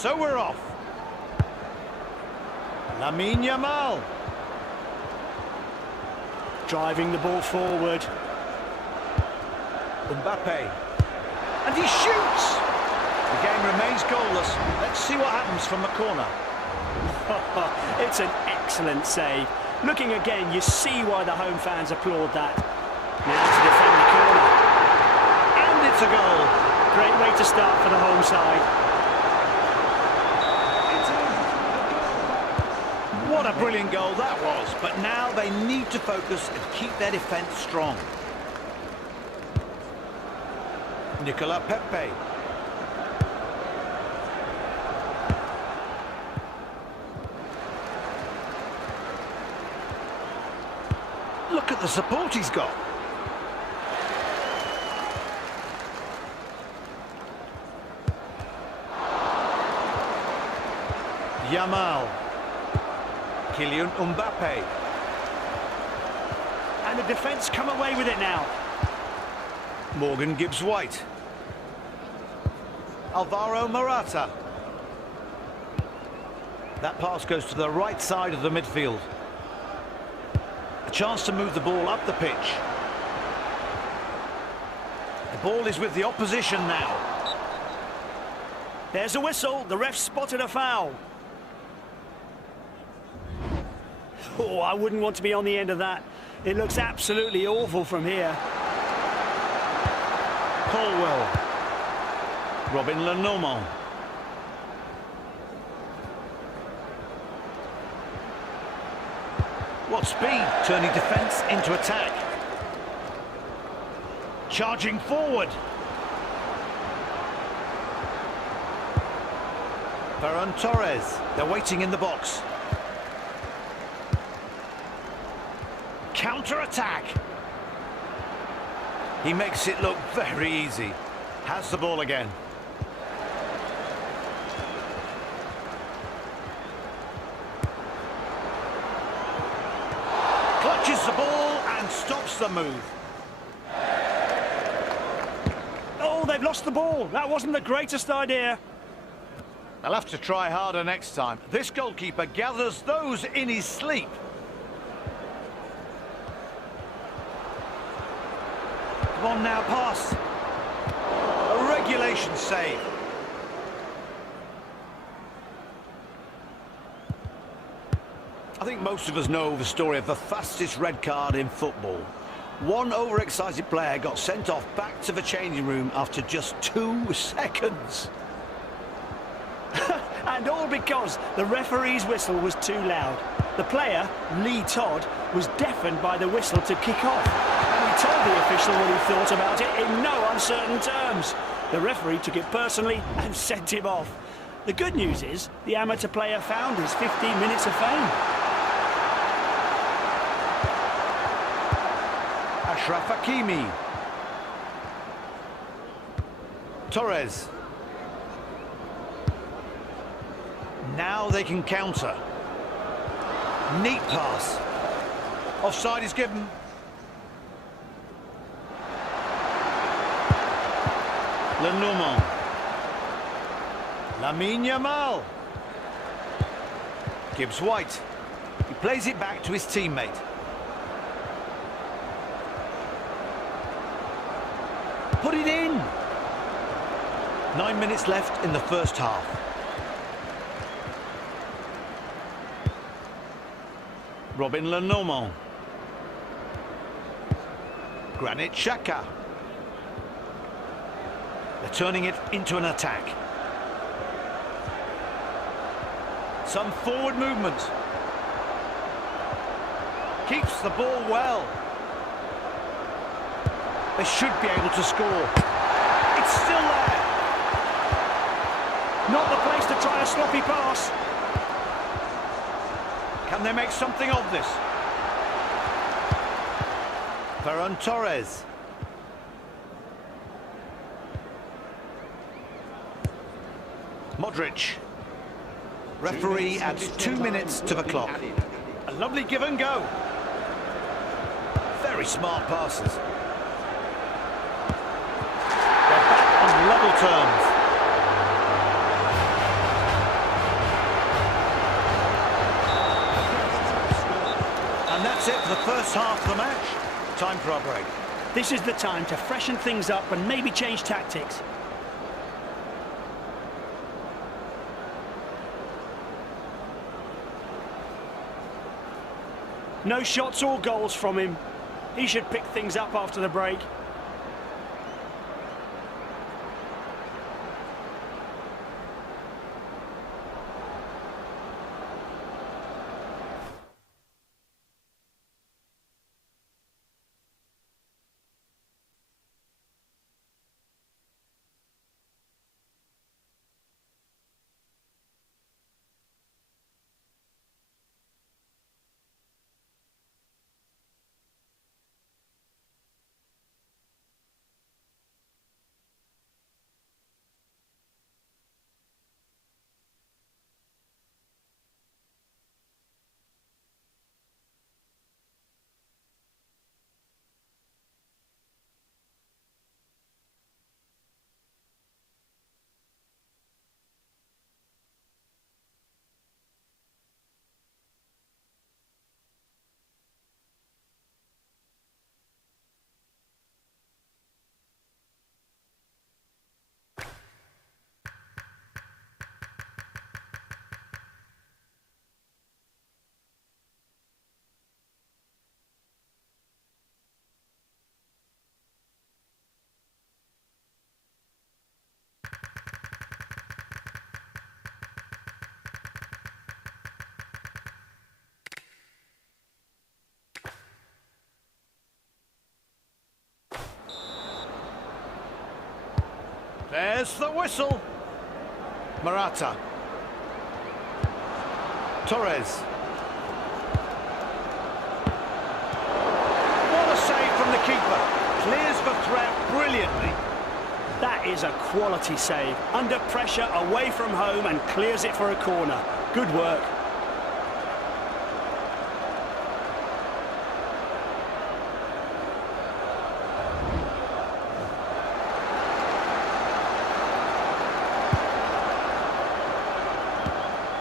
so we're off. Lamine Yamal. Driving the ball forward. Mbappe. And he shoots! The game remains goalless. Let's see what happens from the corner. It's an excellent save. Looking again, you see why the home fans applaud that. Now to defend the corner. And it's a goal. Great way to start for the home side. What a brilliant goal that was. But now they need to focus and keep their defence strong. Nicola Pepe. Look at the support he's got. Yamal. Kylian Mbappe. And the defence come away with it now. Morgan Gibbs-White. Alvaro Morata. That pass goes to the right side of the midfield. A chance to move the ball up the pitch. The ball is with the opposition now. There's a whistle. The ref spotted a foul. Oh, I wouldn't want to be on the end of that. It looks absolutely awful from here. Colwell. Robin Lenormand. What speed, turning defence into attack. Charging forward. Ferran Torres. They're waiting in the box. Counter-attack. He makes it look very easy. Has the ball again. Clutches the ball and stops the move. Oh, they've lost the ball. That wasn't the greatest idea. They'll have to try harder next time. This goalkeeper gathers those in his sleep. Come on now, pass. A regulation save. I think most of us know the story of the fastest red card in football. One overexcited player got sent off back to the changing room after just 2 seconds. And all because the referee's whistle was too loud. The player, Lee Todd, was deafened by the whistle to kick off. And he told the official what he thought about it in no uncertain terms. The referee took it personally and sent him off. The good news is the amateur player found his 15 minutes of fame. Ashraf Hakimi. Torres. Now they can counter. Neat pass. Offside is given. Lenormand. Lamine Yamal. Gibbs-White. He plays it back to his teammate. Put it in! 9 minutes left in the first half. Robin Lenormand. Granit Xhaka. They're turning it into an attack. Some forward movement. Keeps the ball well. They should be able to score. It's still there. Not the place to try a sloppy pass. Can they make something of this? Ferran Torres. Modric. Referee adds 2 minutes to the clock. A lovely give and go. Very smart passes. They're back on level terms. That's half the match. Time for our break. This is the time to freshen things up and maybe change tactics. No shots or goals from him. He should pick things up after the break. There's the whistle. Morata. Torres. What a save from the keeper. Clears the threat brilliantly. That is a quality save. Under pressure, away from home, and clears it for a corner. Good work.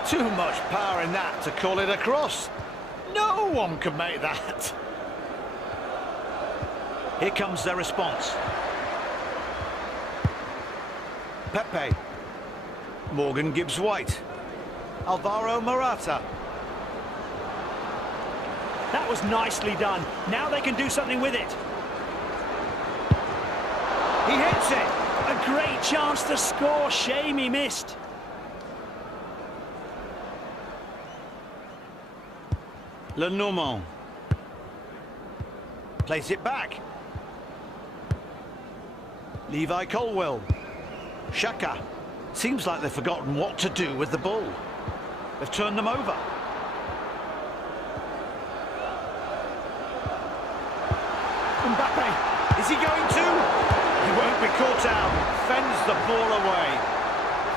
Too much power in that to call it a cross. No one can make that. Here comes their response. Pepe. Morgan Gibbs White. Alvaro Morata. That was nicely done. Now they can do something with it. He hits it. A great chance to score. Shame he missed. Lenormand. Plays it back. Levi Colwell. Xhaka. Seems like they've forgotten what to do with the ball. They've turned them over. Mbappe. Is he going to? He won't be caught out. Fends the ball away.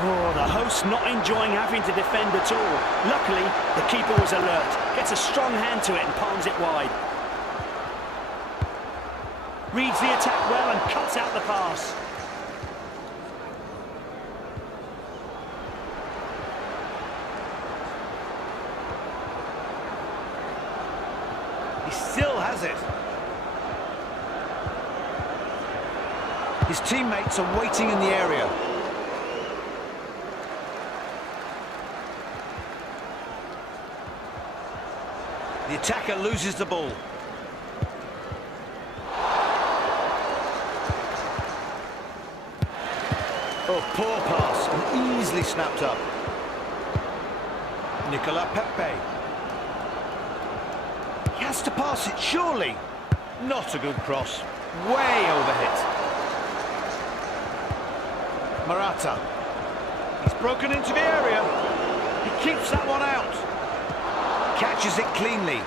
Oh, the host's not enjoying having to defend at all. Luckily, the keeper was alert. Gets a strong hand to it and palms it wide. Reads the attack well and cuts out the pass. He still has it. His teammates are waiting in the area. The attacker loses the ball. Oh, poor pass, and easily snapped up. Nicola Pepe. He has to pass it, surely. Not a good cross. Way overhit. Morata. He's broken into the area. He keeps that one out. Catches it cleanly.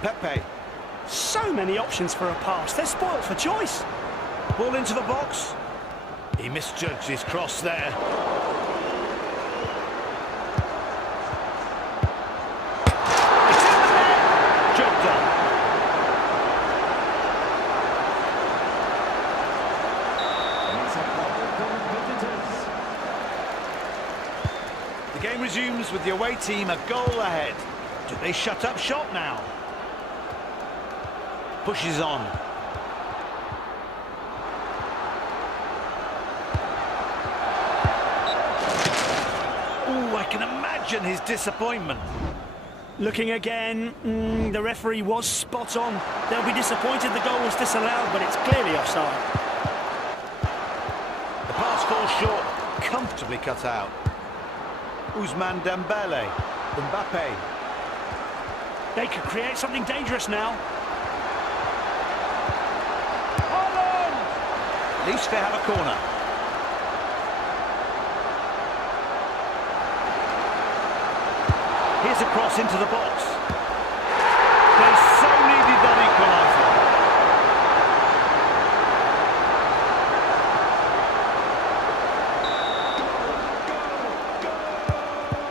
Pepe. So many options for a pass. They're spoilt for choice. Ball into the box. He misjudged his cross there. It's in the net. Job done. The game resumes leaves with the away team a goal ahead. Do they shut up shop now? Pushes on. Oh, I can imagine his disappointment. Looking again, the referee was spot on. They'll be disappointed the goal was disallowed, but it's clearly offside. The pass falls short, comfortably cut out. Ousmane Dembele, Mbappe. They could create something dangerous now. At least they have a corner. Here's a cross into the box. They so needed that equaliser.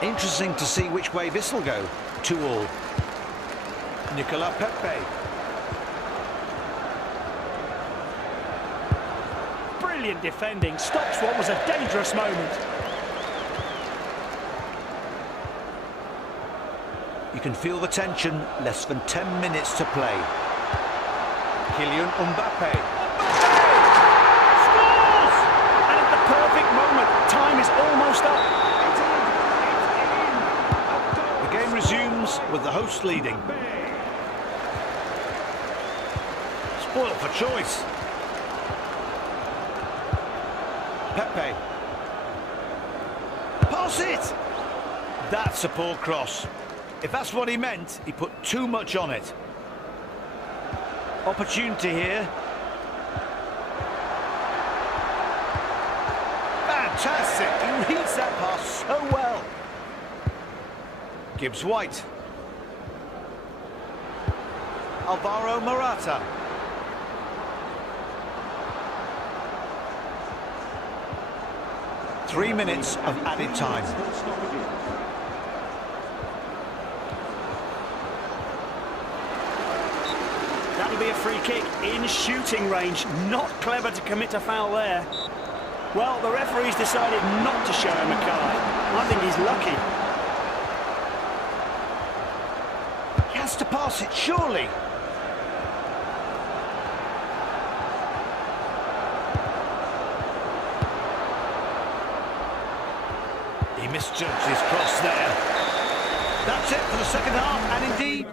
Interesting to see which way this will go. 2-2. Nicolas Pepe. Brilliant defending, stops what was a dangerous moment. You can feel the tension, less than 10 minutes to play. Kylian Mbappe. Scores! And at the perfect moment, time is almost up. The game resumes with the host leading. Spoiled for choice. Pepe. Pass it! That's a poor cross. If that's what he meant, he put too much on it. Opportunity here. Fantastic! He reads that pass so well. Gibbs White. Alvaro Morata. Three minutes of added time. That'll be a free kick in shooting range. Not clever to commit a foul there. Well, the referee's decided not to show him a card. I think he's lucky. He has to pass it, surely. He misjudged his cross there. That's it for the second half, and indeed...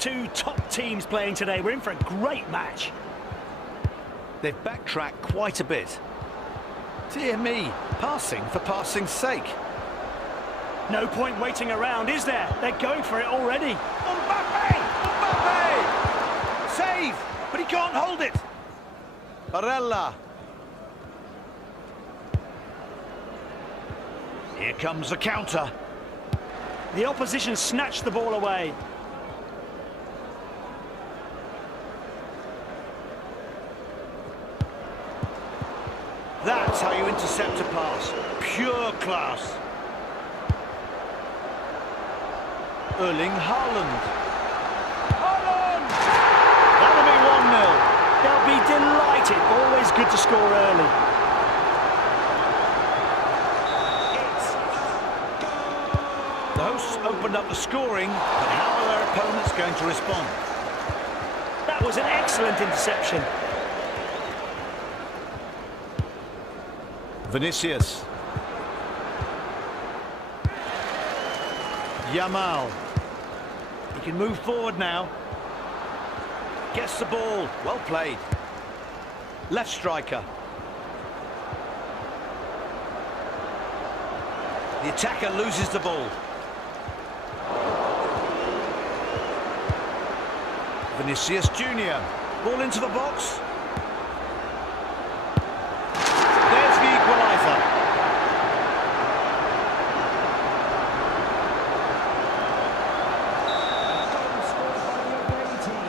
two top teams playing today. We're in for a great match. They've backtracked quite a bit. Dear me, passing for passing's sake. No point waiting around, is there? They're going for it already. Mbappe! Mbappe! Save! But he can't hold it. Barella. Here comes the counter. The opposition snatched the ball away. That's how you intercept a pass. Pure class. Erling Haaland. Haaland! That'll be 1-0. They'll be delighted. Always good to score early. The hosts opened up the scoring, but how are their opponents going to respond? That was an excellent interception. Vinicius. Yamal. He can move forward now. Gets the ball. Well played. Left striker. The attacker loses the ball. Vinicius Junior. Ball into the box. There's the equaliser.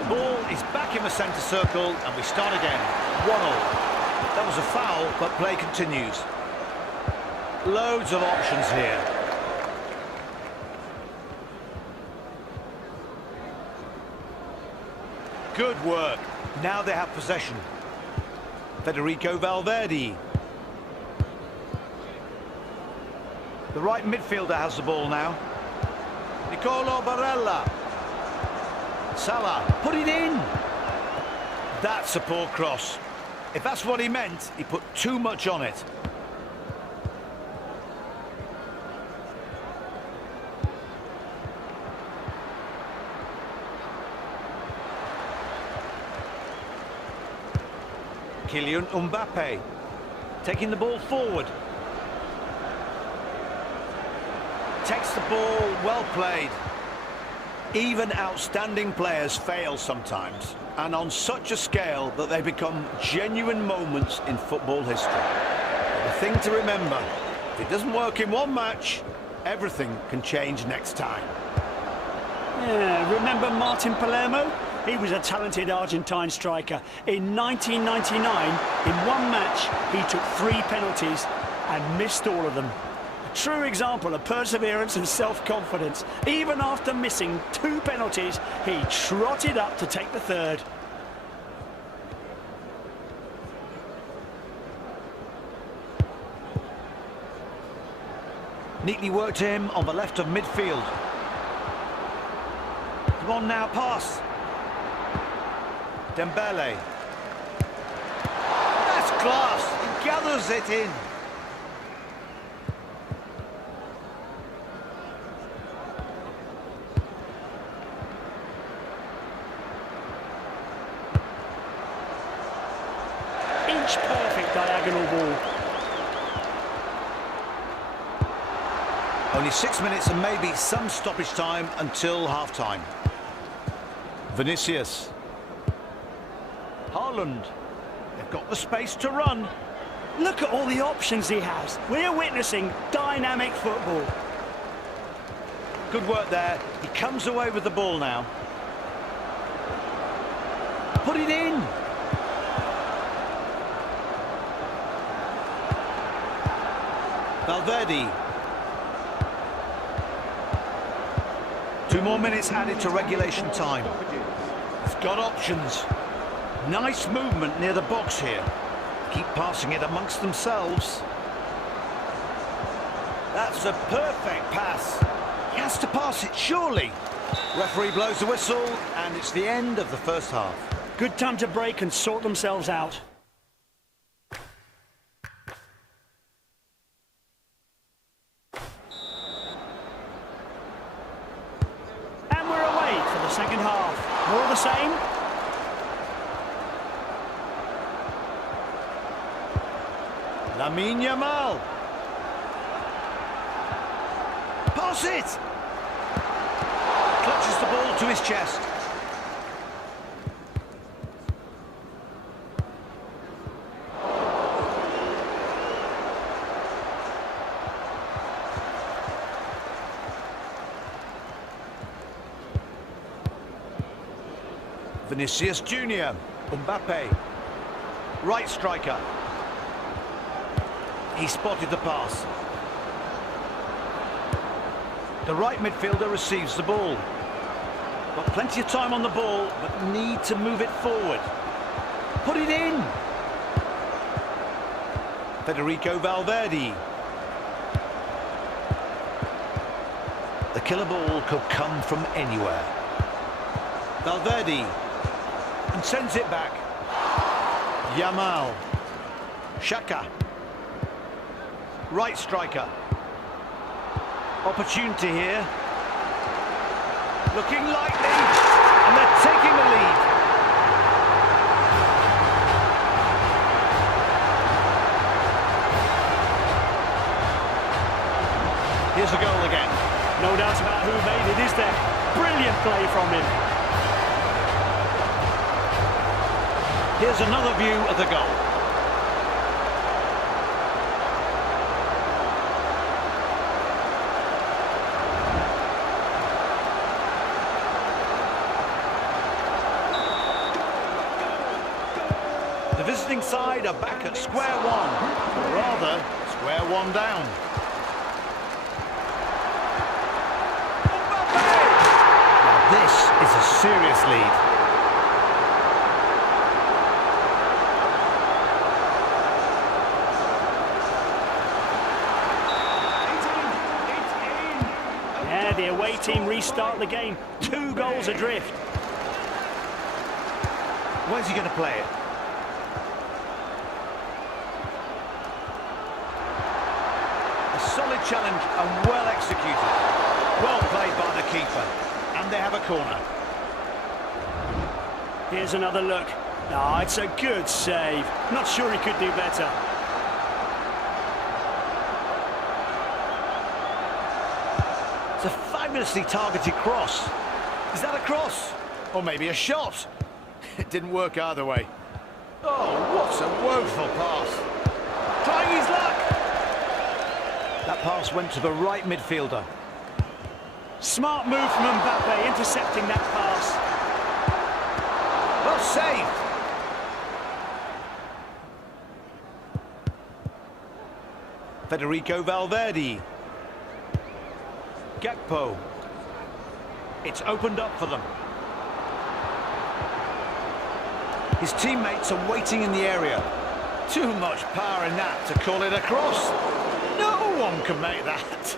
Ball is back in the centre circle and we start again. 1-0. That was a foul, but play continues. Loads of options here. Good work. Now they have possession. Federico Valverde. The right midfielder has the ball now. Nicolo Barella. Salah, put it in. That's a poor cross. If that's what he meant, he put too much on it. Kylian Mbappe taking the ball forward. Takes the ball, well played. Even outstanding players fail sometimes, and on such a scale that they become genuine moments in football history. But the thing to remember, if it doesn't work in one match, everything can change next time. Yeah, remember Martin Palermo? He was a talented Argentine striker. In 1999, in one match, he took 3 penalties and missed all of them. A true example of perseverance and self-confidence. Even after missing 2 penalties, he trotted up to take the 3rd. Neatly worked to him on the left of midfield. Come on now, pass. Dembele. That's class. He gathers it in. Inch perfect diagonal ball. Only 6 minutes and maybe some stoppage time until half-time. Vinicius. Haaland. They've got the space to run. Look at all the options he has. We're witnessing dynamic football. Good work there. He comes away with the ball now. Put it in. Valverde. 2 more minutes added to regulation time. He's got options. Nice movement near the box here. Keep passing it amongst themselves. That's a perfect pass. He has to pass it, surely. Referee blows the whistle, and it's the end of the first half. Good time to break and sort themselves out. And we're away for the second half. same. Lamine Yamal. Pass it! Clutches the ball to his chest. Vinicius Junior, Mbappe, right striker. He spotted the pass. The right midfielder receives the ball. Got plenty of time on the ball, but need to move it forward. Put it in! Federico Valverde. The killer ball could come from anywhere. Valverde. And sends it back. Yamal. Xhaka. Right striker. Opportunity here. Looking likely. And they're taking the lead. Here's the goal again. No doubt about who made it, is there? Brilliant play from him. Here's another view of the goal. The visiting side are back at square one, or rather, square one down. Now this is a serious lead. The away team restart the game. 2 goals adrift. Where's he going to play it? A solid challenge and well executed. Well played by the keeper. And they have a corner. Here's another look. Ah, it's a good save. Not sure he could do better. It's a fabulously targeted cross. Is that a cross? Or maybe a shot? It didn't work either way. Oh, what a woeful pass. Trying his luck. That pass went to the right midfielder. Smart move from Mbappe, intercepting that pass. Well saved. Federico Valverde. Gakpo. It's opened up for them. His teammates are waiting in the area. Too much power in that to call it a cross. No one can make that.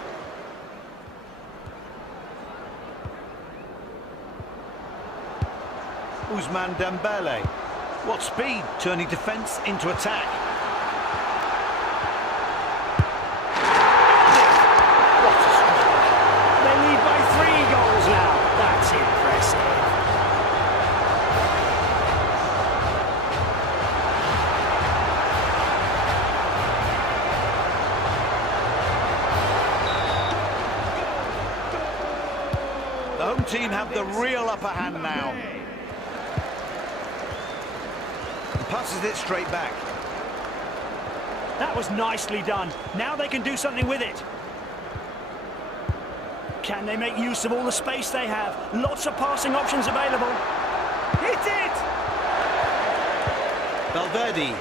Ousmane Dembele. What speed, turning defence into attack. What a strike. They lead by 3 goals now. That's impressive. The home team have the real upper hand now. Passes it straight back. That was nicely done. Now they can do something with it. Can they make use of all the space they have? Lots of passing options available. Hit it! Valverde.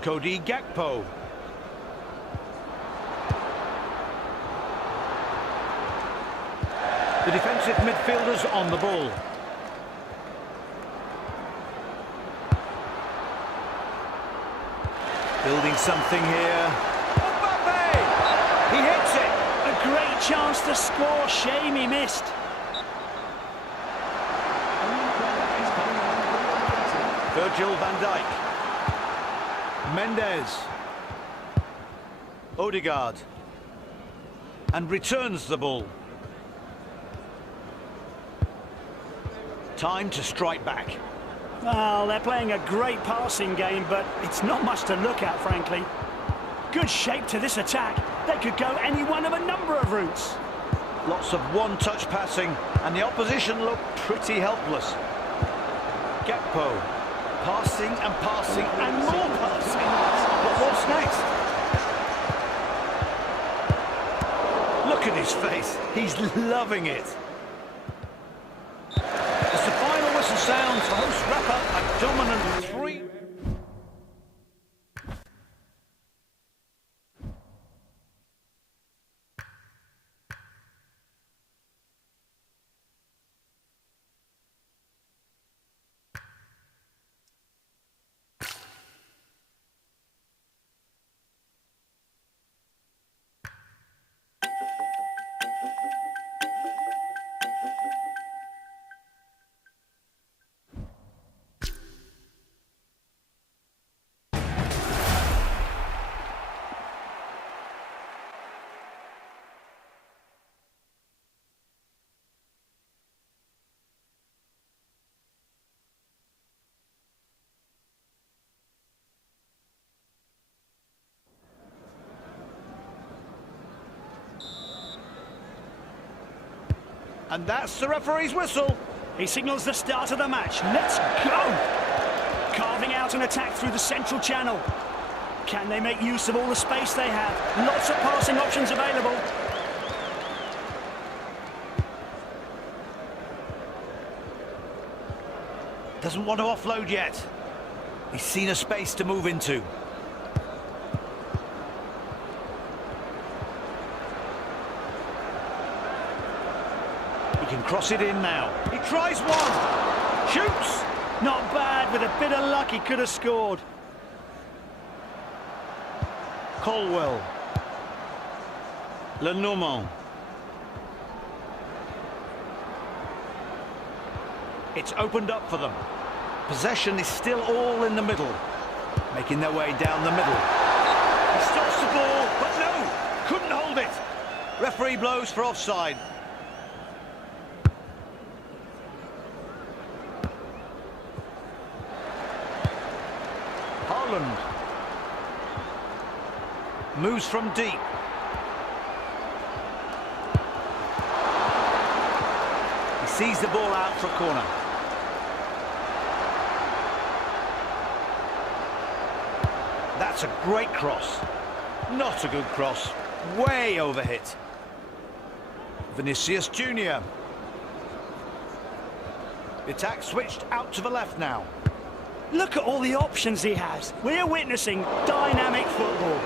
Cody Gakpo. The defensive midfielders on the ball. Building something here. Mbappe! He hits it! A great chance to score. Shame he missed. Virgil van Dijk. Mendes. Odegaard. And returns the ball. Time to strike back. Well, they're playing a great passing game, but it's not much to look at, frankly. Good shape to this attack. They could go any one of a number of routes. Lots of one-touch passing, and the opposition look pretty helpless. Gakpo, passing and passing and more passing. But what's next? Look at his face. He's loving it. As the final whistle sounds, the hosts wrap up a dominant 3. And that's the referee's whistle. He signals the start of the match. Let's go! Carving out an attack through the central channel. Can they make use of all the space they have? Lots of passing options available. Doesn't want to offload yet. He's seen a space to move into. He can cross it in now. He tries one. Shoots. Not bad. With a bit of luck, he could have scored. Colwell. Lenormand. It's opened up for them. Possession is still all in the middle. Making their way down the middle. He stops the ball, but no! Couldn't hold it. Referee blows for offside. Haaland. Moves from deep. He sees the ball out for a corner. That's a great cross. Not a good cross. Way overhit. Vinicius Junior. The attack switched out to the left now. Look at all the options he has. We're witnessing dynamic football.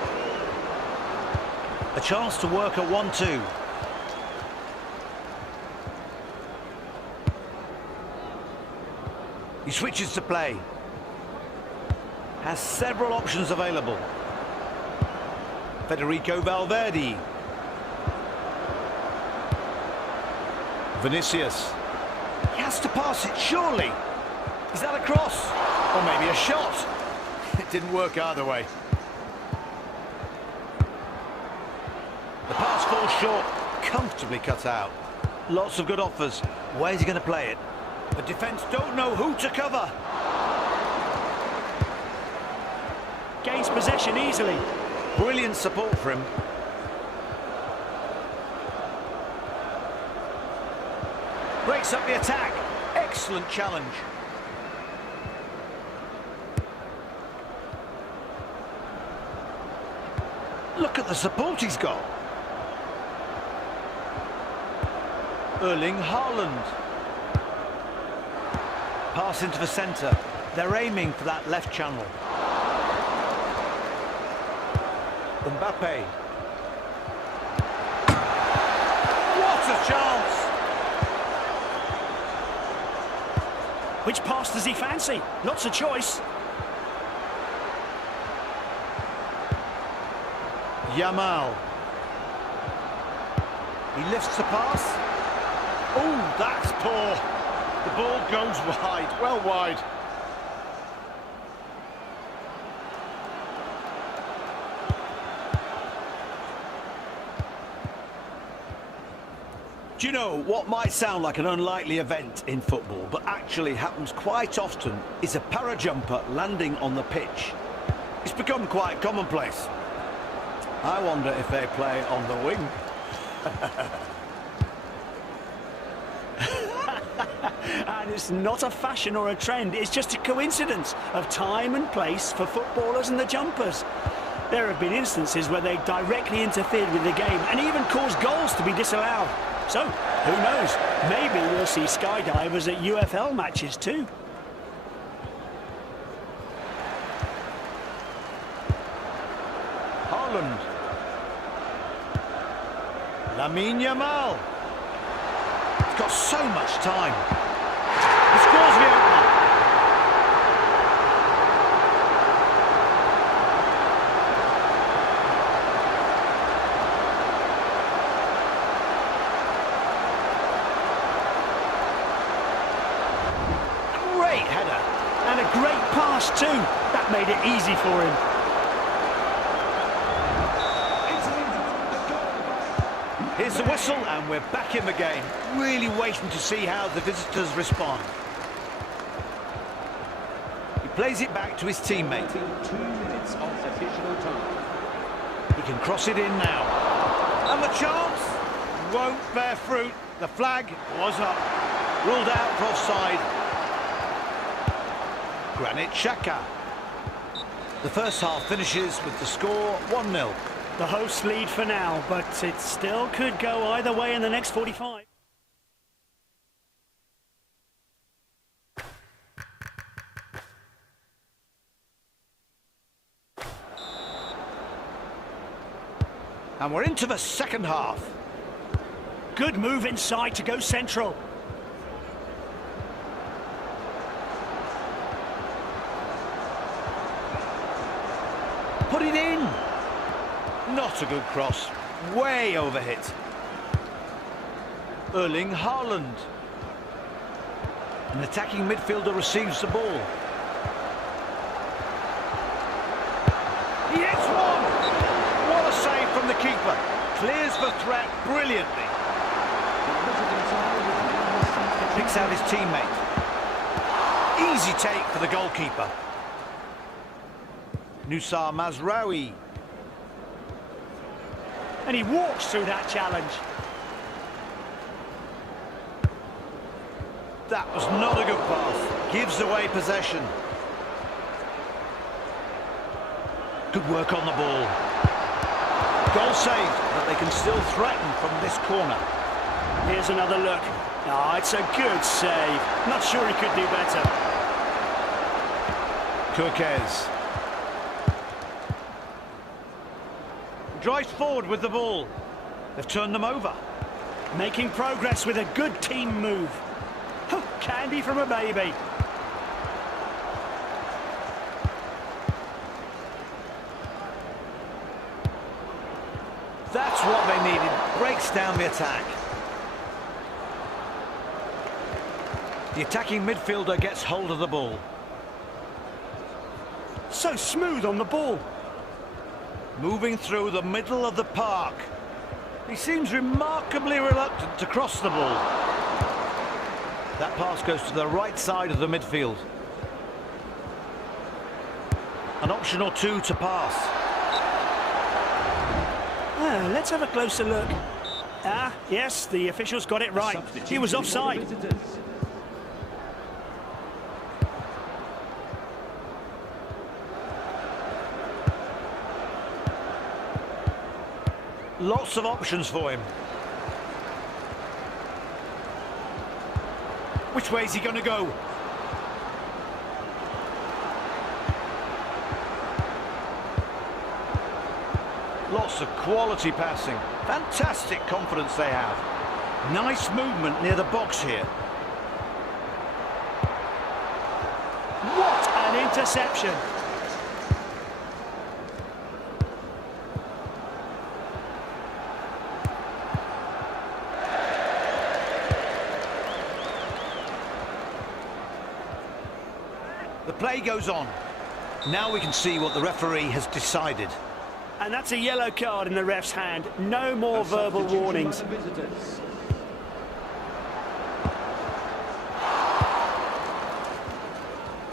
A chance to work a 1-2. He switches to play. Has several options available. Federico Valverde. Vinicius. He has to pass it, surely. Is that a cross? Or maybe a shot? It didn't work either way. The pass falls short, comfortably cut out. Lots of good offers. Where's he going to play it? The defence don't know who to cover. Gains possession easily. Brilliant support for him. Breaks up the attack. Excellent challenge. Look at the support he's got. Erling Haaland. Pass into the centre. They're aiming for that left channel. Mbappe. What a chance! Which pass does he fancy? Lots of choice. Yamal. He lifts the pass. Oh, that's poor. The ball goes wide, well wide. Do you know what might sound like an unlikely event in football, but actually happens quite often, is a para-jumper landing on the pitch. It's become quite commonplace. I wonder if they play on the wing. And it's not a fashion or a trend, it's just a coincidence of time and place for footballers and the jumpers. There have been instances where they directly interfered with the game and even caused goals to be disallowed. So, who knows? Maybe we'll see skydivers at UFL matches too. Haaland. Lamine Yamal. He's got so much time. He scores the opener. Great header. And a great pass too. That made it easy for him. Here's the whistle and we're back in the game. Really waiting to see how the visitors respond. He plays it back to his teammate. 2 minutes of additional time. He can cross it in now. And the chance won't bear fruit. The flag was up. Ruled out for offside. Granit Xhaka. The first half finishes with the score 1-0. The hosts lead for now, but it still could go either way in the next 45. And we're into the second half. Good move inside to go central. Put it in. Not a good cross. Way overhit. Erling Haaland. An attacking midfielder receives the ball. He hits one! What a save from the keeper. Clears the threat brilliantly. Picks out his teammate. Easy take for the goalkeeper. Nusar Mazraoui. And he walks through that challenge. That was not a good pass. Gives away possession. Good work on the ball. Goal saved, but they can still threaten from this corner. Here's another look. Oh, it's a good save. Not sure he could do better. Kurkez. Drives forward with the ball. They've turned them over. Making progress with a good team move. Candy from a baby. That's what they needed. Breaks down the attack. The attacking midfielder gets hold of the ball. So smooth on the ball. Moving through the middle of the park. He seems remarkably reluctant to cross the ball. That pass goes to the right side of the midfield. An option or two to pass. Let's have a closer look. Yes, the officials got it right. He was offside. Lots of options for him. Which way is he going to go? Lots of quality passing. Fantastic confidence they have. Nice movement near the box here. What an interception. The play goes on. Now we can see what the referee has decided. And that's a yellow card in the ref's hand. No more verbal warnings.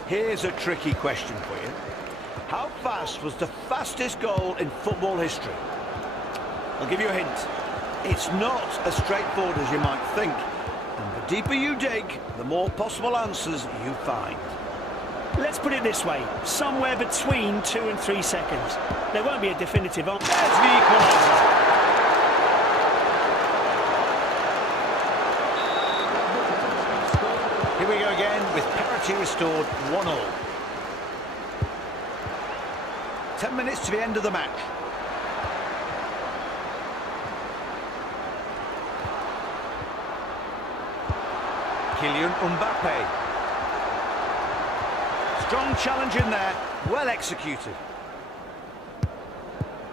Here's a tricky question for you. How fast was the fastest goal in football history? I'll give you a hint. It's not as straightforward as you might think. And the deeper you dig, the more possible answers you find. Let's put it this way, somewhere between 2 and 3 seconds. There won't be a definitive answer. There's the equaliser. Here we go again with parity restored 1-1. 10 minutes to the end of the match. Kylian Mbappe. Strong challenge in there, well executed.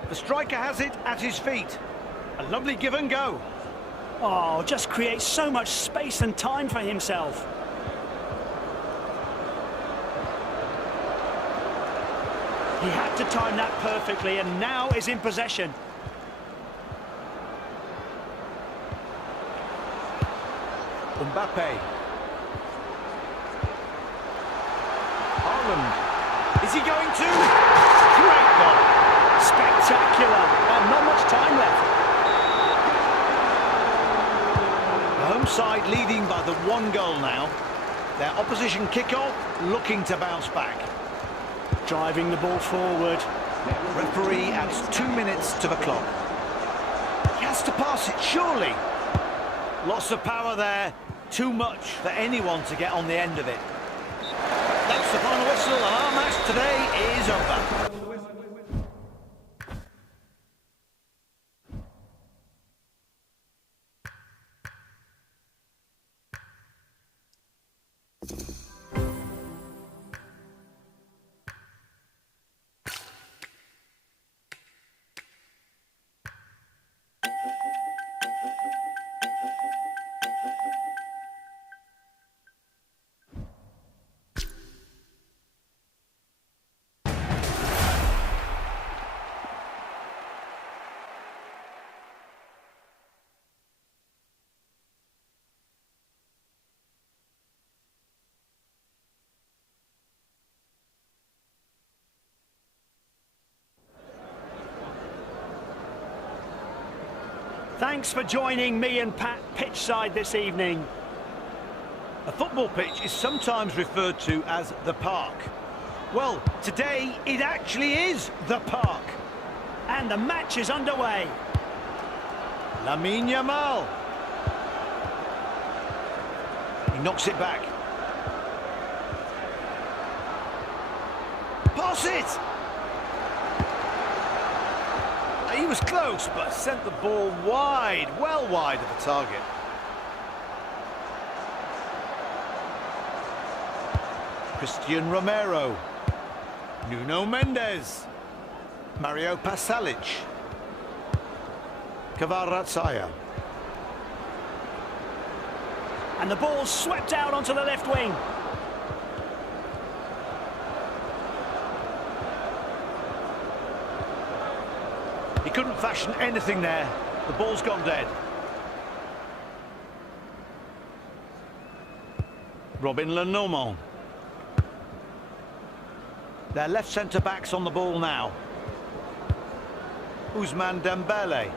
The striker has it at his feet. A lovely give and go. Oh, just creates so much space and time for himself. He had to time that perfectly and now is in possession. Mbappe. Is he going to? Great goal. Spectacular. And not much time left. The home side leading by the 1 goal now. Their opposition kick-off looking to bounce back. Driving the ball forward. Referee adds 2 minutes to the clock. He has to pass it, surely. Lots of power there. Too much for anyone to get on the end of it. That's the final whistle, and our match today is over. Thanks for joining me and Pat pitchside this evening. A football pitch is sometimes referred to as the park. Well, today it actually is the park. And the match is underway. Lamine Yamal. He knocks it back. Pass it! He was close, but sent the ball wide, well wide of the target. Christian Romero. Nuno Mendes. Mario Pasalic. Kvaratskhelia. And the ball swept out onto the left wing. He couldn't fashion anything there. The ball's gone dead. Robin Lenormand. Their left centre-back's on the ball now. Ousmane Dembele.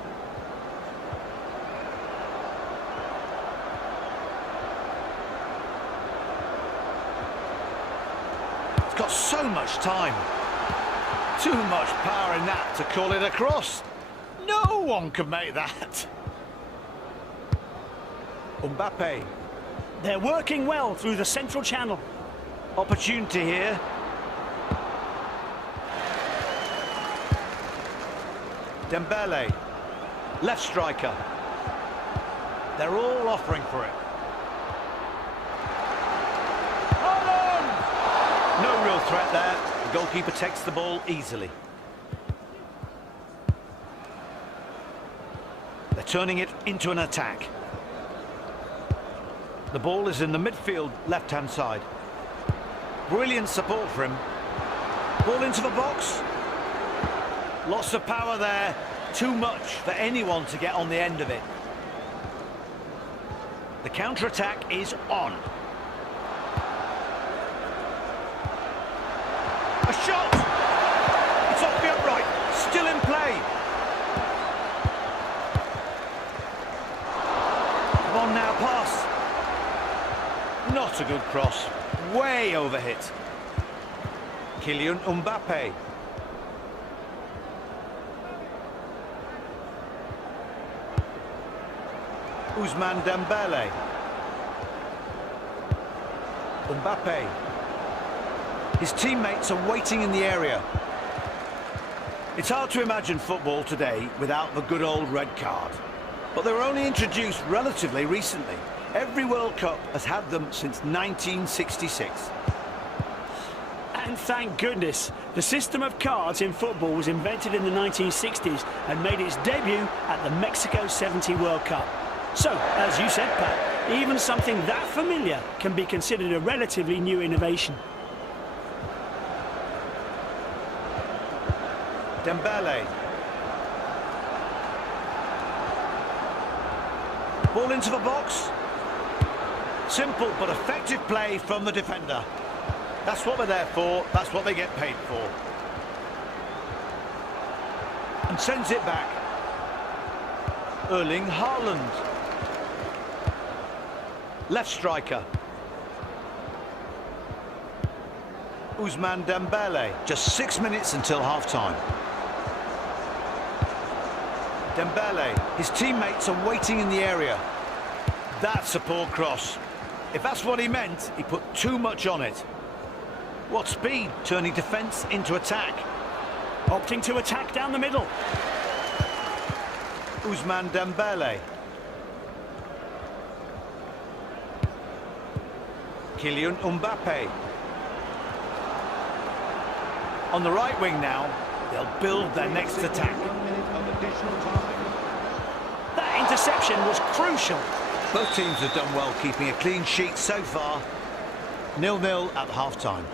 It's got so much time. Too much power in that to call it a cross. No one can make that. Mbappe. They're working well through the central channel. Opportunity here. Dembele. Left striker. They're all offering for it. Hold on! No real threat there. The goalkeeper takes the ball easily. They're turning it into an attack. The ball is in the midfield left-hand side. Brilliant support for him. Ball into the box. Lots of power there. Too much for anyone to get on the end of it. The counter-attack is on. That's a good cross. Way overhit. Kylian Mbappe. Ousmane Dembele. Mbappe. His teammates are waiting in the area. It's hard to imagine football today without the good old red card. But they were only introduced relatively recently. Every World Cup has had them since 1966. And thank goodness, the system of cards in football was invented in the 1960s and made its debut at the Mexico 70 World Cup. So, as you said, Pat, even something that familiar can be considered a relatively new innovation. Dembele. Ball into the box. Simple but effective play from the defender. That's what they're there for, that's what they get paid for. And sends it back. Erling Haaland. Left striker. Ousmane Dembele. Just 6 minutes until half-time. Dembele. His teammates are waiting in the area. That's a poor cross. If that's what he meant, he put too much on it. What speed, turning defence into attack. Opting to attack down the middle. Ousmane Dembele. Kylian Mbappe. On the right wing now, they'll build their next attack. 1 minute of additional time. That interception was crucial. Both teams have done well keeping a clean sheet so far. 0-0 at half-time.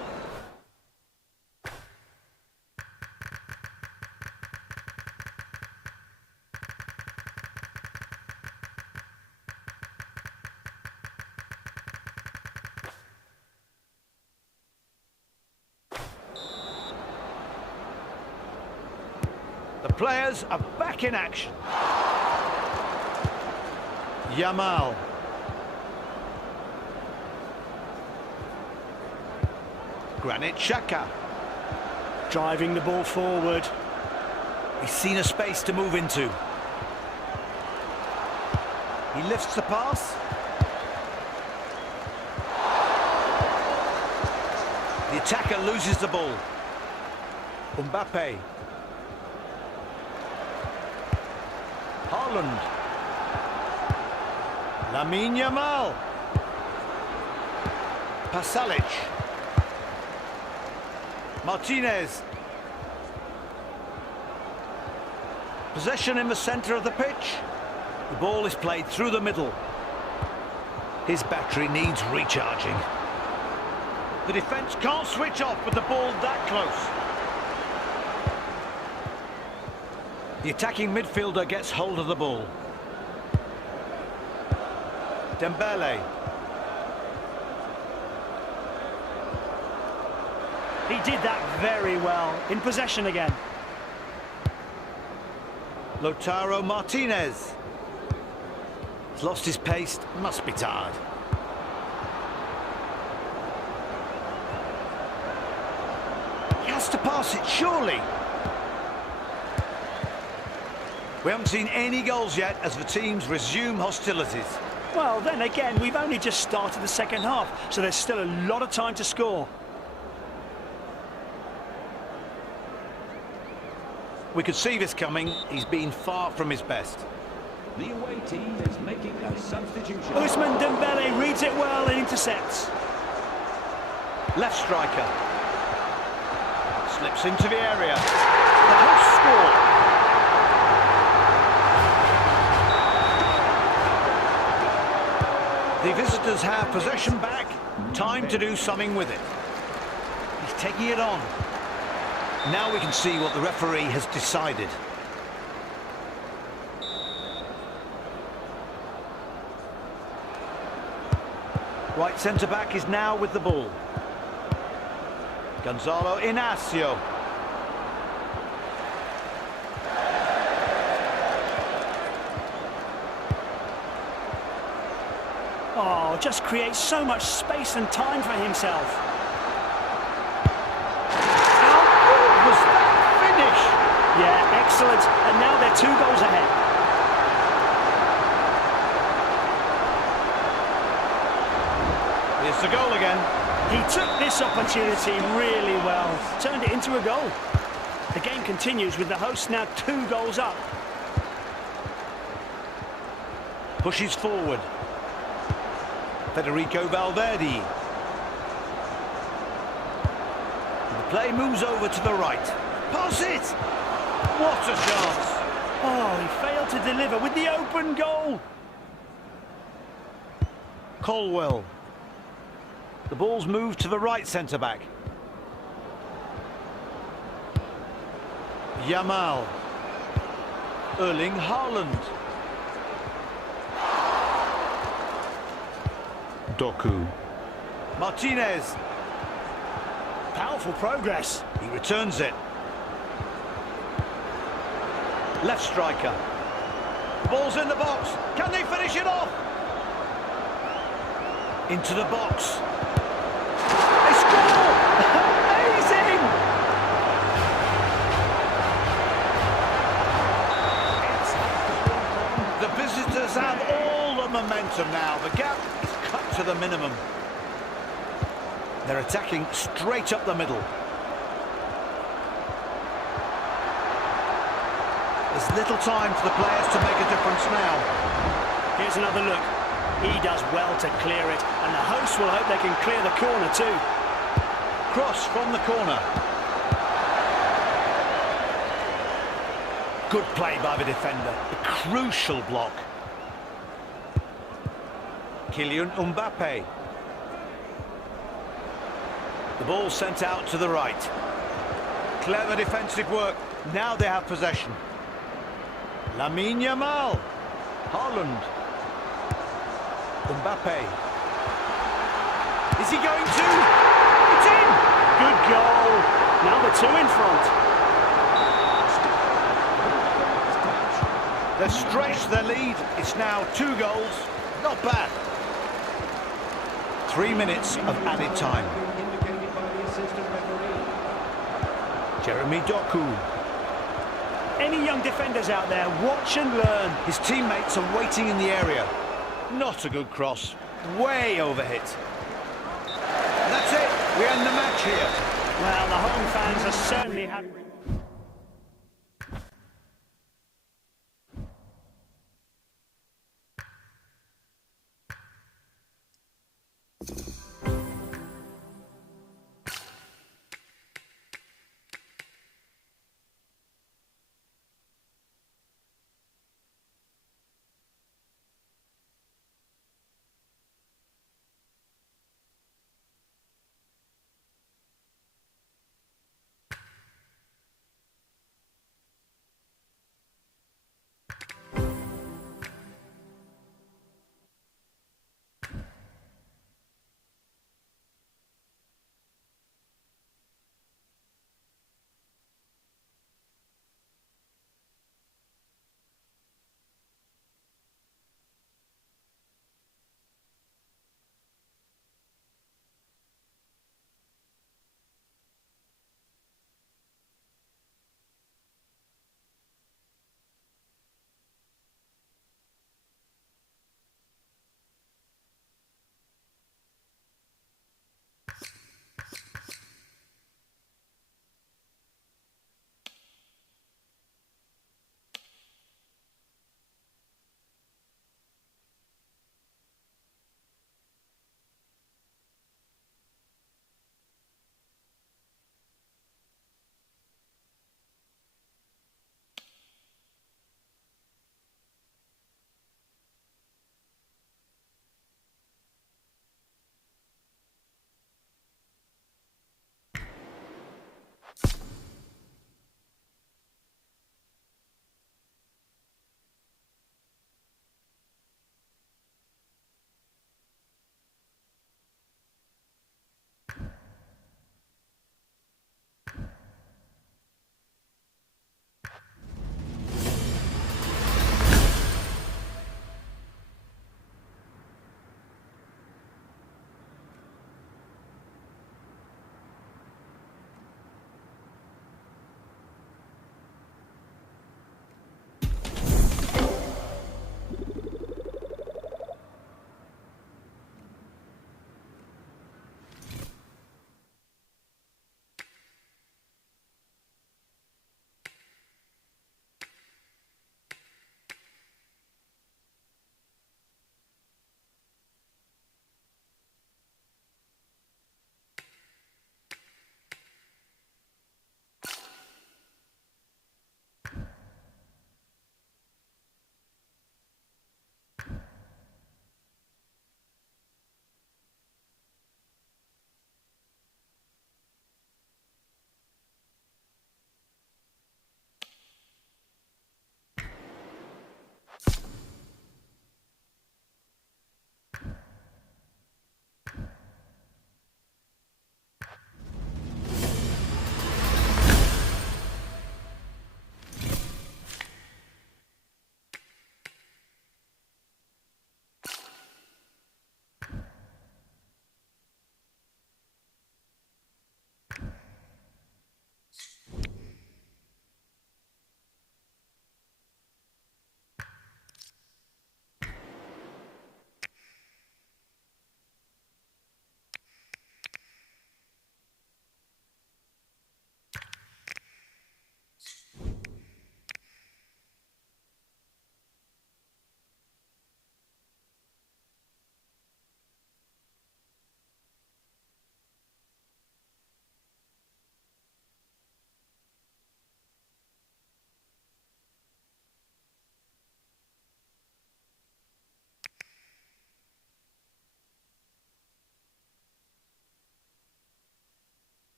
The players are back in action. Yamal. Granit Xhaka. Driving the ball forward. He's seen a space to move into. He lifts the pass. The attacker loses the ball. Mbappe. Haaland. Lamine Yamal. Pasalic. Martinez. Possession in the centre of the pitch. The ball is played through the middle. His battery needs recharging. The defence can't switch off with the ball that close. The attacking midfielder gets hold of the ball. Dembele. He did that very well. In possession again. Lautaro Martinez. He's lost his pace, must be tired. He has to pass it, surely. We haven't seen any goals yet as the teams resume hostilities. Well, then again, we've only just started the second half, so there's still a lot of time to score. We could see this coming. He's been far from his best. The away team is making a substitution. Ousmane Dembele reads it well and intercepts. Left striker. Slips into the area. The hosts score. The visitors have possession back. Time to do something with it. He's taking it on. Now we can see what the referee has decided. Right centre-back is now with the ball. Gonzalo Inacio. Oh, Oh, just creates so much space and time for himself. How good was that finish? Yeah, excellent. And now they're 2 goals ahead. Here's the goal again. He took this opportunity really well, turned it into a goal. The game continues with the hosts now 2 goals up. Pushes forward. Federico Valverde. The play moves over to the right. Pass it! What a chance! Oh, he failed to deliver with the open goal. Colwell. The ball's moved to the right centre-back. Yamal. Erling Haaland. Doku. Martinez. Powerful progress. He returns it. Left striker. The ball's in the box. Can they finish it off? Into the box. They score! Amazing! The visitors have all the momentum now. The gap is cut to the minimum. They're attacking straight up the middle. There's little time for the players to make a difference now. Here's another look. He does well to clear it, and the hosts will hope they can clear the corner too. Cross from the corner. Good play by the defender. A crucial block. Kylian Mbappe. The ball sent out to the right. Clever defensive work. Now they have possession. Lamine Yamal. Haaland. Mbappe. Is he going to? It's in! Good goal. Now the 2 in front. They've stretched their lead. It's now 2 goals. Not bad. 3 minutes of added time. Jeremy Doku. Any young defenders out there, watch and learn. His teammates are waiting in the area. Not a good cross. Way overhit. That's it. We end the match here. Well, the home fans are certainly happy.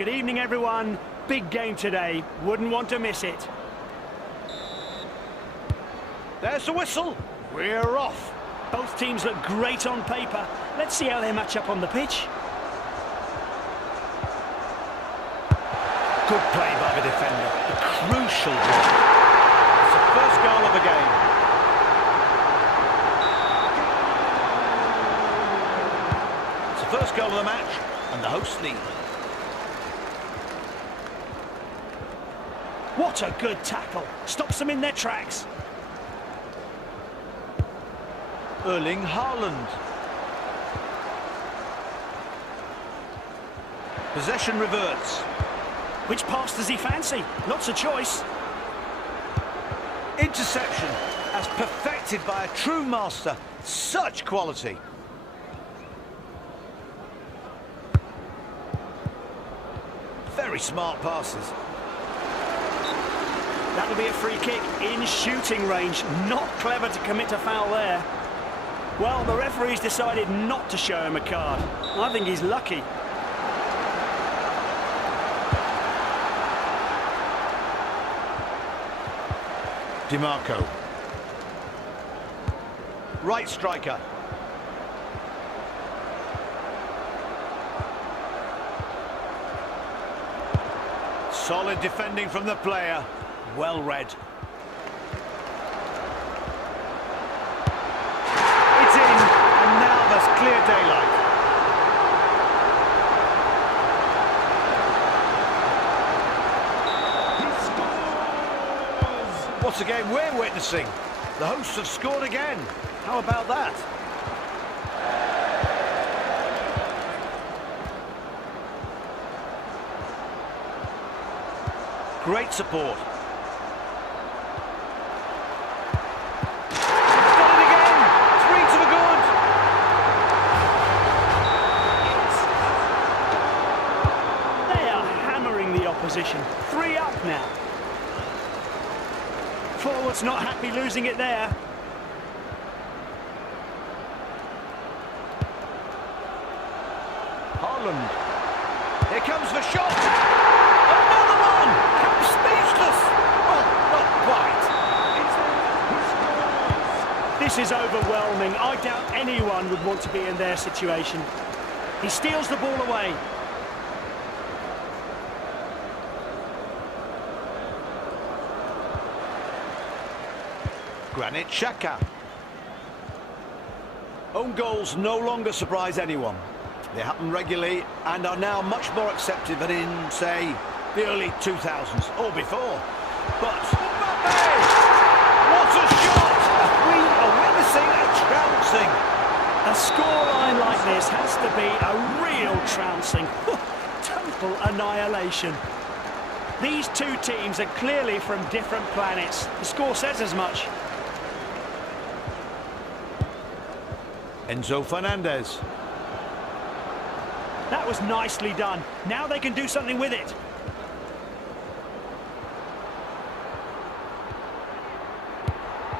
Good evening, everyone. Big game today. Wouldn't want to miss it. There's the whistle. We're off. Both teams look great on paper. Let's see how they match up on the pitch. Good play by the defender. A crucial block. It's the first goal of the game. It's the first goal of the match, and the hosts lead. What a good tackle. Stops them in their tracks. Erling Haaland. Possession reverts. Which pass does he fancy? Lots of choice. Interception, as perfected by a true master. Such quality. Very smart passes. That'll be a free kick in shooting range. Not clever to commit a foul there. Well, the referee's decided not to show him a card. I think he's lucky. DiMarco. Right striker. Solid defending from the player. Well read. It's in, and now there's clear daylight. What's a game we're witnessing? The hosts have scored again. How about that? Great support. Done it again! 3 to the good! They are hammering the opposition. 3 up now. Forward's not happy losing it there. Haaland. Here comes the shot. Another one. I'm speechless. Well, not quite. This is overwhelming. I doubt anyone would want to be in their situation. He steals the ball away. Granit Xhaka. Own goals no longer surprise anyone. They happen regularly and are now much more accepted than in, say, the early 2000s or before. But Mbappe! What a shot! We are witnessing a trouncing. A scoreline like this has to be a real trouncing. Total annihilation. These two teams are clearly from different planets. The score says as much. Enzo Fernandez. That was nicely done. Now they can do something with it.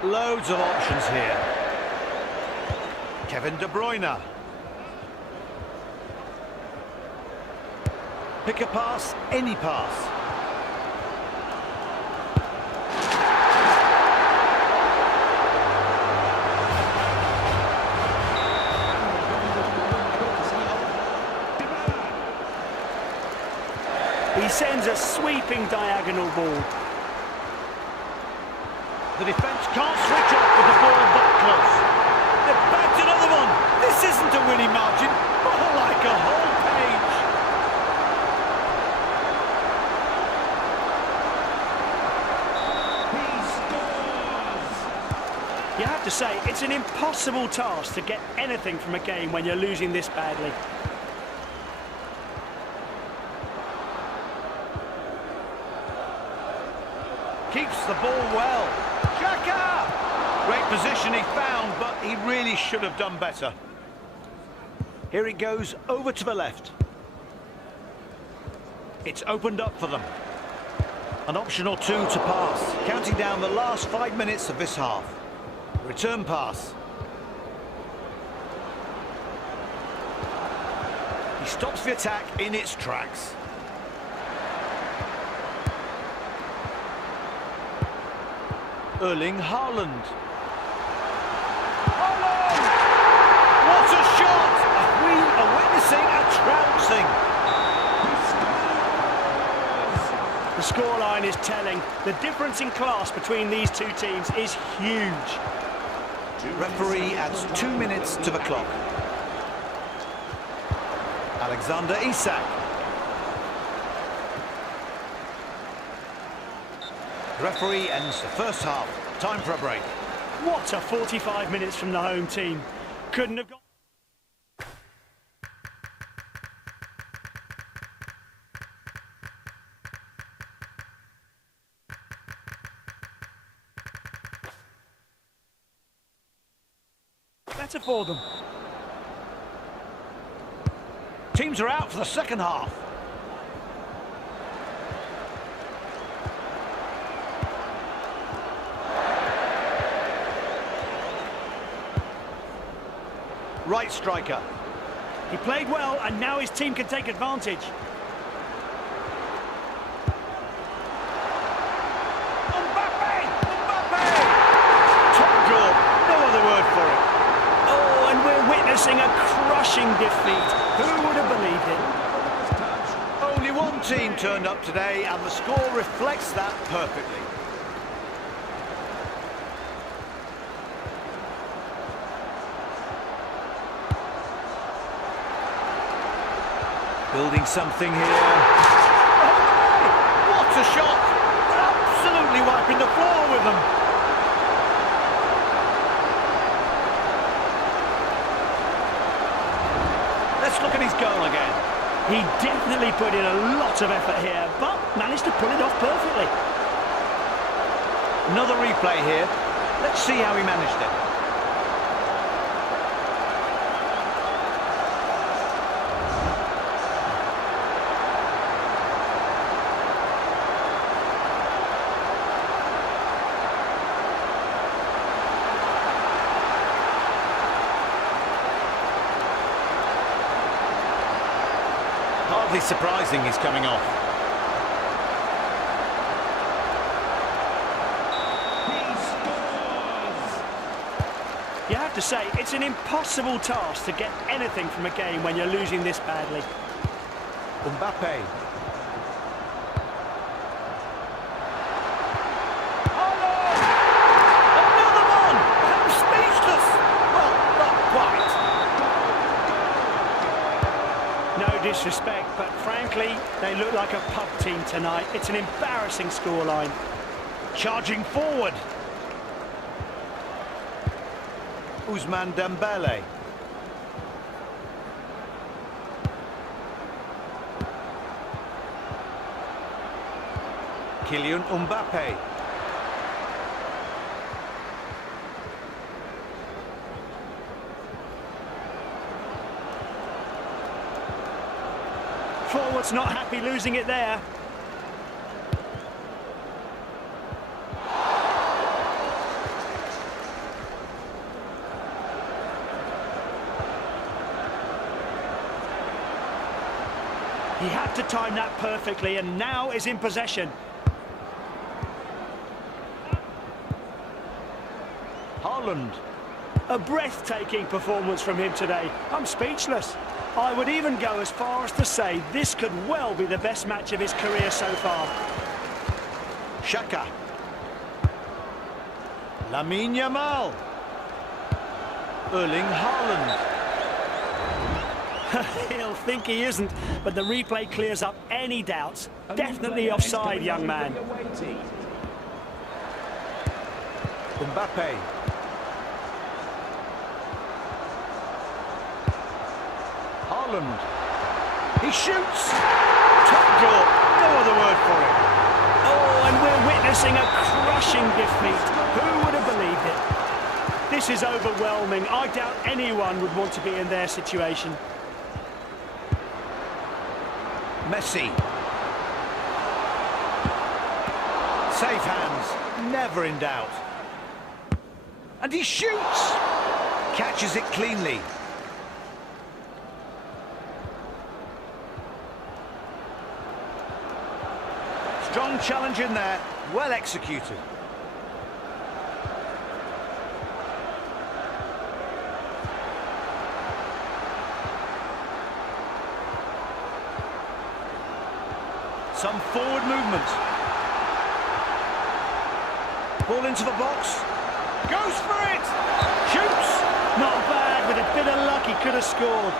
Loads of options here. Kevin De Bruyne. Pick a pass, any pass. He sends a sweeping diagonal ball. The defence can't switch off with the ball that close. They've backed another one. This isn't a winning margin, more like a whole page. He scores! You have to say, it's an impossible task to get anything from a game when you're losing this badly. Keeps the ball well. Xhaka! Great position he found, but he really should have done better. Here it goes over to the left. It's opened up for them. An option or two to pass. Counting down the last 5 minutes of this half. Return pass. He stops the attack in its tracks. Erling Haaland. Haaland! What a shot! We are witnessing a trouncing. The scoreline is telling. The difference in class between these two teams is huge. Referee adds 2 minutes to the clock. Alexander Isak. The referee ends the first half. Time for a break. What a 45 minutes from the home team. Couldn't have got... better for them. Teams are out for the second half. Right striker. He played well, and now his team can take advantage. Mbappe! Mbappe! Top draw. No other word for it. Oh, and we're witnessing a crushing defeat. Who would have believed it? Only one team turned up today, and the score reflects that perfectly. Building something here. Oh, what a shot! Absolutely wiping the floor with them. Let's look at his goal again. He definitely put in a lot of effort here, but managed to pull it off perfectly. Another replay here. Let's see how he managed it. Hardly surprising he's coming off. You have to say, it's an impossible task to get anything from a game when you're losing this badly. Mbappe. Another one! I'm speechless! Well, not quite. No disrespect, but frankly, they look like a pub team tonight. It's an embarrassing scoreline. Charging forward. Ousmane Dembele. Kylian Mbappe. Forward's not happy losing it there. He had to time that perfectly and now is in possession. Haaland. A breathtaking performance from him today. I'm speechless. I would even go as far as to say this could well be the best match of his career so far. Xhaka. Lamine Yamal. Erling Haaland. He'll think he isn't, but the replay clears up any doubts. Definitely offside, young man. Mbappe. Haaland. He shoots. Top draw. No other word for it. Oh, and we're witnessing a crushing defeat. Who would have believed it? This is overwhelming. I doubt anyone would want to be in their situation. Messi. Safe hands, never in doubt. And he shoots! Catches it cleanly. Strong challenge in there, well executed. Some forward movement. Ball into the box. Goes for it! Shoots! Not bad, with a bit of luck he could have scored.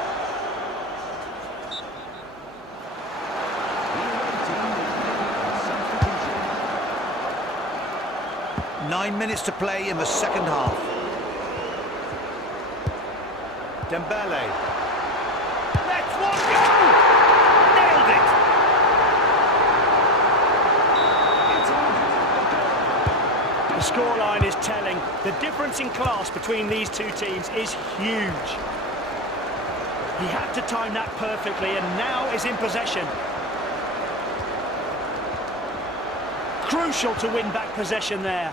The away team is making a substitution. 9 minutes to play in the second half. Dembele. Let's one go! Nailed it! The scoreline is telling. The difference in class between these two teams is huge. He had to time that perfectly and now is in possession. Crucial to win back possession there.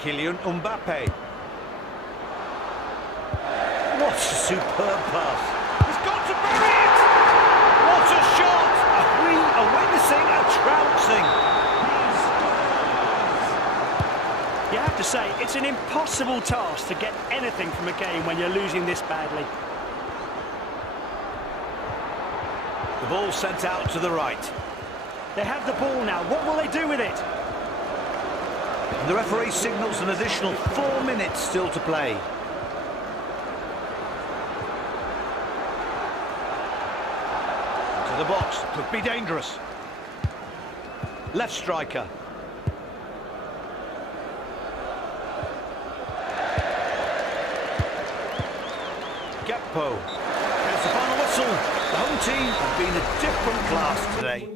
Kylian Mbappe. What a superb pass. He's got to bury it! What a shot! We are witnessing a trouncing. You have to say, it's an impossible task to get anything from a game when you're losing this badly. The ball sent out to the right. They have the ball now. What will they do with it? The referee signals an additional 4 minutes still to play. To the box, could be dangerous. Left striker. Gakpo. There's the final whistle. The home team have been a different class today.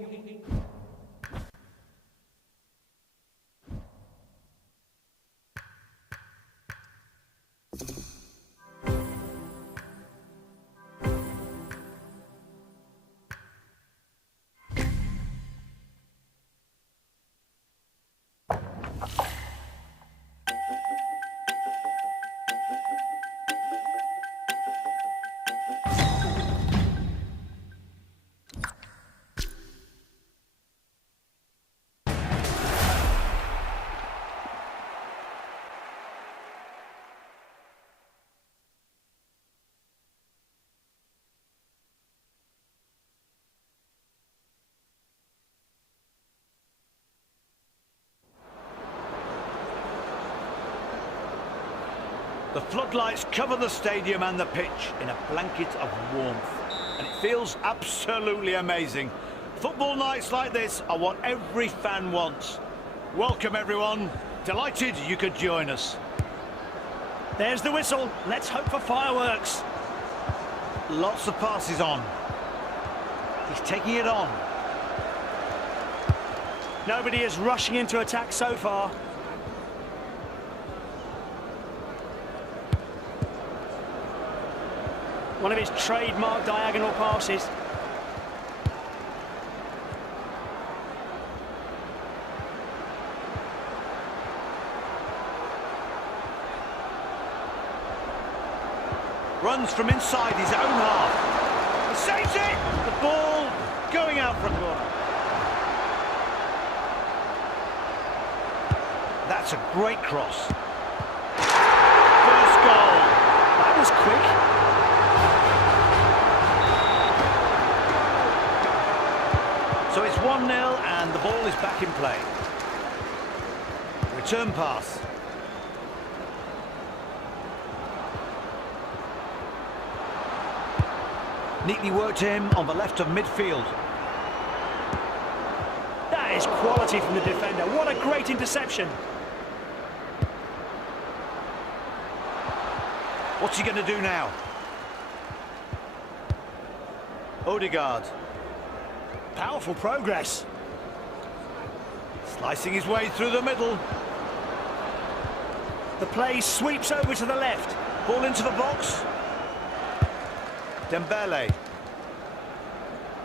The floodlights cover the stadium and the pitch in a blanket of warmth. And it feels absolutely amazing. Football nights like this are what every fan wants. Welcome everyone. Delighted you could join us. There's the whistle. Let's hope for fireworks. Lots of passes on. He's taking it on. Nobody is rushing into attack so far. One of his trademark diagonal passes. Runs from inside his own half. He saves it! The ball going out for a corner. That's a great cross. First goal. That was quick. So it's 1-0 and the ball is back in play. Return pass. Neatly worked him on the left of midfield. That is quality from the defender. What a great interception. What's he going to do now? Odegaard. Powerful progress. Slicing his way through the middle. The play sweeps over to the left. Ball into the box. Dembele.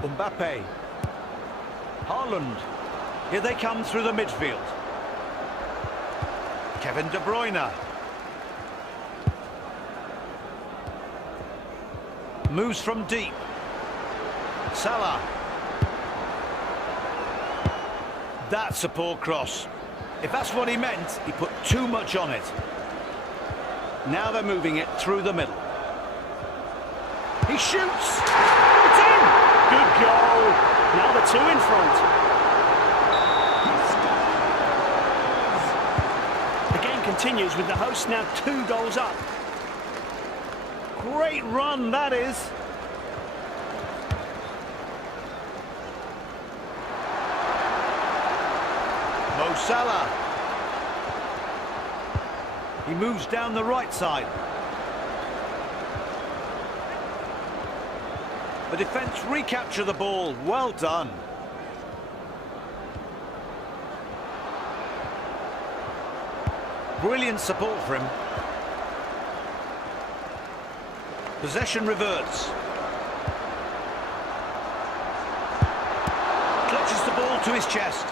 Mbappe. Haaland. Here they come through the midfield. Kevin De Bruyne. Moves from deep. Salah. That's a poor cross. If that's what he meant, he put too much on it. Now they're moving it through the middle. He shoots! It's in! good goal. Now the two in front. The game continues with the hosts now 2 goals up. Great run, that is. Mo Salah. He moves down the right side. The defence recapture the ball. Well done. Brilliant support for him. Possession reverts. Clutches the ball to his chest.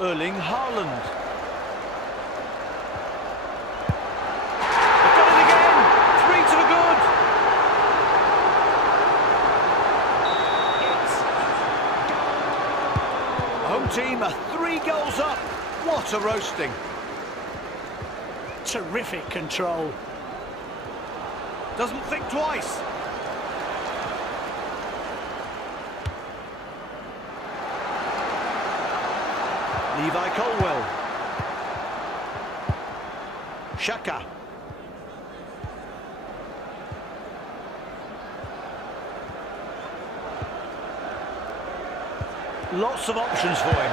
Erling Haaland. They've done it again! 3 to the good! The home team are 3 goals up. What a roasting. Terrific control. Doesn't think twice. Levi Colwell. Shaka. Lots of options for him.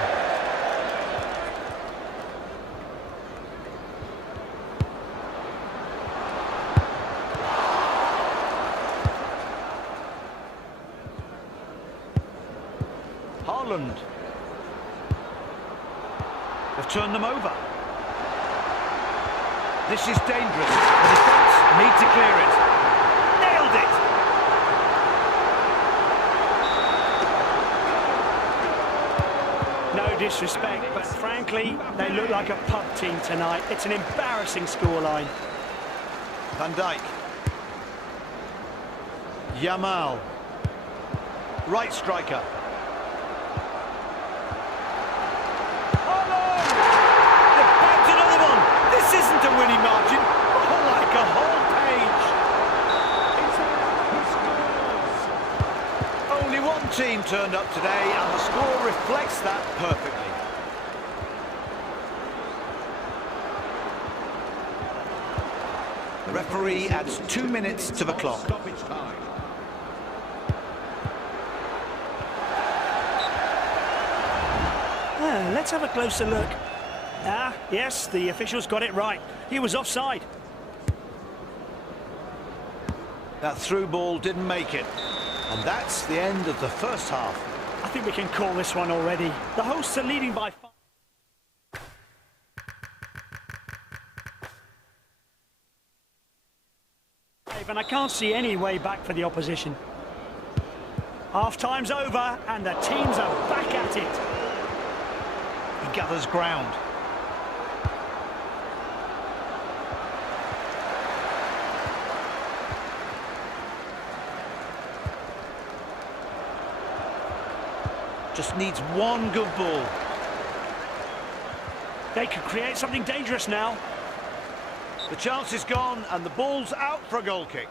Haaland. They've turned them over. This is dangerous. The defence need to clear it. Nailed it! No disrespect, but frankly, they look like a pub team tonight. It's an embarrassing scoreline. Van Dijk. Yamal. Right striker. This isn't a winning margin. Oh, like a whole page. Only one team turned up today, and the score reflects that perfectly. The referee adds 2 minutes to the clock. Let's have a closer look. Ah, yes, the officials got it right. He was offside. That through ball didn't make it. And that's the end of the first half. I think we can call this one already. The hosts are leading by 5, and I can't see any way back for the opposition. Half-time's over, and the teams are back at it. He gathers ground. Just needs one good ball. They could create something dangerous now. The chance is gone and the ball's out for a goal kick.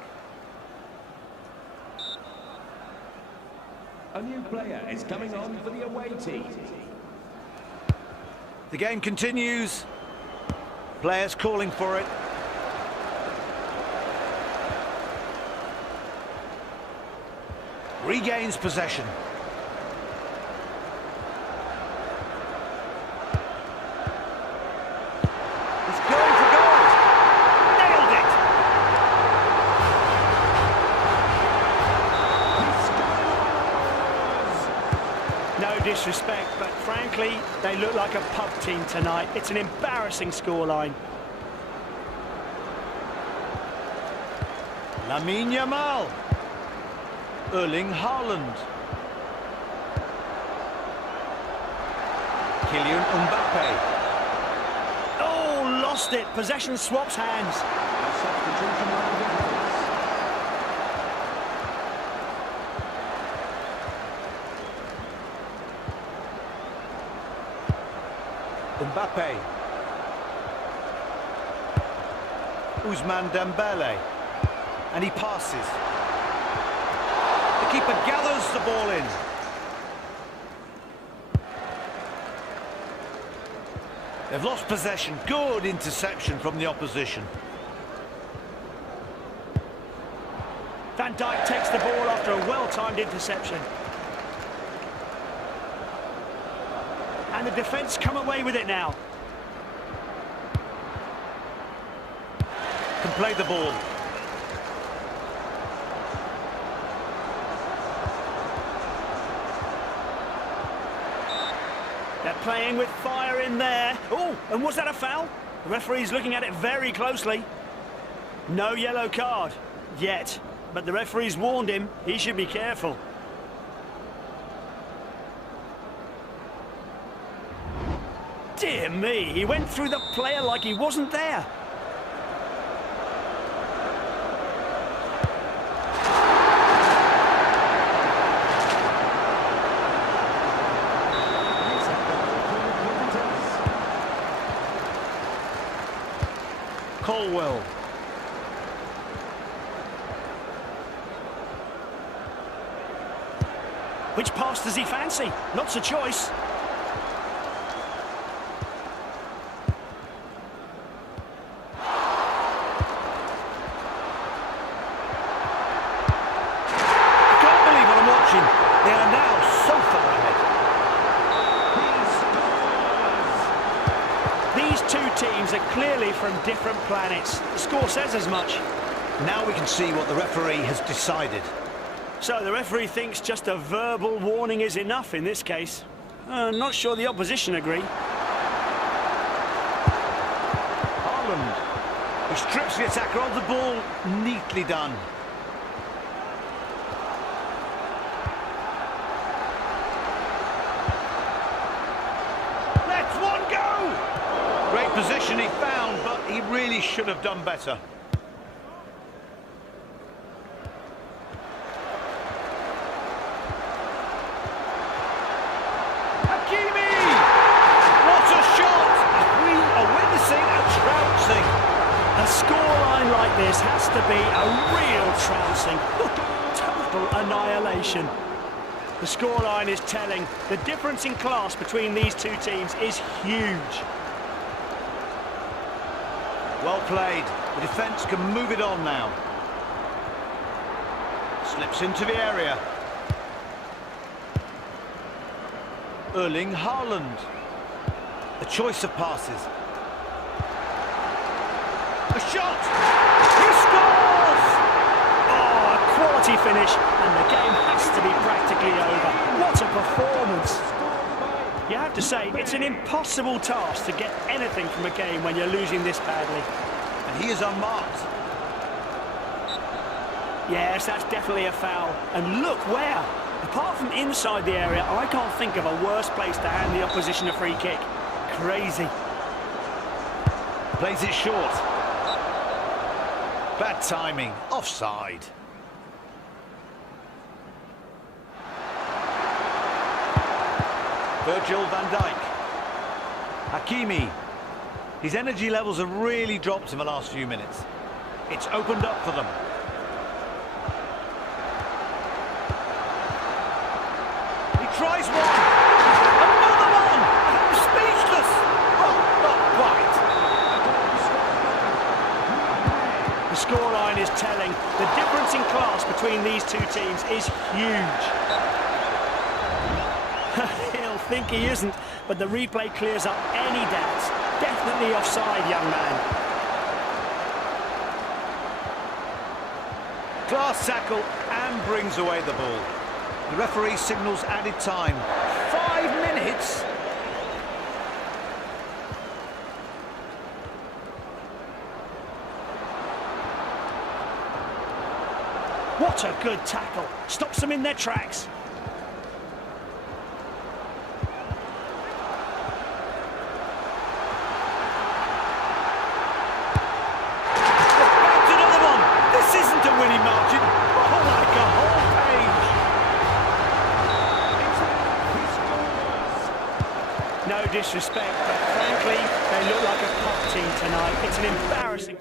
A new player is coming on for the away team. The game continues. Players calling for it. Regains possession. Disrespect, but frankly, they look like a pub team tonight. It's an embarrassing scoreline. Lamine Yamal. Erling Haaland. Kylian Mbappe. Oh, lost it. Possession swaps hands. A substitution on the defense. Mbappe. Ousmane Dembele. And he passes. The keeper gathers the ball in. They've lost possession. Good interception from the opposition. Van Dijk takes the ball after a well-timed interception. And the defence come away with it now. Can play the ball. They're playing with fire in there. Oh, and was that a foul? The referee's looking at it very closely. No yellow card yet, but the referee's warned him. He should be careful. Dear me, he went through the player like he wasn't there. Colwell. Which pass does he fancy? Lots of choice. They are now so far ahead. These two teams are clearly from different planets. The score says as much. Now we can see what the referee has decided. So the referee thinks just a verbal warning is enough in this case. Not sure the opposition agree. Haaland. He strips the attacker of the ball. Neatly done. Great position he found, but he really should have done better. Hakimi! What a shot! We are witnessing a trouncing. A scoreline like this has to be a real trouncing. Total annihilation. The scoreline is telling. The difference in class between these two teams is huge. Well played. The defence can move it on now. Slips into the area. Erling Haaland. A choice of passes. A shot! He scores! Oh, a quality finish, and the game has to be practically over. What a performance! You have to say, it's an impossible task to get anything from a game when you're losing this badly. And he is unmarked. Yes, that's definitely a foul. And look where. Apart from inside the area, I can't think of a worse place to hand the opposition a free kick. Crazy. Plays it short. Bad timing. Offside. Virgil van Dijk. Hakimi. His energy levels have really dropped in the last few minutes. It's opened up for them. He tries one. Another one. I'm speechless. Oh, not quite. The scoreline is telling. The difference in class between these two teams is huge. He'll think he isn't, but the replay clears up any doubts. Definitely offside, young man. Class tackle and brings away the ball. The referee signals added time. 5 minutes. What a good tackle. Stops them in their tracks. No disrespect, but frankly, they look like a pop team tonight. It's an embarrassing...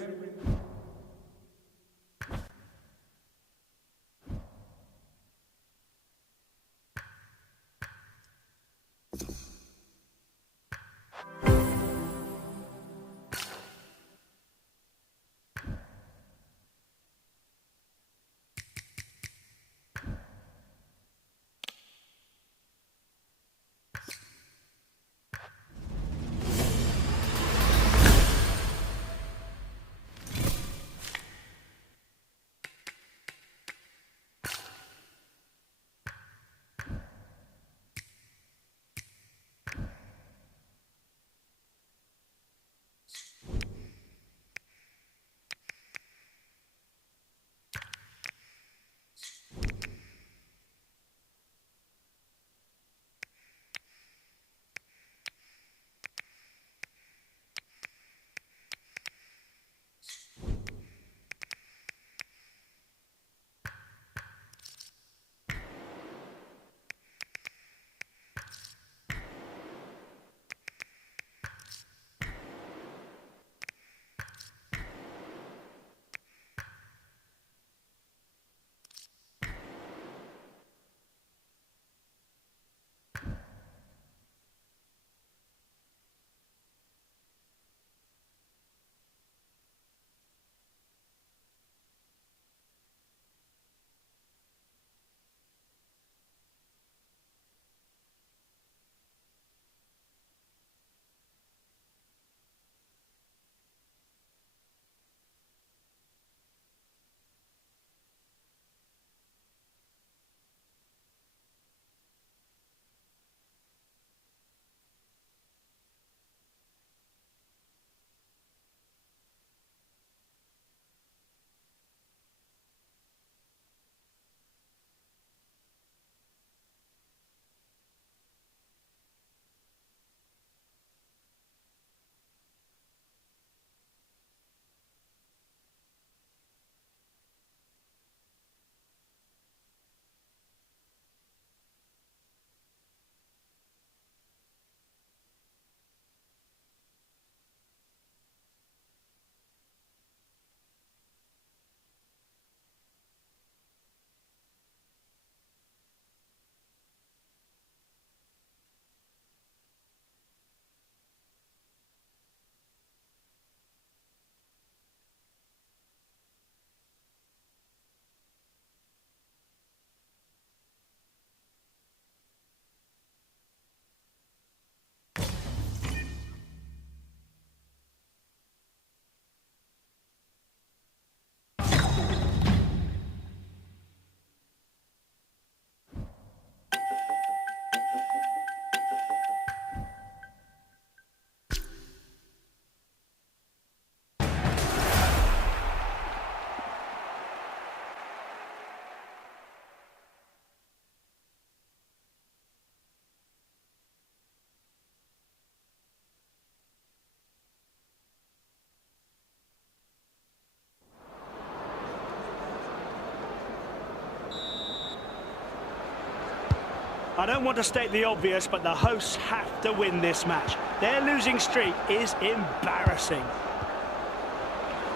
I don't want to state the obvious, but the hosts have to win this match. Their losing streak is embarrassing.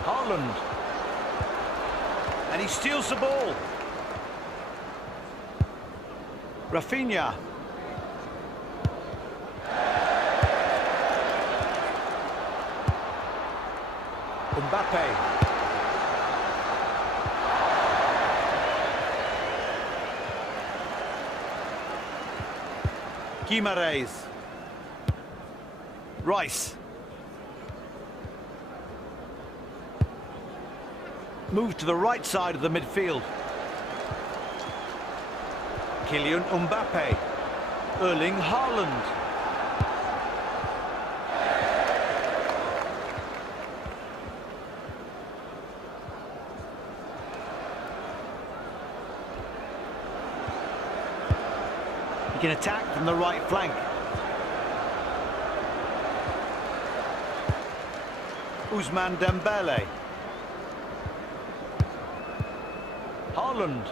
Haaland. And he steals the ball. Rafinha. Mbappe. Guimarães. Rice. Move to the right side of the midfield. Kylian Mbappe. Erling Haaland. He can attack from the right flank. Ousmane Dembele. Haaland.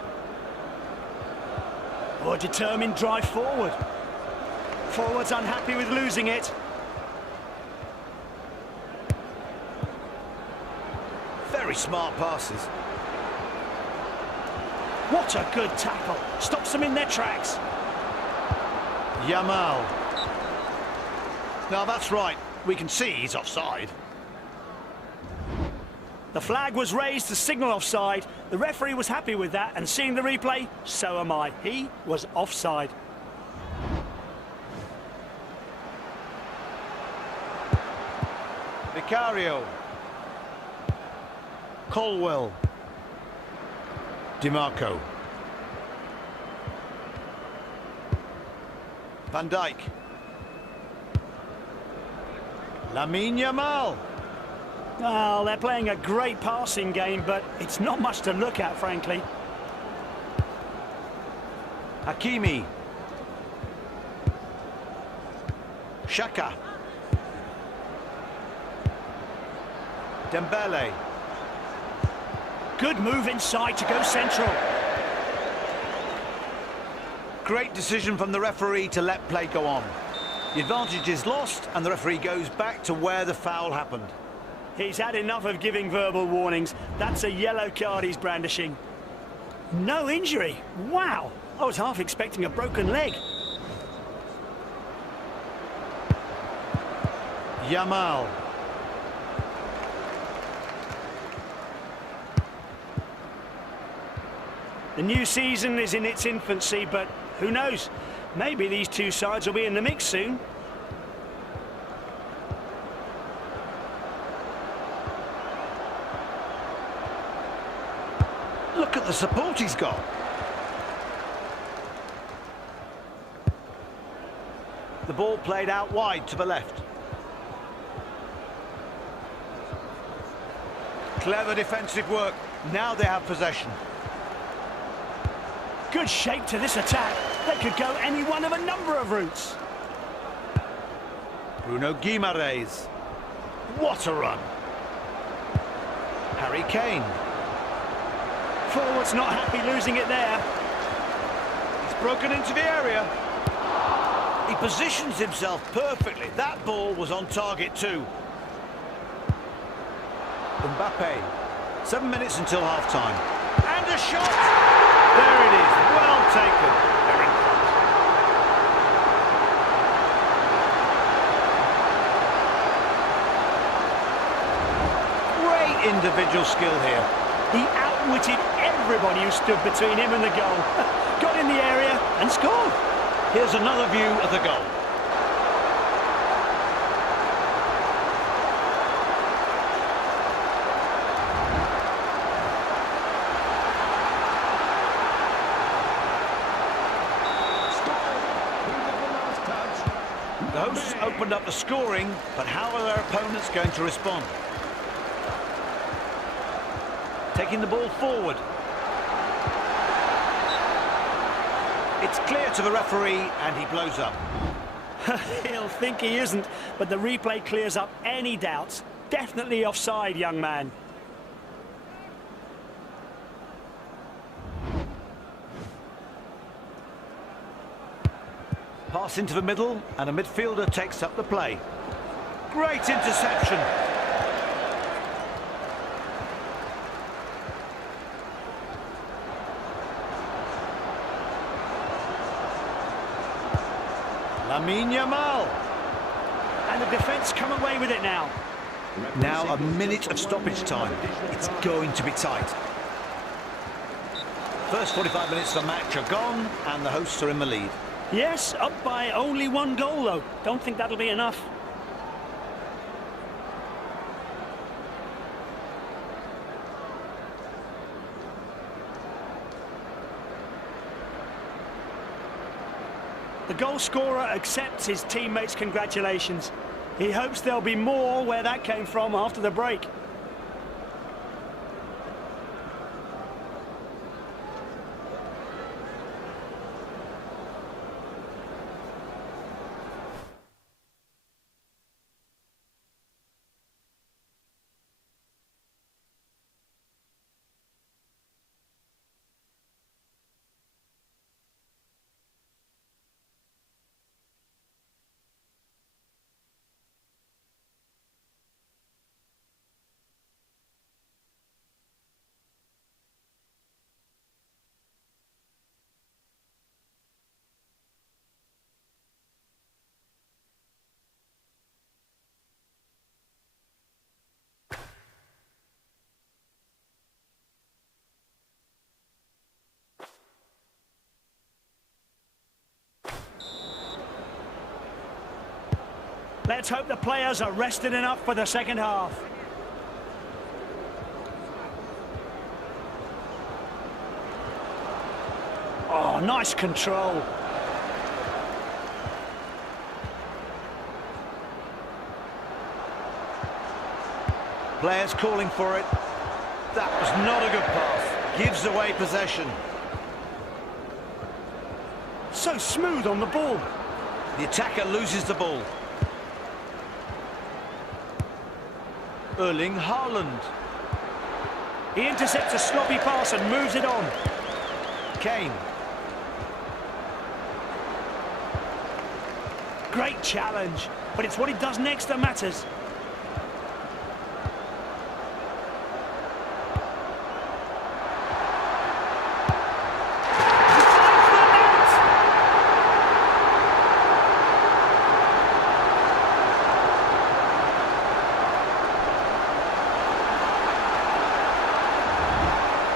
Oh, a determined drive forward. Forward's unhappy with losing it. Very smart passes. What a good tackle. Stops them in their tracks. Yamal. Now that's right. We can see he's offside. The flag was raised to signal offside. The referee was happy with that, and seeing the replay, so am I. He was offside. Vicario. Colwell. DiMarco. Van Dijk. Lamine Yamal. Well, they're playing a great passing game, but it's not much to look at, frankly. Hakimi. Xhaka. Dembele. Good move inside to go central. Great decision from the referee to let play go on. The advantage is lost and the referee goes back to where the foul happened. He's had enough of giving verbal warnings. That's a yellow card he's brandishing. No injury. Wow. I was half expecting a broken leg. Yamal. The new season is in its infancy, but who knows? Maybe these two sides will be in the mix soon. Look at the support he's got. The ball played out wide to the left. Clever defensive work. Now they have possession. Good shape to this attack. That could go any one of a number of routes. Bruno Guimarães. What a run. Harry Kane. Forward's not happy losing it there. He's broken into the area. He positions himself perfectly. That ball was on target too. Mbappe. 7 minutes until half-time. And a shot! There it is. Well taken. They're in front. Great individual skill here. He outwitted everybody who stood between him and the goal. Got in the area and scored. Here's another view of the goal. The hosts opened up the scoring, but how are their opponents going to respond? Taking the ball forward. It's clear to the referee and he blows up. He'll think he isn't, but the replay clears up any doubts. Definitely offside, young man. Pass into the middle, and a midfielder takes up the play. Great interception. Lamine Yamal. And the defence come away with it now. Now a minute of stoppage time. It's going to be tight. First 45 minutes of the match are gone, and the hosts are in the lead. Yes, up by only one goal, though. Don't think that'll be enough. The goal scorer accepts his teammates' congratulations. He hopes there'll be more where that came from after the break. Let's hope the players are rested enough for the second half. Oh, nice control. Players calling for it. That was not a good pass. Gives away possession. So smooth on the ball. The attacker loses the ball. Erling Haaland. He intercepts a sloppy pass and moves it on. Kane. Great challenge, but it's what he does next that matters.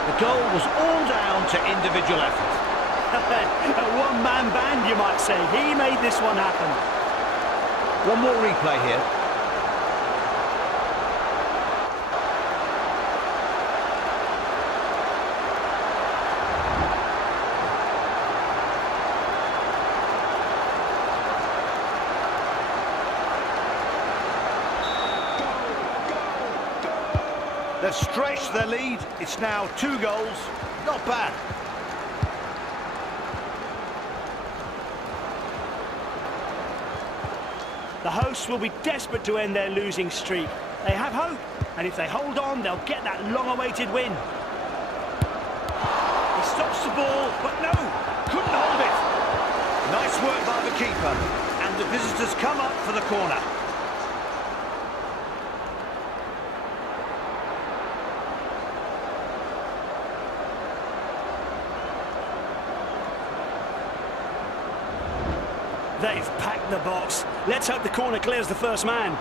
The goal was all down to individual effort. A one-man band, you might say. He made this one happen. One more replay here. They've stretched their lead. It's now 2 goals. Not bad. The hosts will be desperate to end their losing streak. They have hope, and if they hold on, they'll get that long-awaited win. He stops the ball, but no, couldn't hold it. Nice work by the keeper, and the visitors come up for the corner. They've packed the box. Let's hope the corner clears the first man.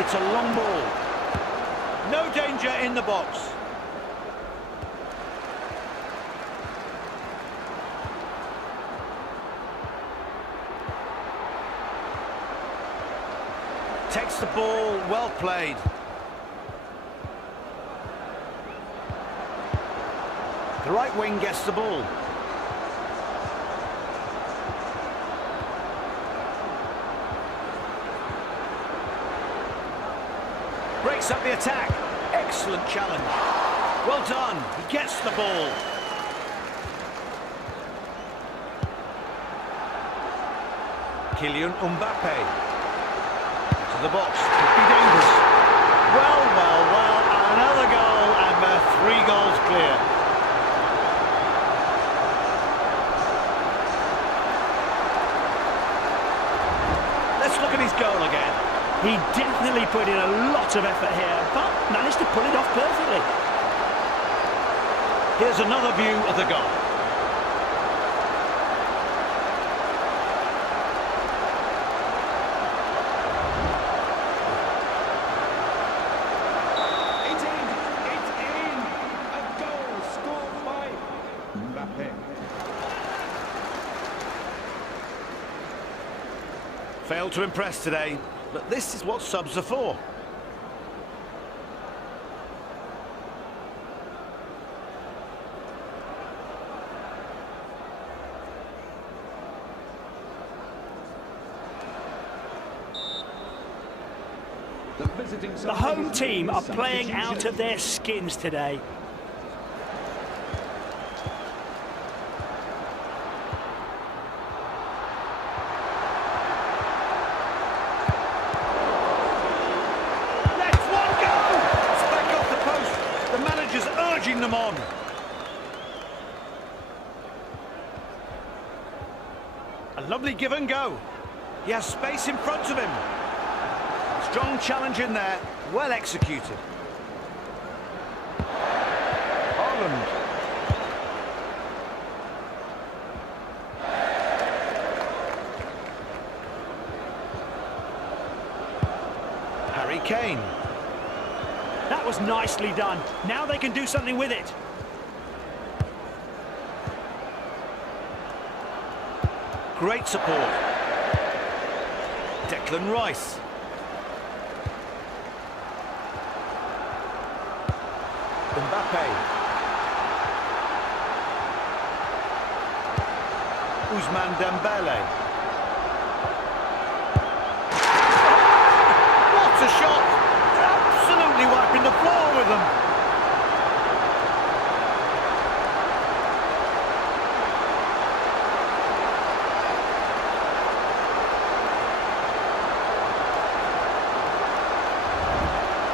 It's a long ball. No danger in the box. Takes the ball, well played. The right wing gets the ball. Breaks up the attack. Excellent challenge. Well done. He gets the ball. Kylian Mbappe. To the box. Could be dangerous. Well. Another goal. He definitely put in a lot of effort here, but managed to pull it off perfectly. Here's another view of the goal. It's in! A goal scored by Mbappe. Failed to impress today, but this is what subs are for. The home team are playing out of their skins today. Let's one go! It's back off the post. The manager's urging them on. A lovely give and go. He has space in front of him. Strong challenge in there, well executed. Holland. Harry Kane. That was nicely done. Now they can do something with it. Great support. Declan Rice. Mbappe. Ousmane Dembele. What a shot! Absolutely wiping the floor with them.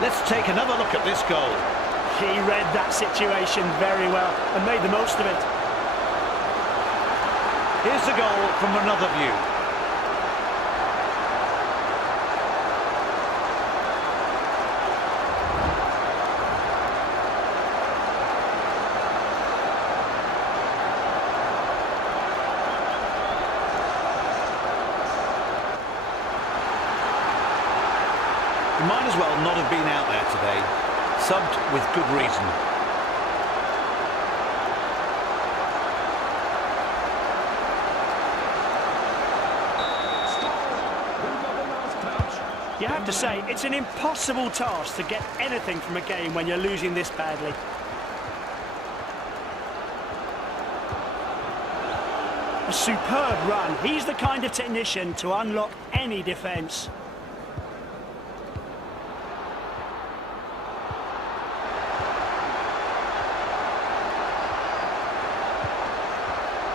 Let's take another look at this goal. He read that situation very well and made the most of it. Here's the goal from another view. He might as well not have been out there today. Subbed with good reason. You have to say, it's an impossible task to get anything from a game when you're losing this badly. A superb run. He's the kind of technician to unlock any defence.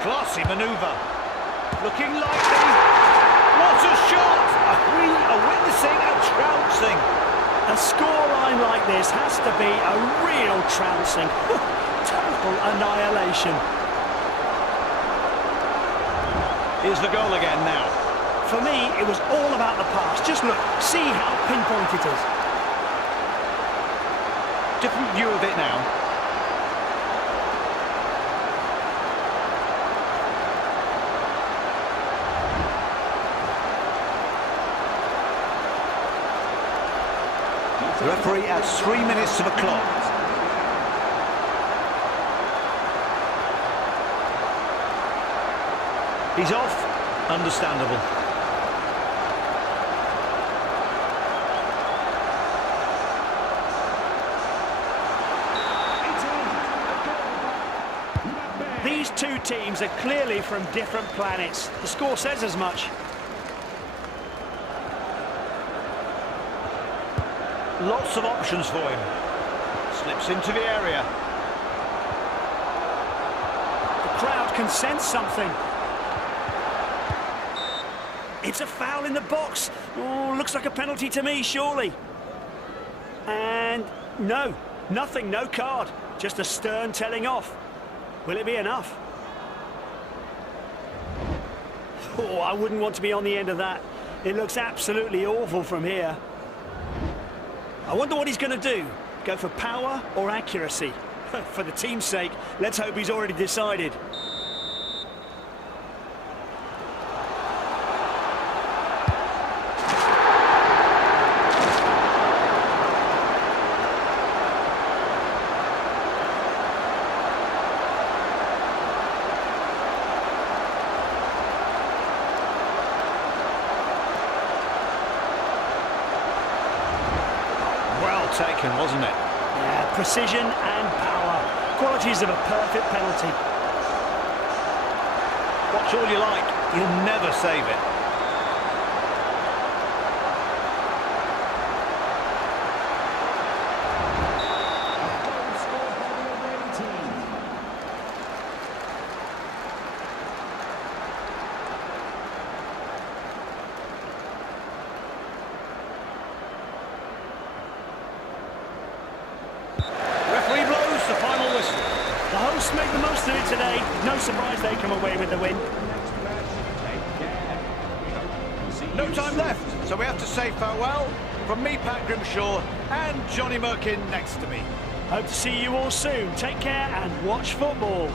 Classy manoeuvre. Looking likely. What a shot! We are witnessing a trouncing. A scoreline like this has to be a real trouncing. Total annihilation. Here's the goal again now. For me, it was all about the pass. Just look, see how pinpoint it is. Different view of it now. The referee adds 3 minutes to the clock. He's off. Understandable. These two teams are clearly from different planets. The score says as much. Lots of options for him. Slips into the area. The crowd can sense something. It's a foul in the box. Oh, looks like a penalty to me, surely. And no, nothing, no card. Just a stern telling off. Will it be enough? Oh, I wouldn't want to be on the end of that. It looks absolutely awful from here. I wonder what he's going to do. Go for power or accuracy? For the team's sake, let's hope he's already decided. Well taken, wasn't it? Yeah, precision and power. Qualities of a perfect penalty. Watch all you like, you'll never save it. Goal scored by the away team. Referee blows the final whistle. The hosts make the most of it today. No surprise they come away with the win. Next match, take care. We hope we'll see No you time soon. left, so we have to say farewell from me, Pat Grimshaw, and Johnny Merkin next to me. Hope to see you all soon. Take care and watch football.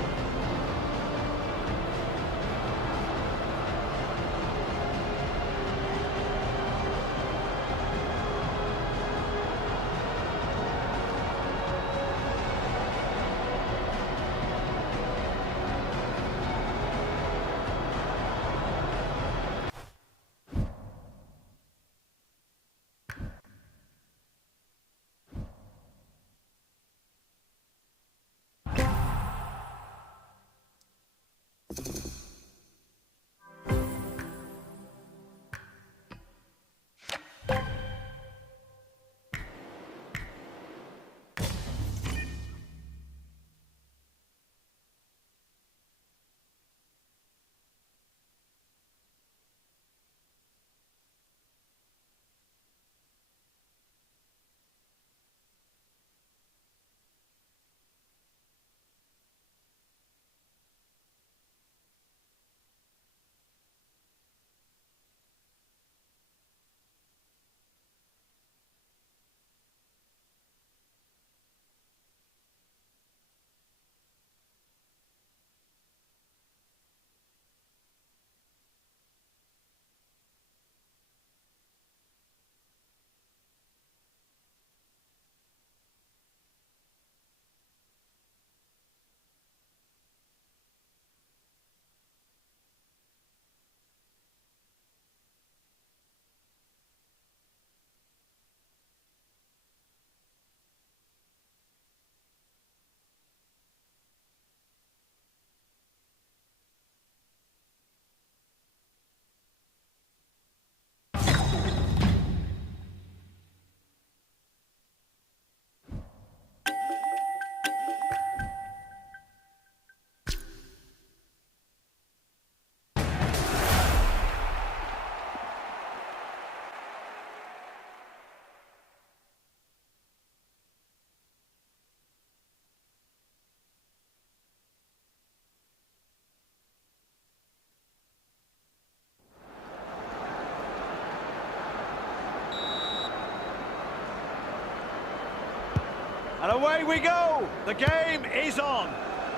And away we go! The game is on!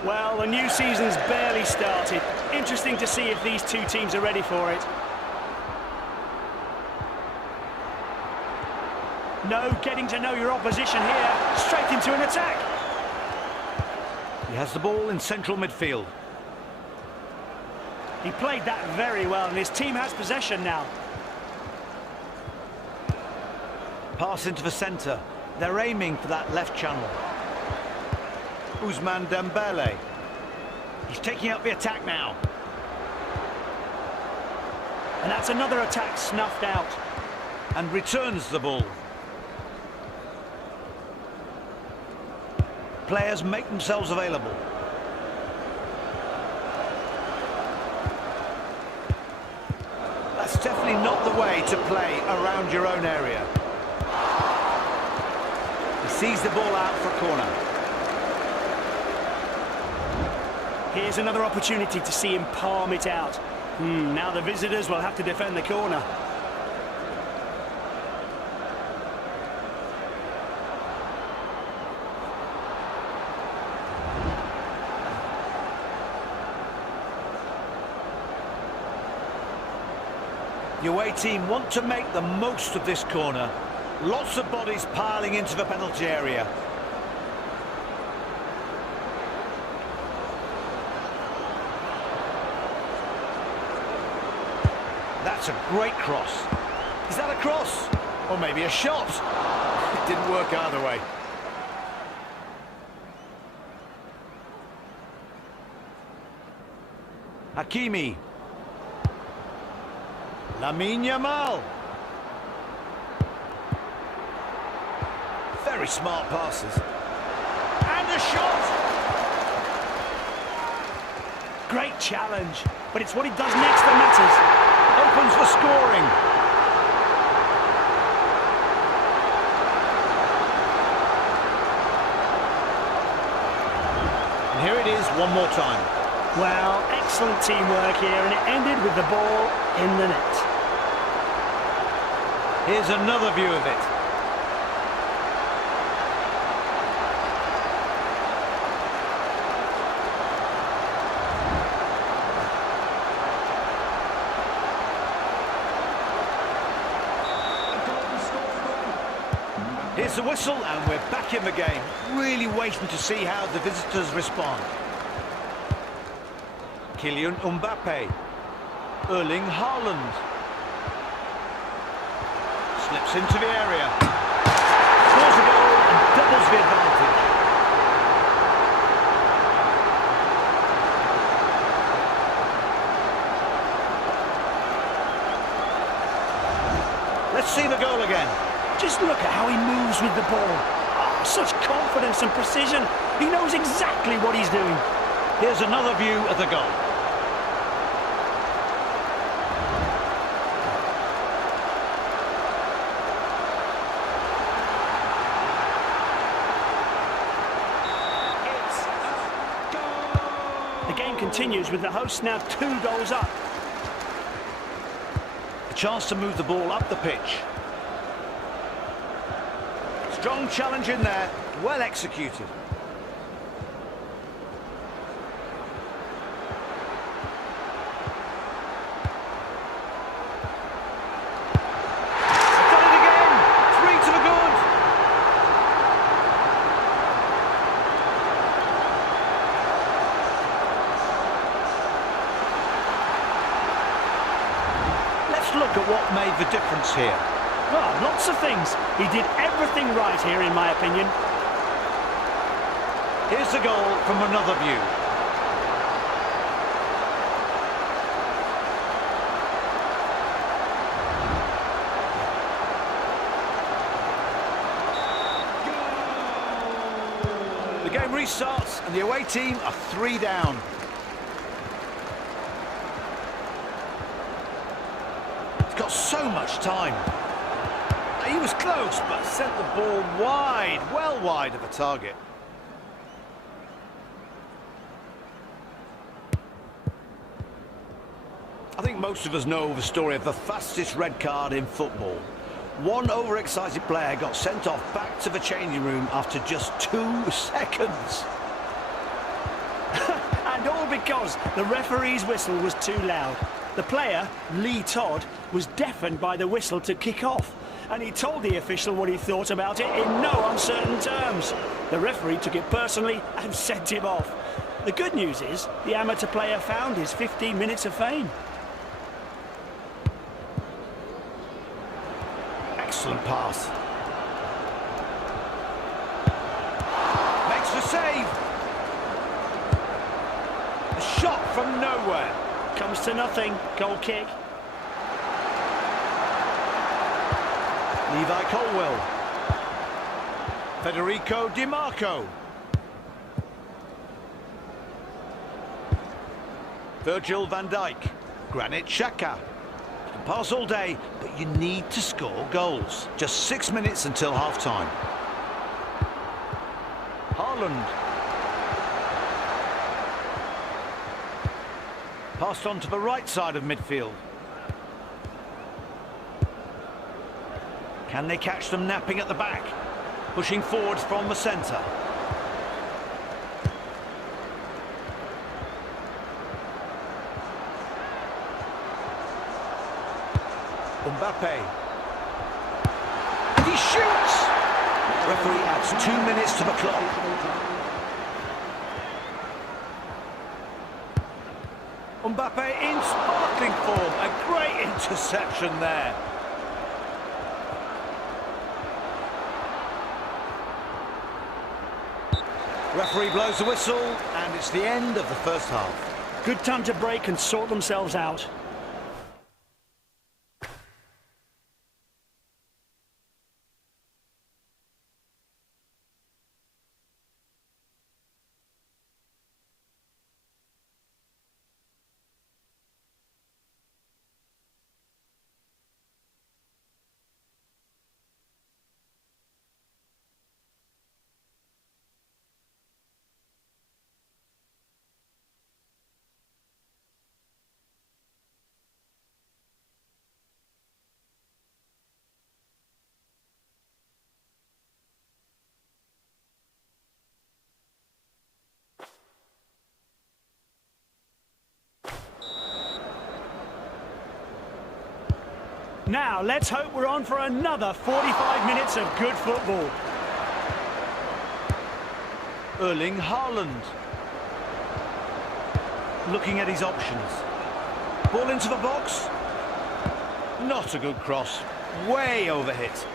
Well, the new season's barely started. Interesting to see if these two teams are ready for it. No getting to know your opposition here. Straight into an attack. He has the ball in central midfield. He played that very well, and his team has possession now. Pass into the centre. They're aiming for that left channel. Ousmane Dembele. He's taking up the attack now. And that's another attack snuffed out. And returns the ball. Players make themselves available. That's definitely not the way to play around your own area. He sees the ball out for a corner. Here's another opportunity to see him palm it out. Now the visitors will have to defend the corner. The away team want to make the most of this corner. Lots of bodies piling into the penalty area. That's a great cross. Is that a cross? Or maybe a shot? It didn't work either way. Hakimi. Lamine Yamal. Very smart passes. And a shot! Great challenge, but it's what he does next that matters. Opens the scoring. And here it is one more time. Well, excellent teamwork here, and it ended with the ball in the net. Here's another view of it. Here's the whistle, and we're back in the game. Really waiting to see how the visitors respond. Kylian Mbappe. Erling Haaland. Slips into the area. Scores a goal and doubles the advantage. Let's see the goal again. Just look at how he moves with the ball. Oh, such confidence and precision. He knows exactly what he's doing. Here's another view of the goal. The game continues with the hosts now 2 goals up. A chance to move the ball up the pitch. Strong challenge in there, well executed. Done it again! 3 to the good! Let's look at what made the difference here. Well, lots of things. He did everything right here, in my opinion. Here's the goal from another view. The game restarts and the away team are 3 down. He's got so much time. He was close, but sent the ball wide, well wide of the target. I think most of us know the story of the fastest red card in football. One overexcited player got sent off back to the changing room after just 2 seconds. And all because the referee's whistle was too loud. The player, Lee Todd, was deafened by the whistle to kick off. And he told the official what he thought about it in no uncertain terms. The referee took it personally and sent him off. The good news is the amateur player found his 15 minutes of fame. Excellent pass. Makes the save. A shot from nowhere. Comes to nothing. Goal kick. Levi Colwell. Federico Di Marco. Virgil van Dijk. Granit Xhaka. You can pass all day, but you need to score goals. Just 6 minutes until half-time. Haaland. Passed on to the right side of midfield. Can they catch them napping at the back? Pushing forward from the centre. Mbappe. And he shoots! Referee adds 2 minutes to the clock. Mbappe in sparkling form. A great interception there. Referee blows the whistle, and it's the end of the first half. Good time to break and sort themselves out. Now, let's hope we're on for another 45 minutes of good football. Erling Haaland. Looking at his options. Ball into the box. Not a good cross. Way overhit.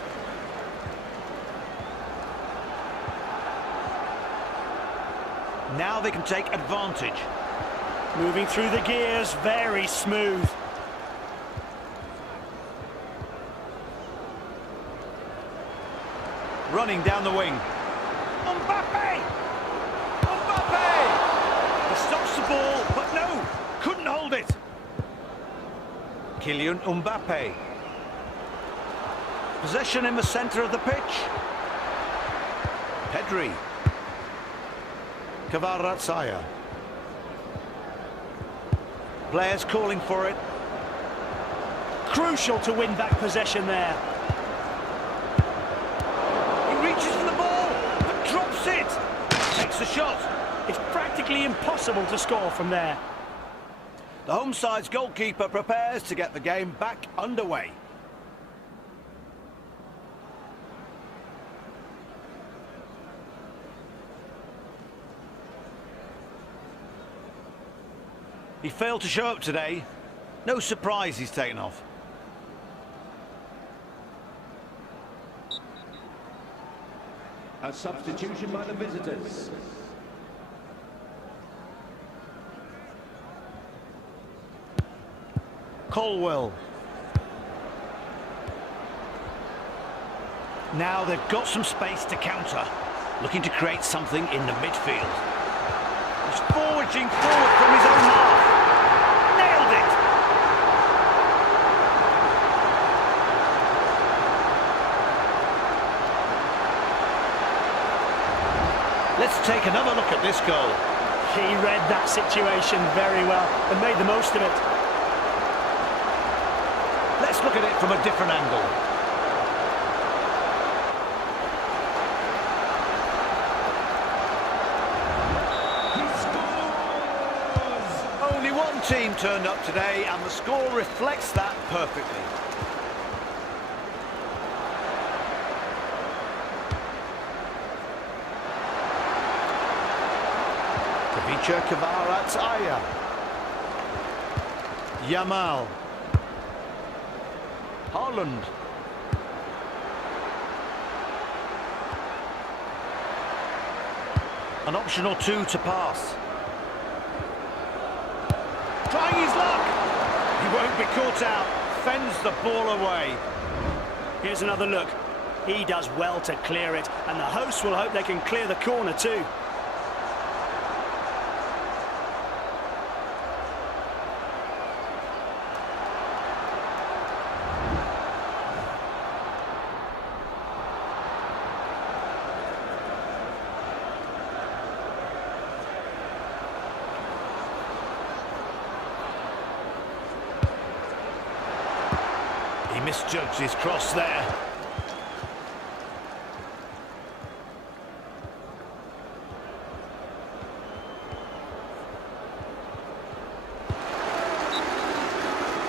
Now they can take advantage. Moving through the gears, very smooth. Running down the wing. Mbappe! Mbappe! He stops the ball, but no! Couldn't hold it! Kylian Mbappe. Possession in the centre of the pitch. Pedri. Kvaratskhelia. Players calling for it. Crucial to win back possession there. Takes the shot. It's practically impossible to score from there. The home side's goalkeeper prepares to get the game back underway. He failed to show up today. No surprise he's taken off. A substitution by the visitors. Colwell. Now they've got some space to counter. Looking to create something in the midfield. He's forwarding forward from his own half. Nailed it! Let's take another look at this goal. He read that situation very well and made the most of it. Let's look at it from a different angle. He scores! Only one team turned up today, and the score reflects that perfectly. Kvaratskhelia. Yamal. Haaland. An option or two to pass. Trying his luck. He won't be caught out. Fends the ball away. Here's another look. He does well to clear it, and the hosts will hope they can clear the corner too. He misjudged his cross there.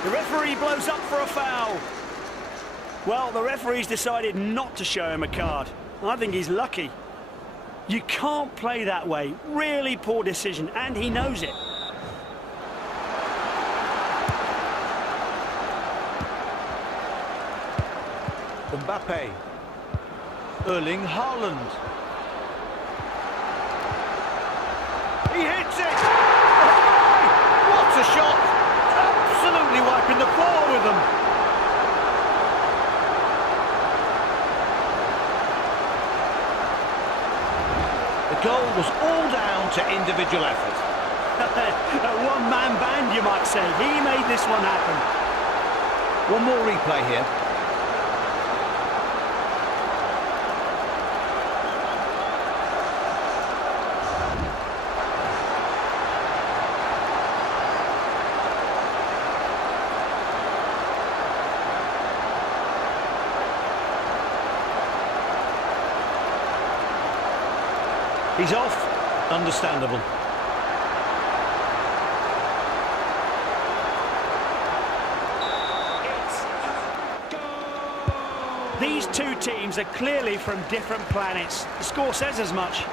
The referee blows up for a foul. Well, the referee's decided not to show him a card. I think he's lucky. You can't play that way. Really poor decision, and he knows it. Mbappe. Erling Haaland. He hits it! Oh my! What a shot! Absolutely wiping the floor with them. The goal was all down to individual effort. A one-man band, you might say. He made this one happen. One more replay here. He's off. Understandable. These two teams are clearly from different planets. The score says as much.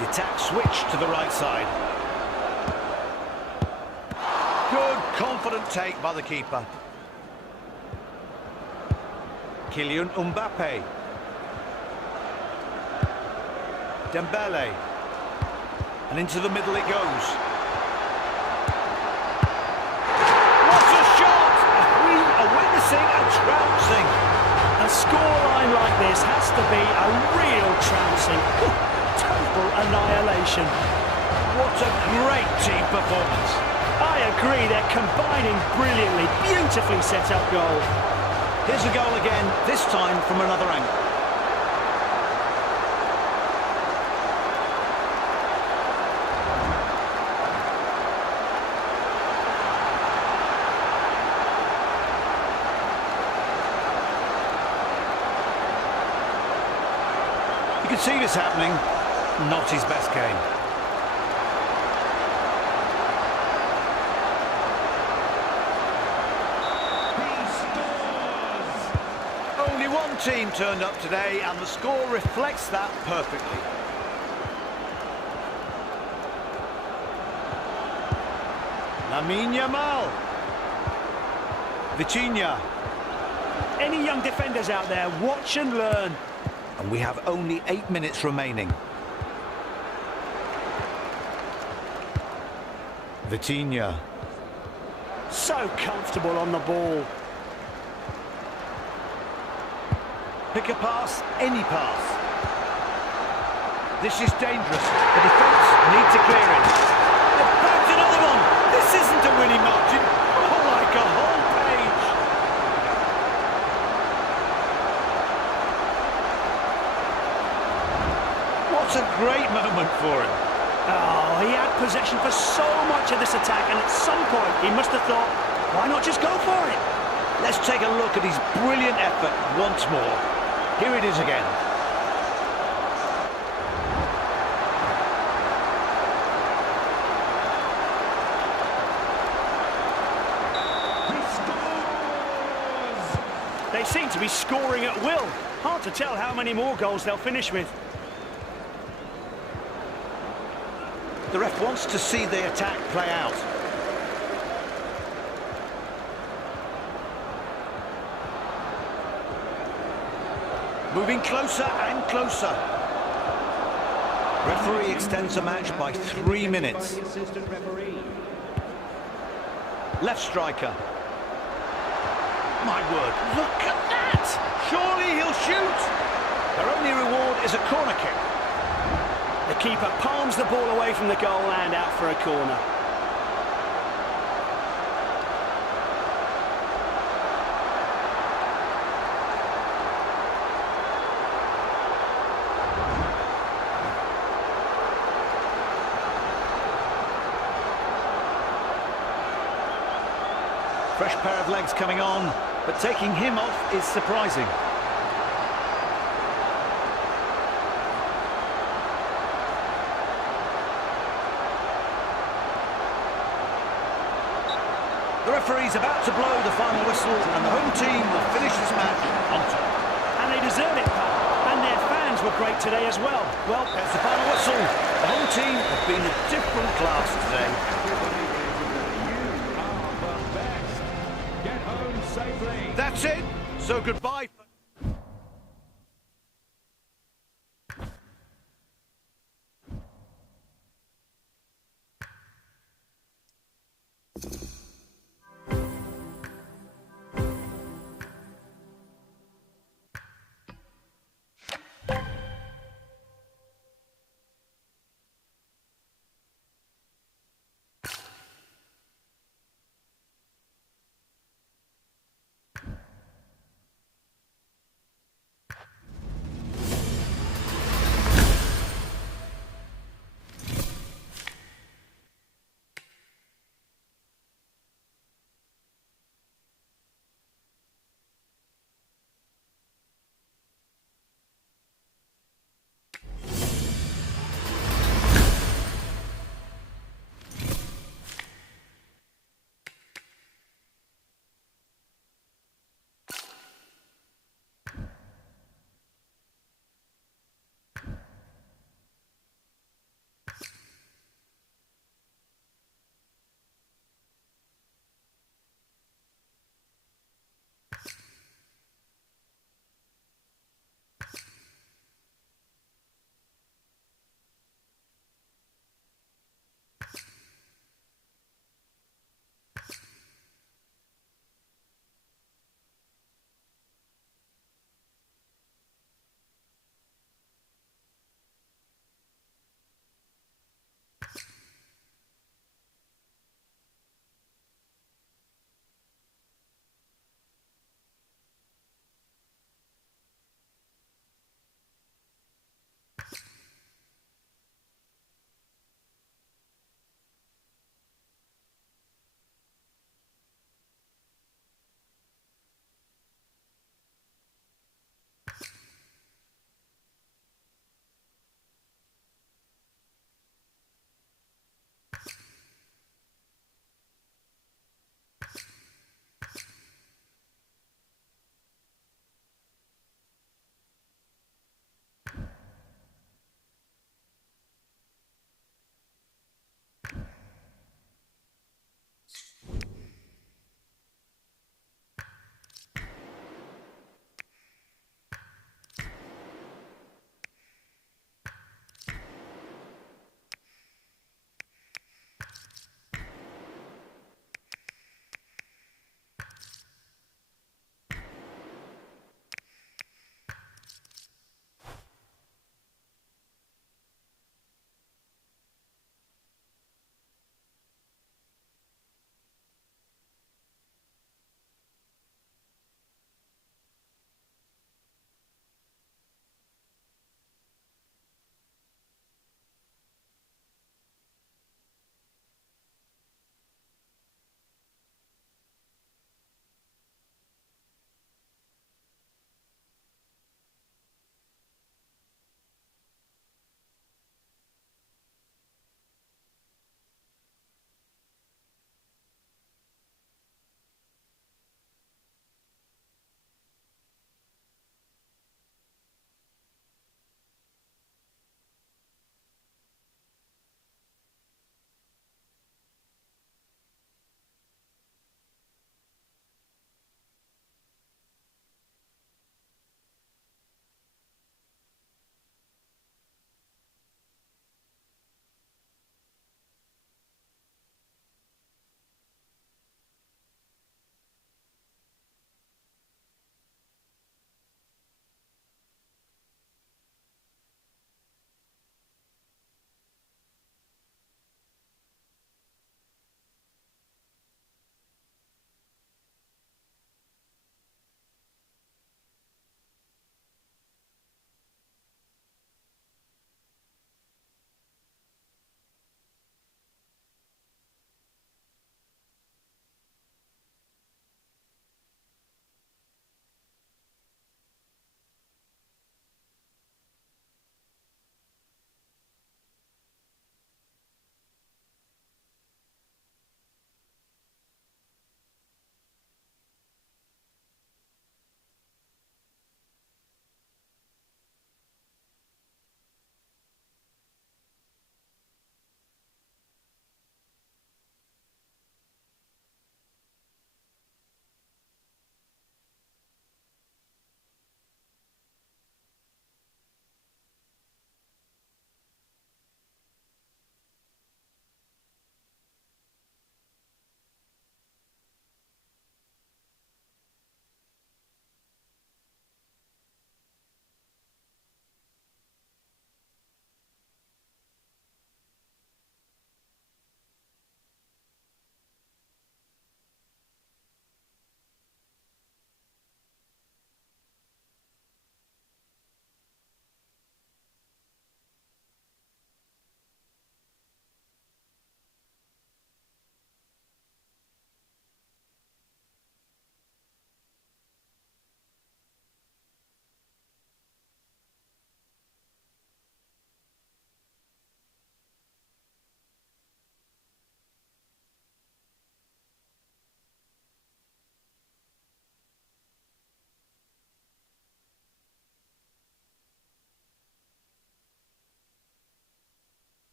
The attack switched to the right side. Good, confident take by the keeper. Kylian Mbappe. Dembele. And into the middle it goes. What a shot! We are witnessing a trouncing. A scoreline like this has to be a real trouncing. Total annihilation. What a great team performance. I agree, they're combining brilliantly. Beautifully set up goal. Here's a goal again, this time from another angle. You can see this happening. Not his best game. Only one team turned up today, and the score reflects that perfectly. Lamine Yamal. Vitinha. Any young defenders out there, watch and learn. And we have only 8 minutes remaining. Vitinha. So comfortable on the ball. Pick a pass, any pass. This is dangerous. The defence need to clear it. They've bagged another one. This isn't a winning margin. Oh, like a whole page. What a great moment for him. Oh, he had possession for so much of this attack, and at some point he must have thought, why not just go for it? Let's take a look at his brilliant effort once more. Here it is again. They seem to be scoring at will. Hard to tell how many more goals they'll finish with. The ref wants to see the attack play out. Moving closer and closer. Referee extends the match by 3 minutes. Left striker. My word, look at that! Surely he'll shoot! Their only reward is a corner kick. The keeper palms the ball away from the goal and out for a corner. Fresh pair of legs coming on, but taking him off is surprising. The referee's about to blow the final whistle, and the home team will finish this match on top. And they deserve it, Pat. And their fans were great today as well. Well, that's the final whistle. The home team have been a different class today. You are the best. Get home safely. That's it. So goodbye.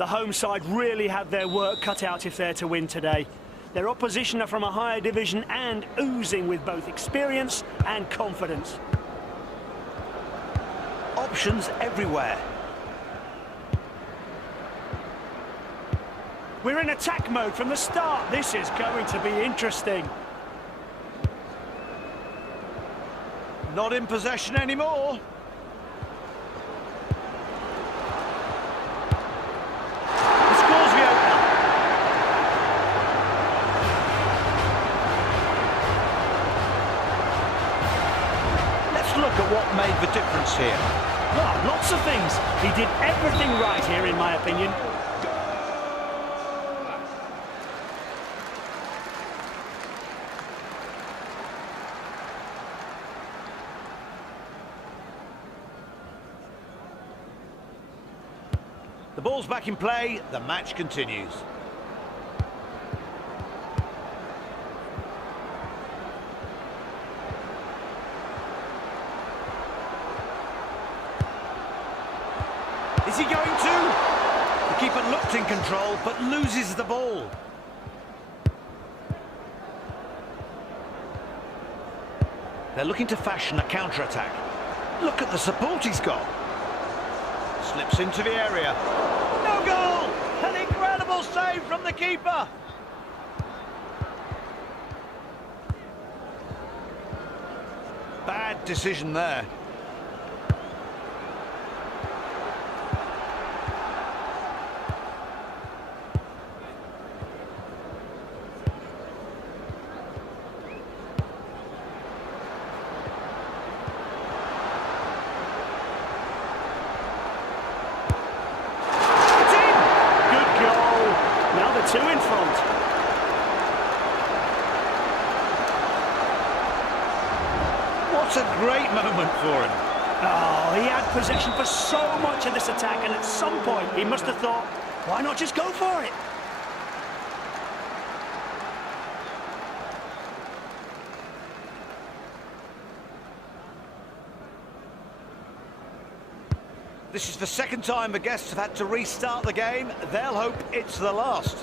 The home side really have their work cut out if they're to win today. Their opposition are from a higher division and oozing with both experience and confidence. Options everywhere. We're in attack mode from the start. This is going to be interesting. Not in possession anymore. He scores the opener. Let's look at what made the difference here. Well, lots of things. He did everything right here, in my opinion. The ball's back in play, the match continues. Is he going to? The keeper looked in control, but loses the ball. They're looking to fashion a counter-attack. Look at the support he's got. Slips into the area. No goal! An incredible save from the keeper. Bad decision there. Two in front. What a great moment for him. Oh, he had possession for so much of this attack, and at some point he must have thought, why not just go for it? This is the second time the guests have had to restart the game. They'll hope it's the last.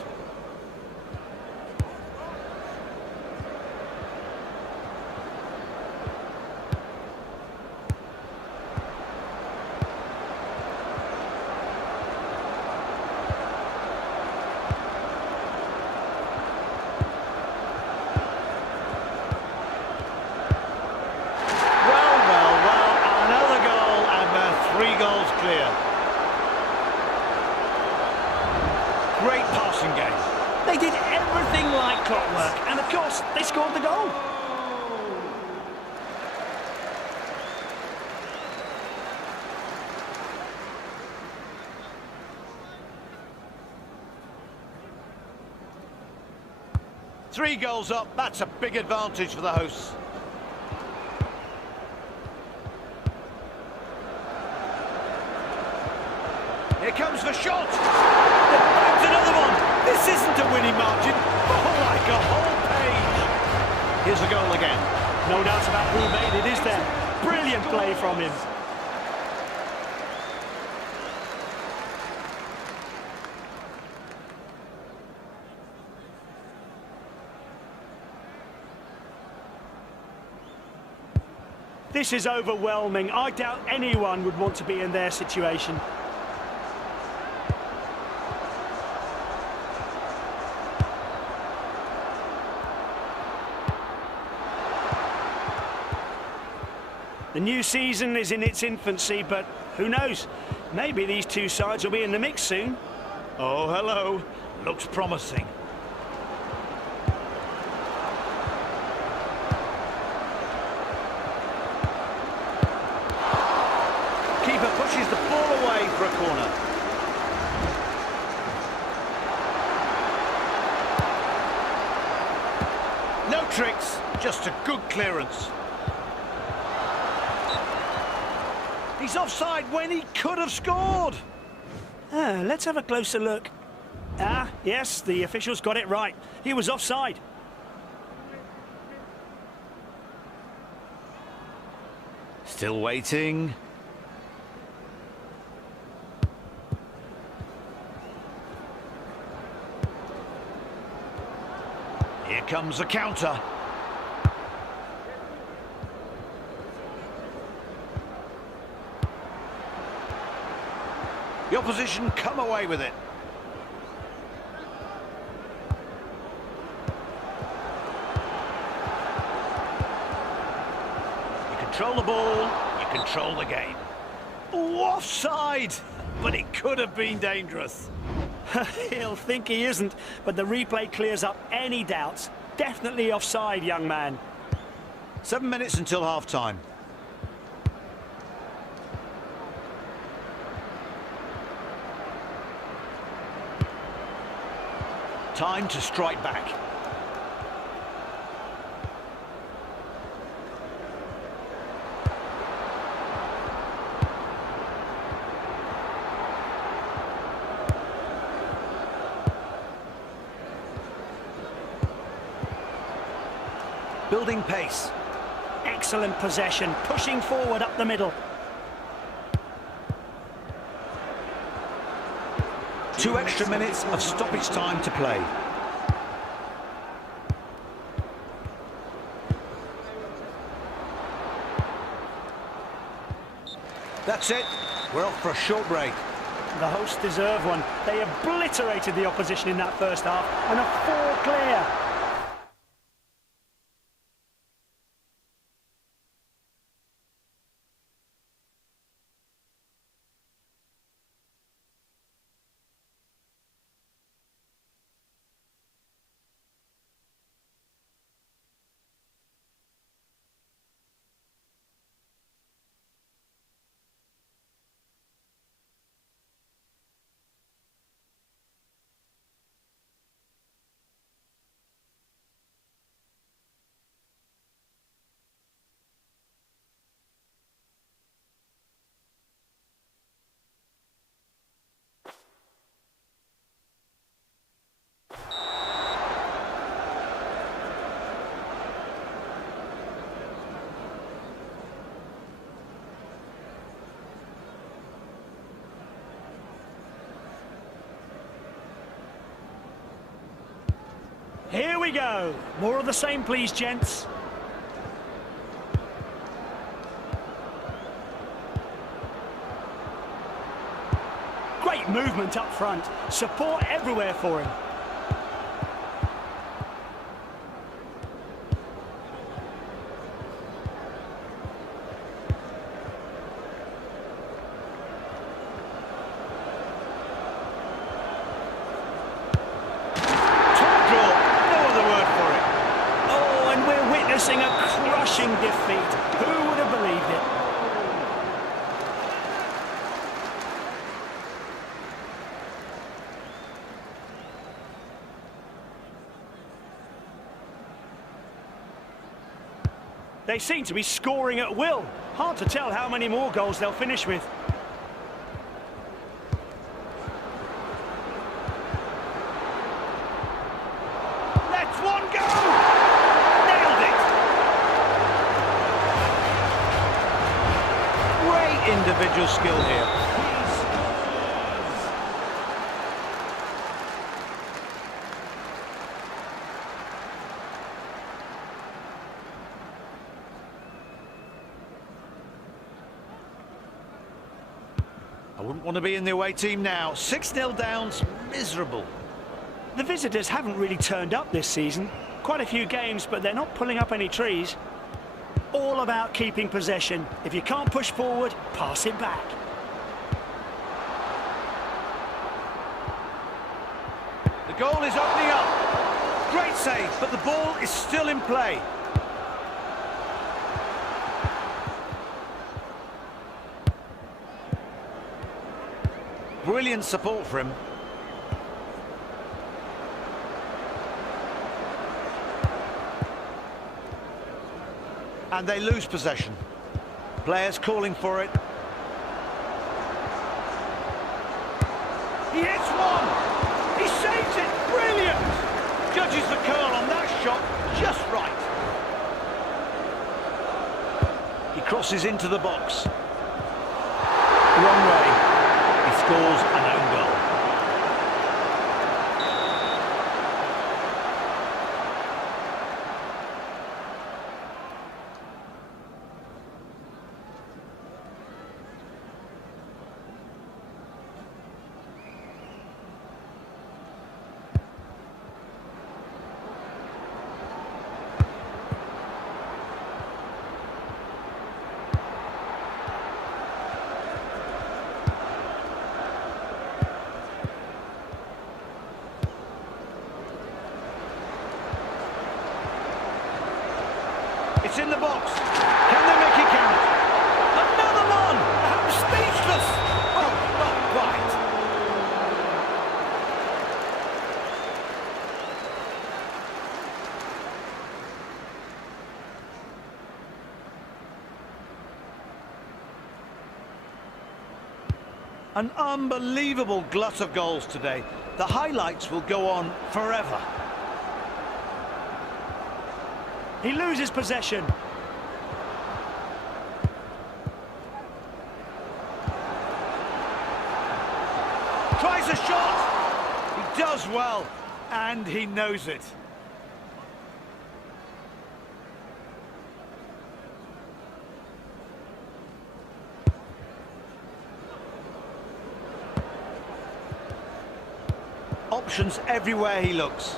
Great passing game. They did everything like clockwork, and of course, they scored the goal. Three goals up, that's a big advantage for the hosts. Here comes the shot. There's another one. This isn't a winning margin. Oh, like a whole page. Here's the goal again. No doubt about who made it, is there? Brilliant play from him. This is overwhelming. I doubt anyone would want to be in their situation. The new season is in its infancy, but who knows? Maybe these two sides will be in the mix soon. Oh, hello. Looks promising. Keeper pushes the ball away for a corner. No tricks, just a good clearance. He's offside when he could have scored. Let's have a closer look. Ah, yes, the officials got it right. He was offside. Still waiting. comes the counter. The opposition come away with it. You control the ball, you control the game. Ooh, offside! But it could have been dangerous. He'll think he isn't, but the replay clears up any doubts. Definitely offside, young man. 7 minutes until half-time. Time to strike back. Building pace. Excellent possession, pushing forward up the middle. 2 extra minutes of stoppage time to play. That's it. We're off for a short break. The hosts deserve one. They obliterated the opposition in that first half and are 4 clear. Here we go. More of the same, please, gents. Great movement up front. Support everywhere for him. A crushing defeat. Who would have believed it? They seem to be scoring at will. Hard to tell how many more goals they'll finish with. Let's one go! Individual skill here. I wouldn't want to be in the away team now. 6-0 down's miserable. The visitors haven't really turned up this season. Quite a few games, but they're not pulling up any trees. All about keeping possession. If you can't push forward, pass it back. The goal is opening up. Great save, but the ball is still in play. Brilliant support for him. And they lose possession. Players calling for it. He hits one! He saves it! Brilliant! Judges the curl on that shot just right. He crosses into the box. Wrong way. He scores an own goal. An unbelievable glut of goals today. The highlights will go on forever. He loses possession. Tries a shot. He does well, and he knows it. Options everywhere he looks.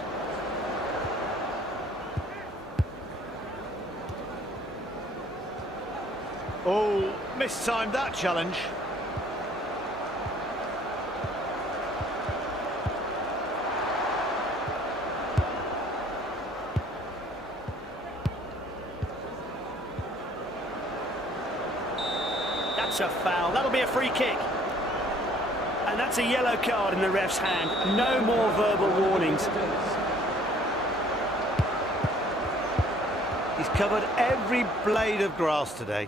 Oh, mistimed that challenge. That's a foul. That'll be a free kick. And that's a yellow card in the ref's hand. No more verbal warnings. He's covered every blade of grass today.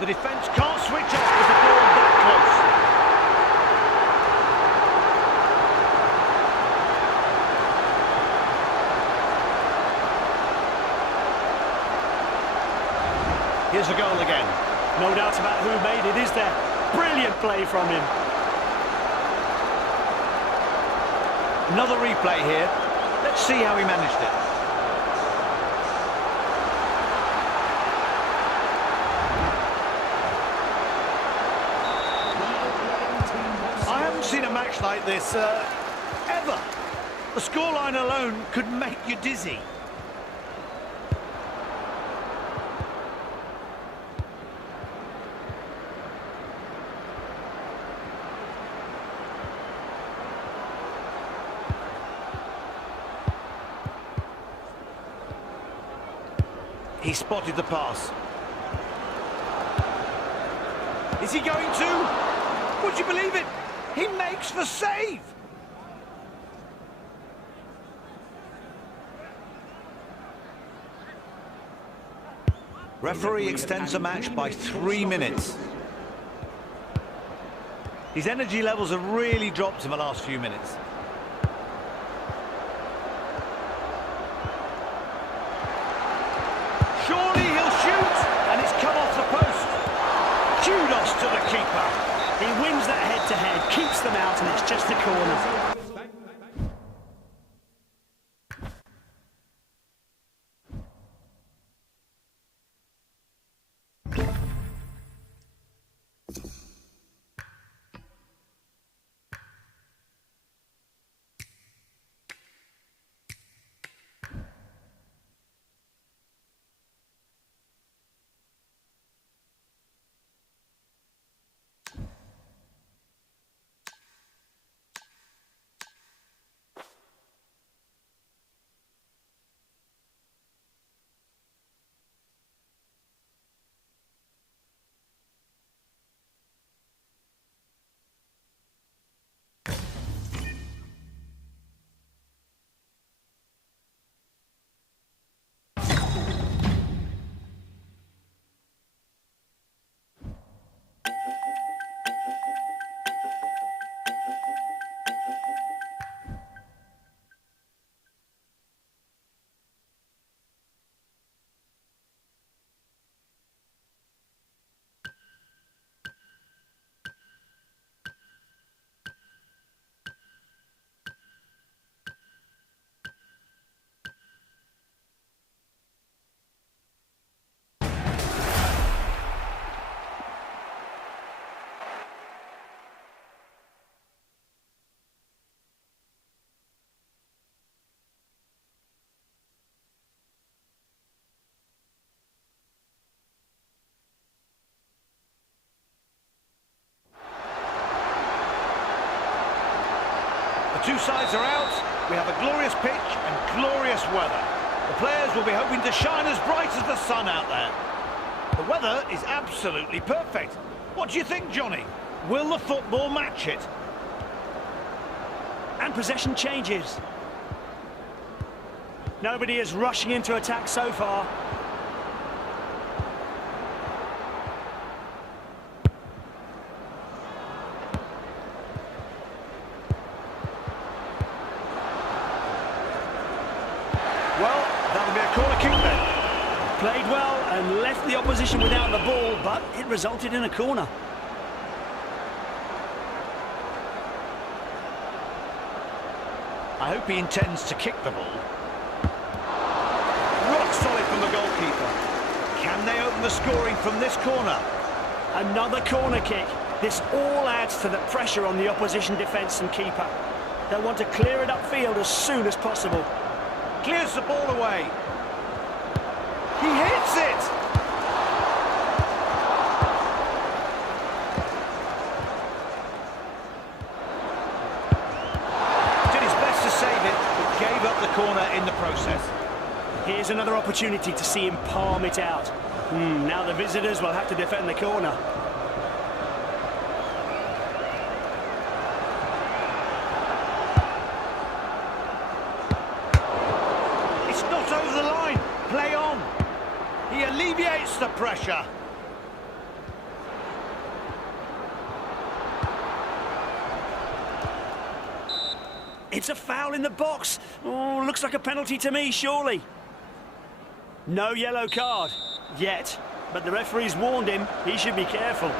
The defence can't switch off with the ball that close. Here's a goal again. No doubt about who made it, is there? Brilliant play from him. Another replay here. Let's see how he managed it. I haven't seen a match like this ever. The scoreline alone could make you dizzy. He spotted the pass. Is he going to? Would you believe it? He makes the save! Referee extends the match by 3 minutes. His energy levels have really dropped in the last few minutes. Surely he'll shoot, and it's come off the post. Kudos to the keeper. He wins that head-to-head, keeps them out, and it's just a corner. Two sides are out, we have a glorious pitch and glorious weather. The players will be hoping to shine as bright as the sun out there. The weather is absolutely perfect. What do you think, Johnny? Will the football match it? And possession changes. Nobody is rushing into attack so far. Well, that'll be a corner kick then. Played well and left the opposition without the ball, but it resulted in a corner. I hope he intends to kick the ball. Rock solid from the goalkeeper. Can they open the scoring from this corner? Another corner kick. This all adds to the pressure on the opposition defence and keeper. They'll want to clear it upfield as soon as possible. Clears the ball away. He hits it! Did his best to save it, but gave up the corner in the process. Here's another opportunity to see him palm it out. Now the visitors will have to defend the corner. It's not over the line. Play on. He alleviates the pressure. It's a foul in the box. Oh, looks like a penalty to me, surely. No yellow card yet, but the referee's warned him. He should be careful.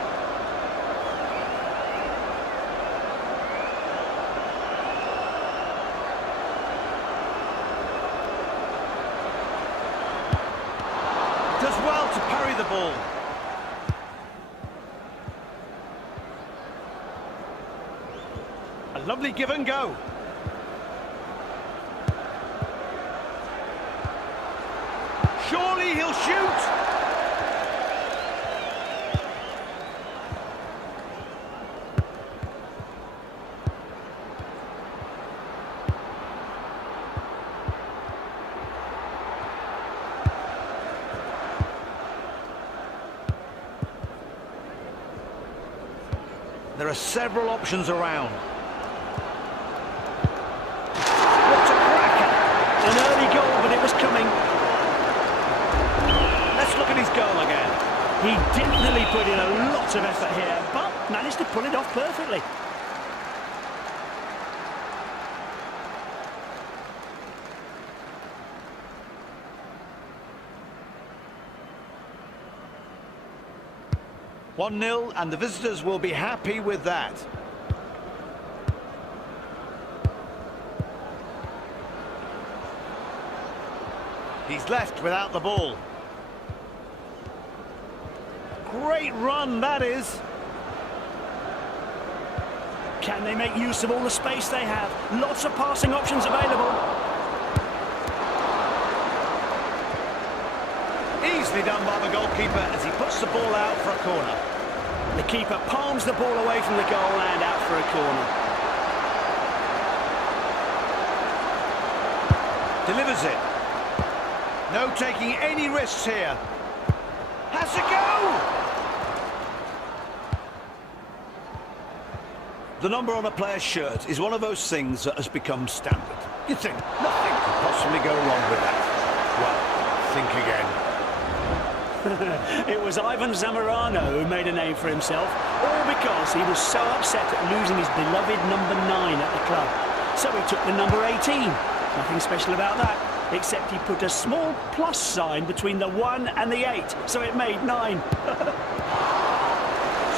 Does well to parry the ball. A lovely give and go. Surely he'll shoot. There are several options around. What a cracker! An early goal, but it was coming. Let's look at his goal again. He definitely put in a lot of effort here, but managed to pull it off perfectly. (1-0) and the visitors will be happy with that. He's left without the ball. Great run, that is. Can they make use of all the space they have? Lots of passing options available. Easily done by the goalkeeper as he puts the ball out for a corner. The keeper palms the ball away from the goal and out for a corner. Delivers it. No taking any risks here. Has to go! The number on a player's shirt is one of those things that has become standard. You'd think nothing could possibly go wrong with that. Well, think again. It was Ivan Zamorano who made a name for himself, all because he was so upset at losing his beloved number 9 at the club. So he took the number 18. Nothing special about that, except he put a small plus sign between the 1 and the 8, so it made 9.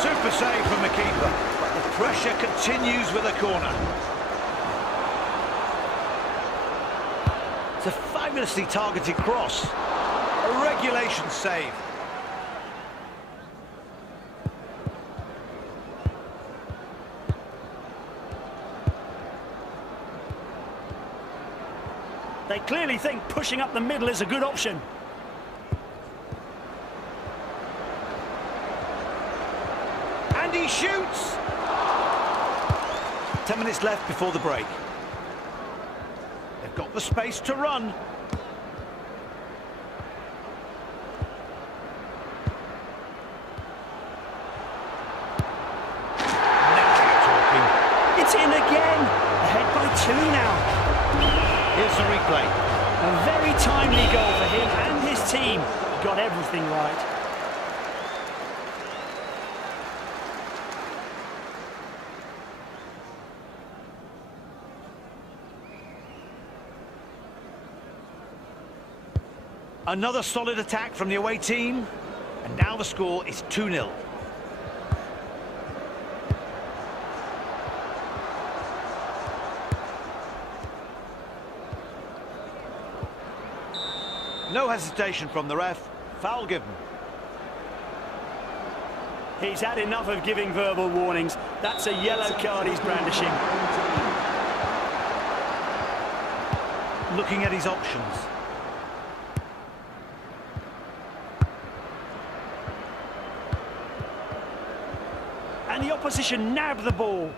Super save from the keeper, but the pressure continues with a corner. It's a fabulously targeted cross. A regulation save. They clearly think pushing up the middle is a good option. And he shoots! 10 minutes left before the break. They've got the space to run. It's in again. Ahead by 2 now. Here's the replay. A very timely goal for him and his team. Got everything right. Another solid attack from the away team. And now the score is 2-0. No hesitation from the ref. Foul given. He's had enough of giving verbal warnings. That's a yellow card he's brandishing. Looking at his options. And the opposition nab the ball.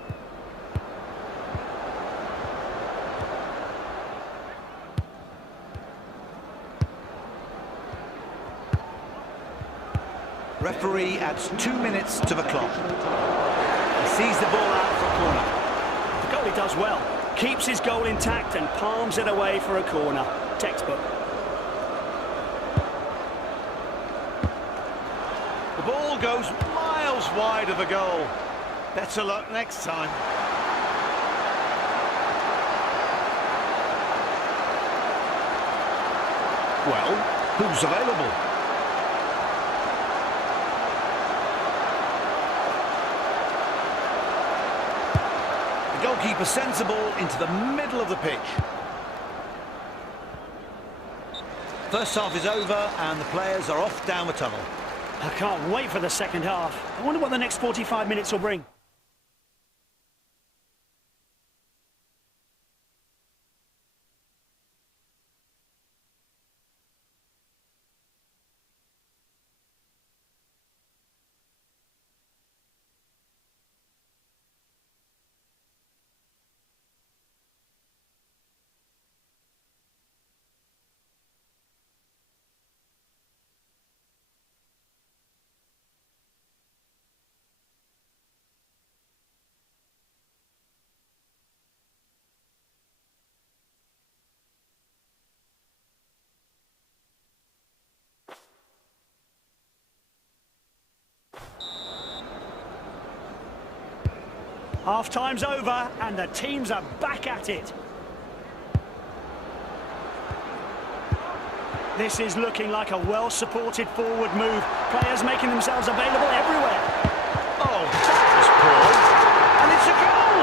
Referee adds 2 minutes to the clock. He sees the ball out for a corner. The goalie does well. Keeps his goal intact and palms it away for a corner. Textbook. The ball goes miles wide of the goal. Better luck next time. Well, who's available? The goalkeeper sends the ball into the middle of the pitch. First half is over and the players are off down the tunnel. I can't wait for the second half. I wonder what the next 45 minutes will bring. Half-time's over and the teams are back at it. This is looking like a well-supported forward move. Players making themselves available everywhere. Oh, that was poor. And it's a goal!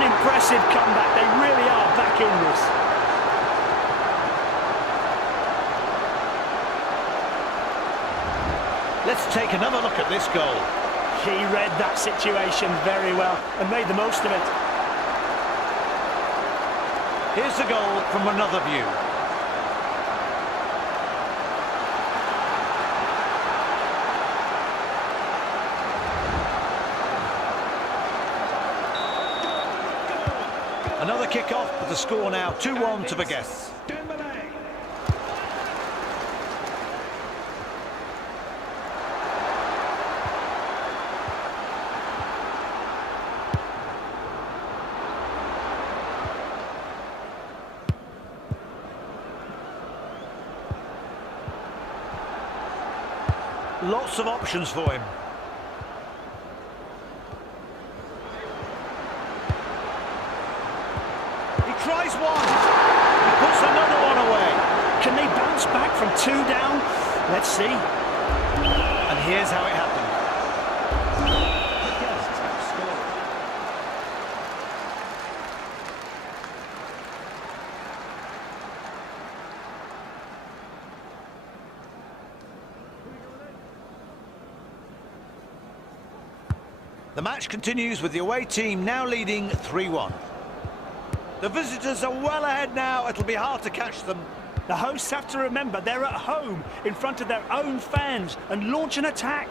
An impressive comeback. They really are back in this. Let's take another look at this goal. He read that situation very well and made the most of it. Here's the goal from another view. Another kick-off with the score now 2-1 to the guests. Lots of options for him. He tries one. He puts another one away. Can they bounce back from 2 down? Let's see. And here's how it happened. The guests have scored. The match continues with the away team now leading 3-1. The visitors are well ahead now. It'll be hard to catch them. The hosts have to remember they're at home in front of their own fans and launch an attack.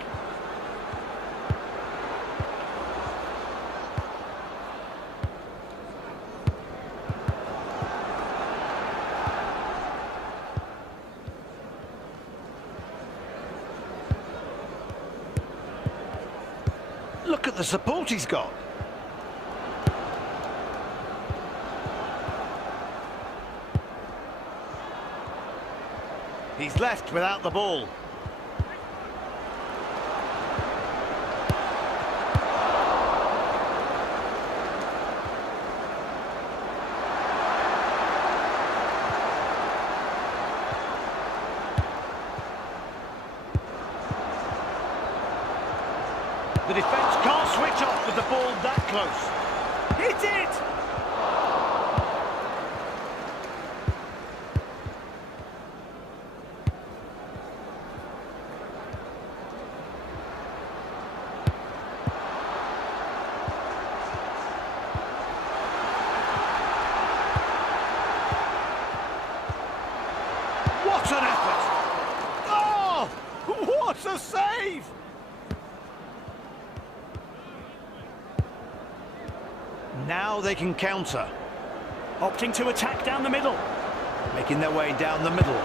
Look at the support he's got. He's left without the ball. The defence can't switch off with the ball that close. Hit it! What an effort! Oh! What a save! Now they can counter. Opting to attack down the middle. Making their way down the middle.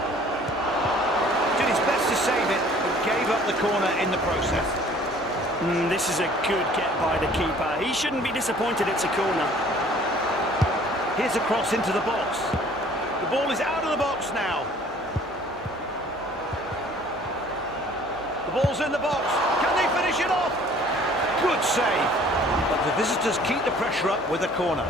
Did his best to save it, but gave up the corner in the process. This is a good get by the keeper. He shouldn't be disappointed it's a corner. Here's a cross into the box. The ball is out of the box now. The ball's in the box. Can they finish it off? Good save. But the visitors keep the pressure up with a corner.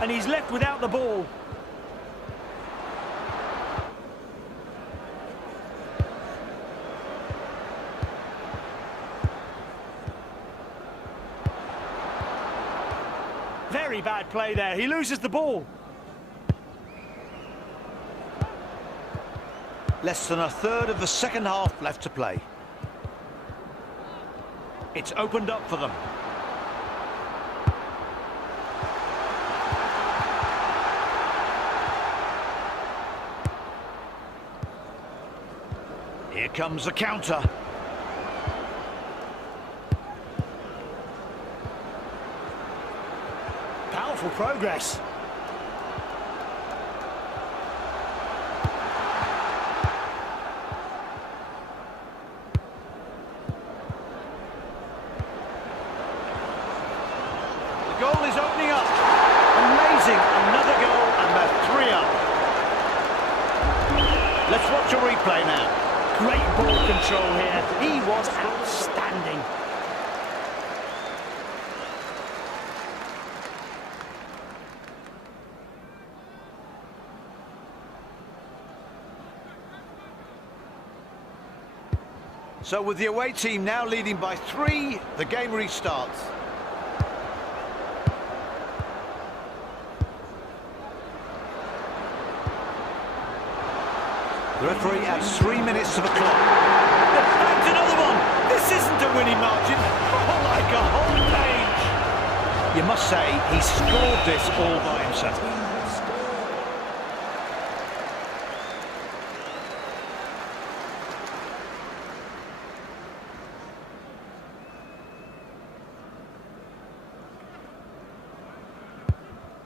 And he's left without the ball. Very bad play there. He loses the ball. Less than a third of the second half left to play. It's opened up for them. Here comes the counter. Powerful progress. The goal is opening up. Amazing. Another goal and they're 3 up. Let's watch a replay now. Great ball control here. He was outstanding. So with the away team now leading by 3, the game restarts. The referee adds 3 minutes to the clock. They've banked another one! This isn't a winning margin! Oh, like a whole page! You must say, he scored this all by himself.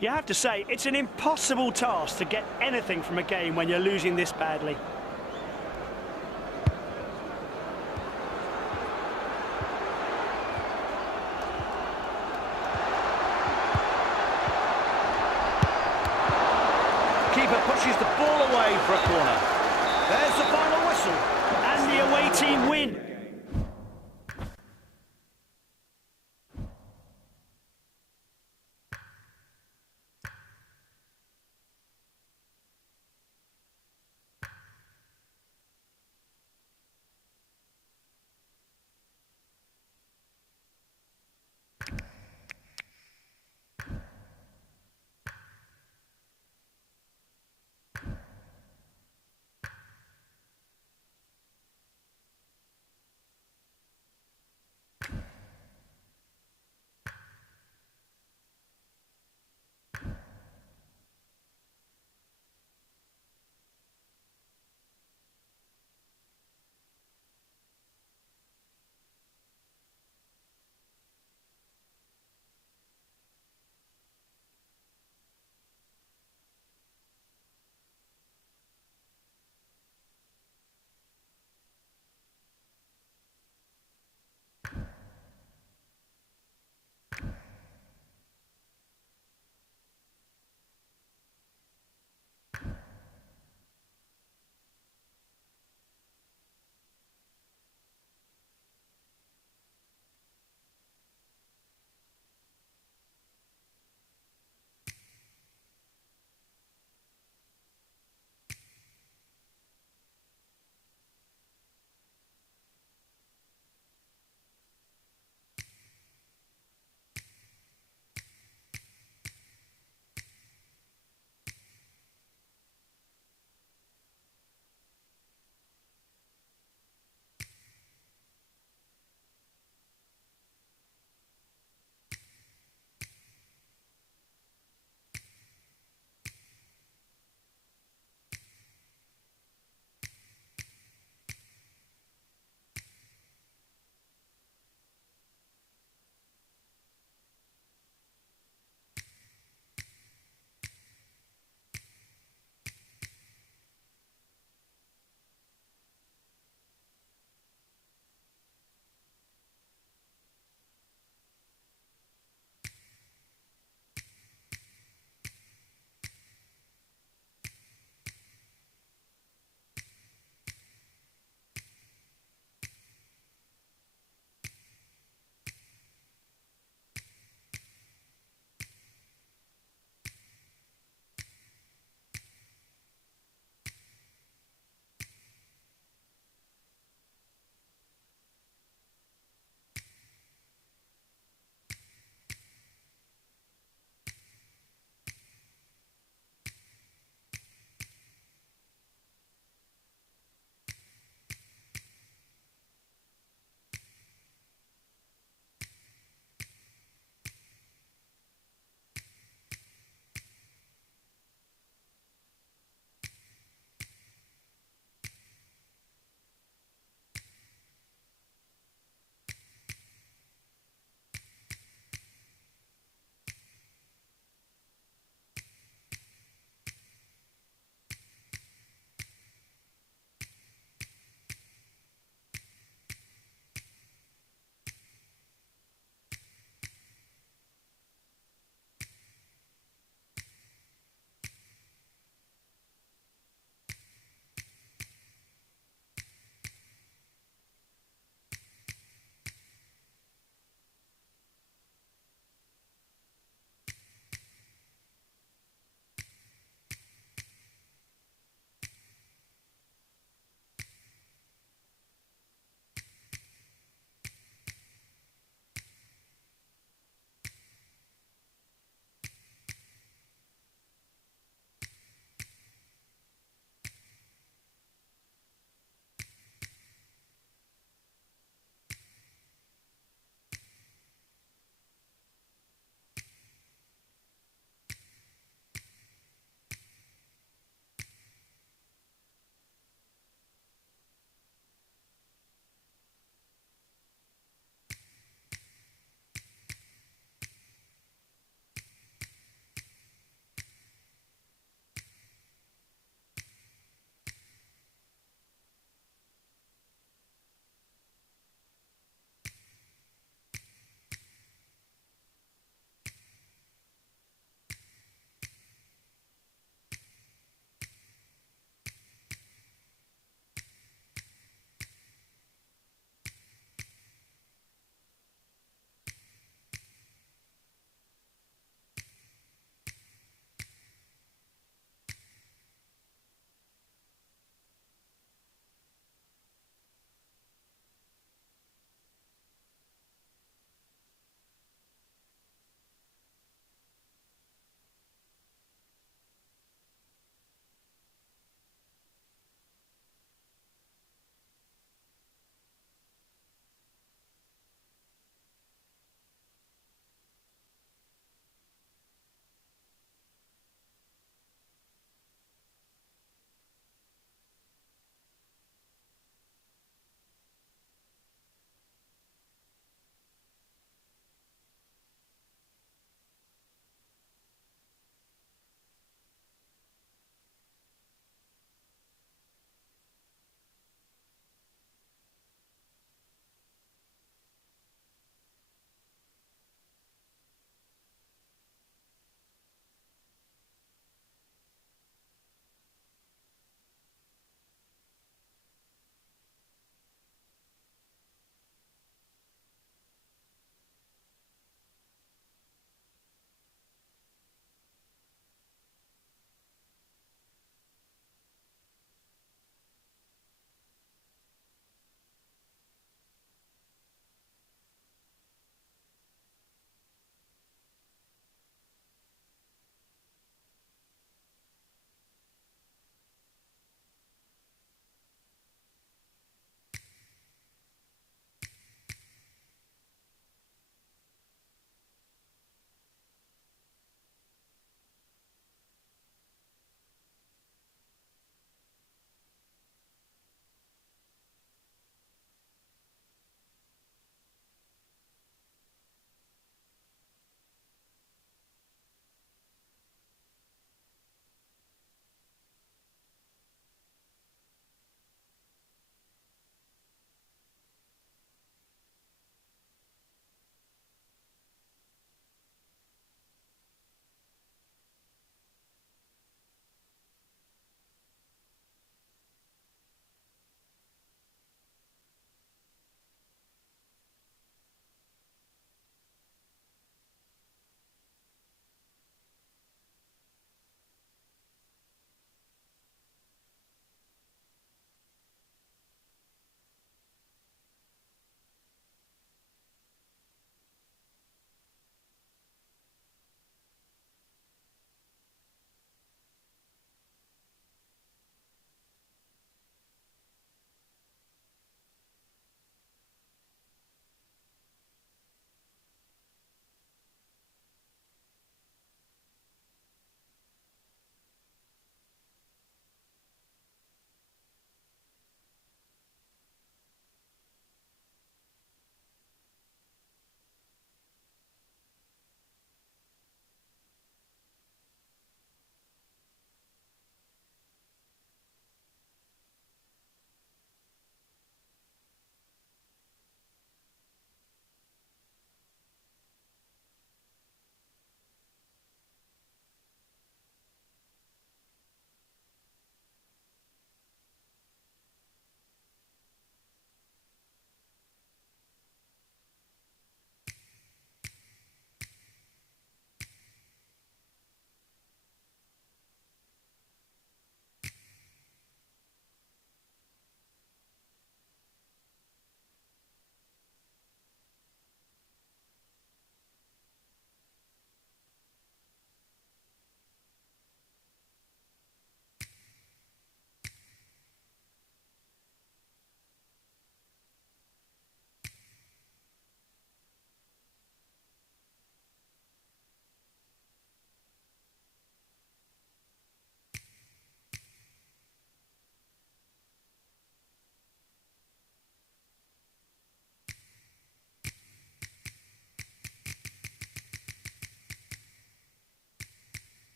You have to say, it's an impossible task to get anything from a game when you're losing this badly. Keeper pushes the ball away for a corner. There's the final whistle. And the away team win.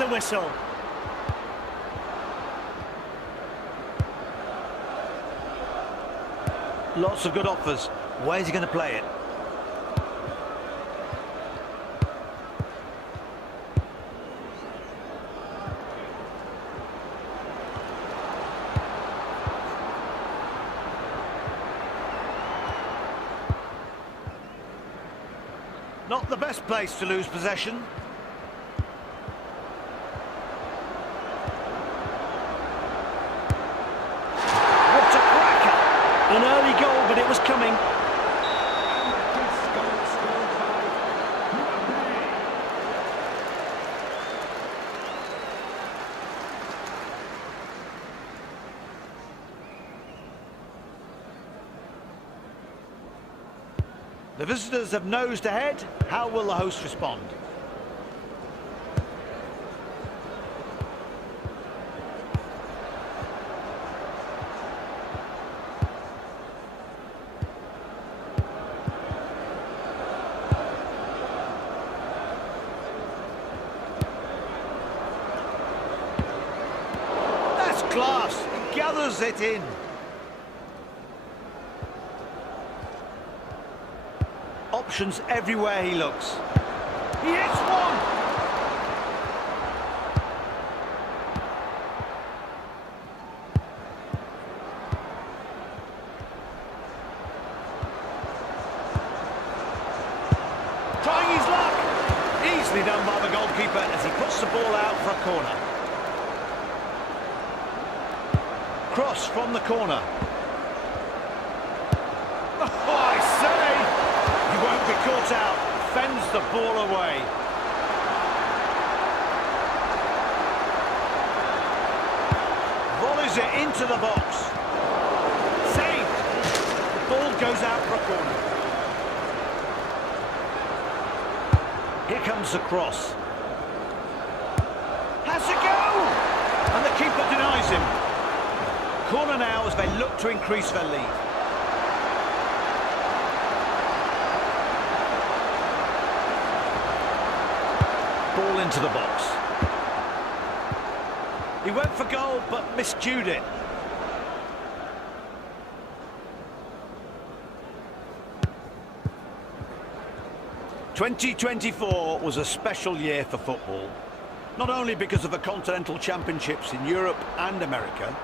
the whistle. Lots of good offers. Where's he going to play it? Not the best place to lose possession. What a cracker! An early goal, but it was coming. The visitors have nosed ahead. How will the host respond? That's class. He gathers it in. Options everywhere he looks. He hits one! Trying his luck! Easily done by the goalkeeper as he puts the ball out for a corner. Cross from the corner. Oh, I say! Won't be caught out, fends the ball away. Volleys it into the box. Saved. The ball goes out for a corner. Here comes the cross. Has a go! And the keeper denies him. Corner now as they look to increase their lead. Ball into the box. He went for goal, but miscued it. "2024 was a special year for football, not only because of the continental championships in Europe and America,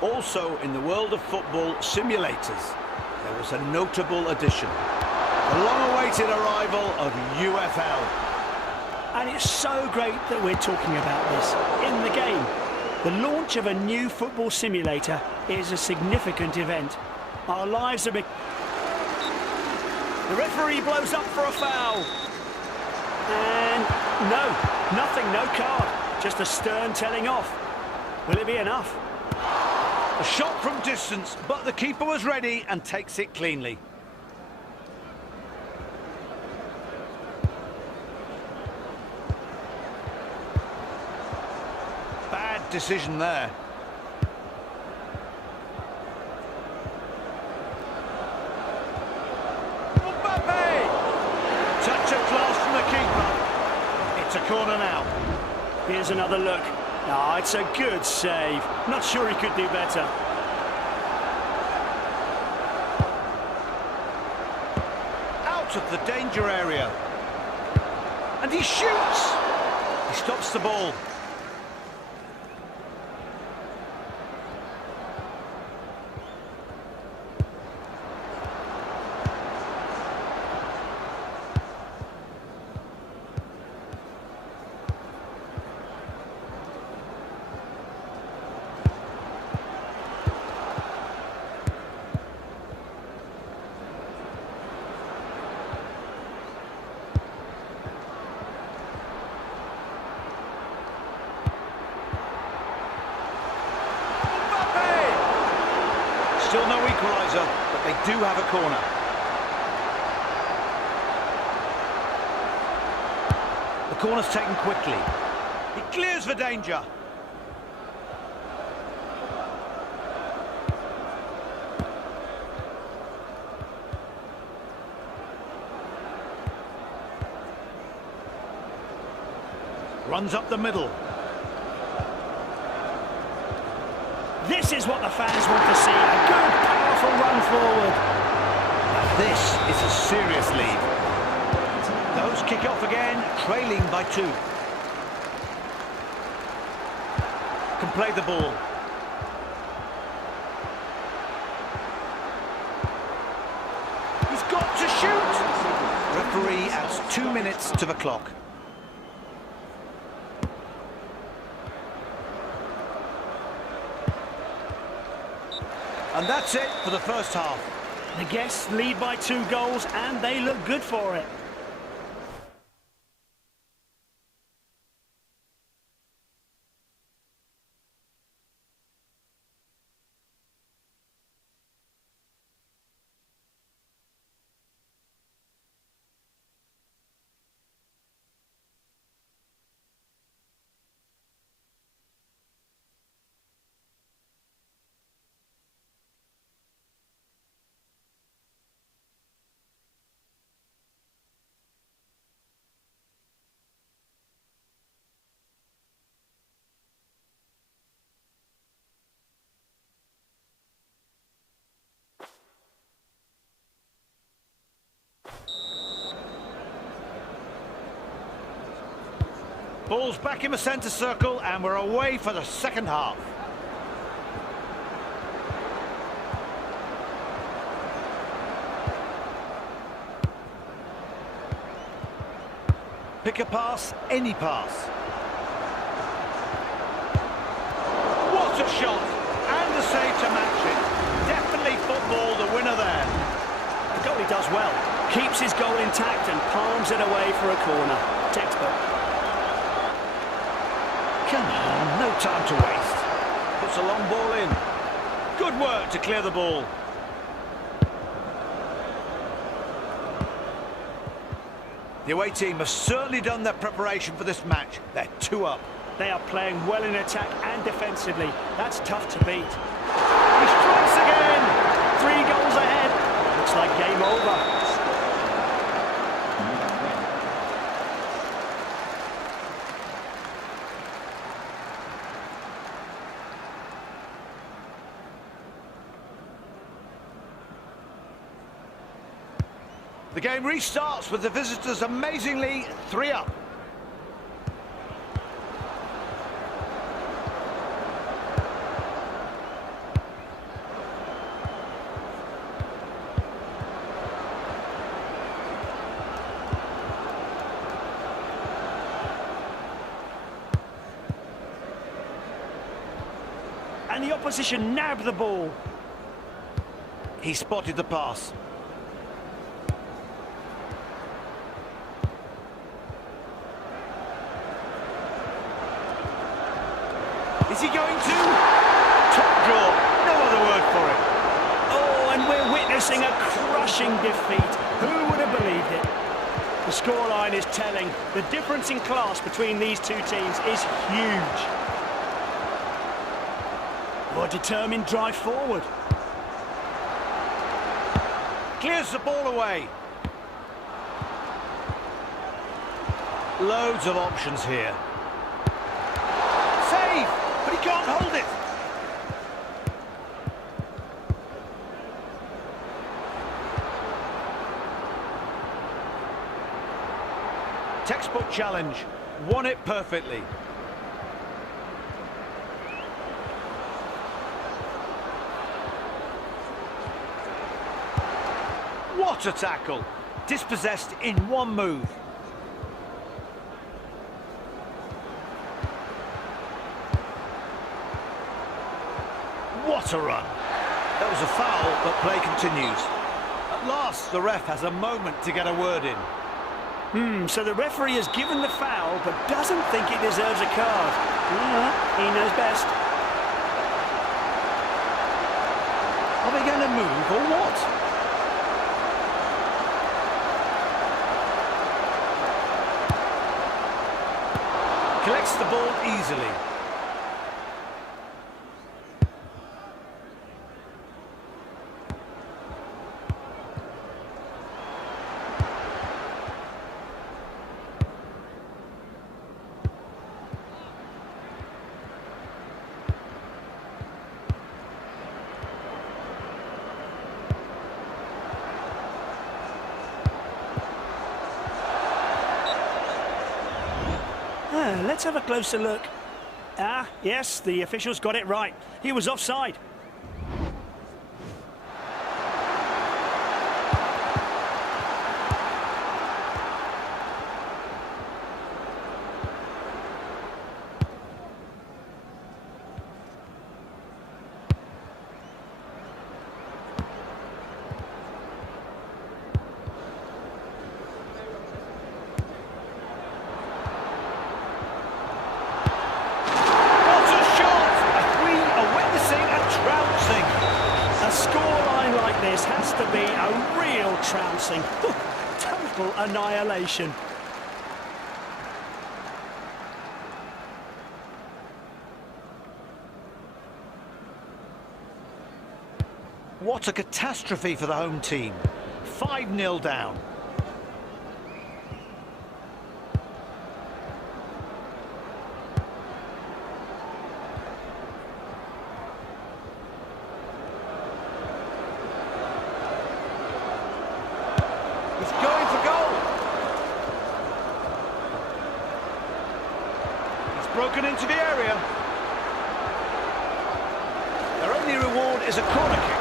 also in the world of football simulators, there was a notable addition. The long-awaited arrival of UFL. And it's so great that we're talking about this in the game. The launch of a new football simulator is a significant event. Our lives are... The referee blows up for a foul. And no, nothing, no card. Just a stern telling off. Will it be enough? A shot from distance, but the keeper was ready and takes it cleanly. Bad decision there. Mbappe! Touch of class from the keeper. It's a corner now. Here's another look. Ah, it's a good save. Not sure he could do better. Out of the danger area. And he shoots! He stops the ball. Still no equaliser, but they do have a corner. The corner's taken quickly. He clears the danger. Runs up the middle. This is what the fans want to see. A good, powerful run forward. This is a serious lead. Those kick off again, trailing by 2. Can play the ball. He's got to shoot! Referee adds 2 minutes to the clock. And that's it for the first half. The guests lead by 2 goals and they look good for it. Ball's back in the centre circle and we're away for the second half. Pick a pass, any pass. What a shot! And the save to match it. Definitely football, the winner there. The goalie does well. Keeps his goal intact and palms it away for a corner. Textbook. Come on, no time to waste. Puts a long ball in. Good work to clear the ball. The away team have certainly done their preparation for this match. They're 2 up. They are playing well in attack and defensively. That's tough to beat. He strikes again! 3 goals ahead. Looks like game over. The game restarts with the visitors amazingly 3 up. And the opposition nab the ball. He spotted the pass. Is he going to? Top draw, no other word for it. Oh, and we're witnessing a crushing defeat. Who would have believed it? The scoreline is telling. The difference in class between these 2 teams is huge. A determined drive forward. Clears the ball away. Loads of options here. Save! But he can't hold it. Textbook challenge. Won it perfectly. What a tackle. Dispossessed in 1 move. What a run. That was a foul, but play continues. At last, the ref has a moment to get a word in. So the referee has given the foul, but doesn't think it deserves a card. He knows best. Are they going to move or what? Collects the ball easily. Let's have a closer look. Ah, yes, the officials got it right. He was offside. This has to be a real trouncing. Total annihilation. What a catastrophe for the home team. 5-0 down. He's going for goal. He's broken into the area. Their only reward is a corner kick.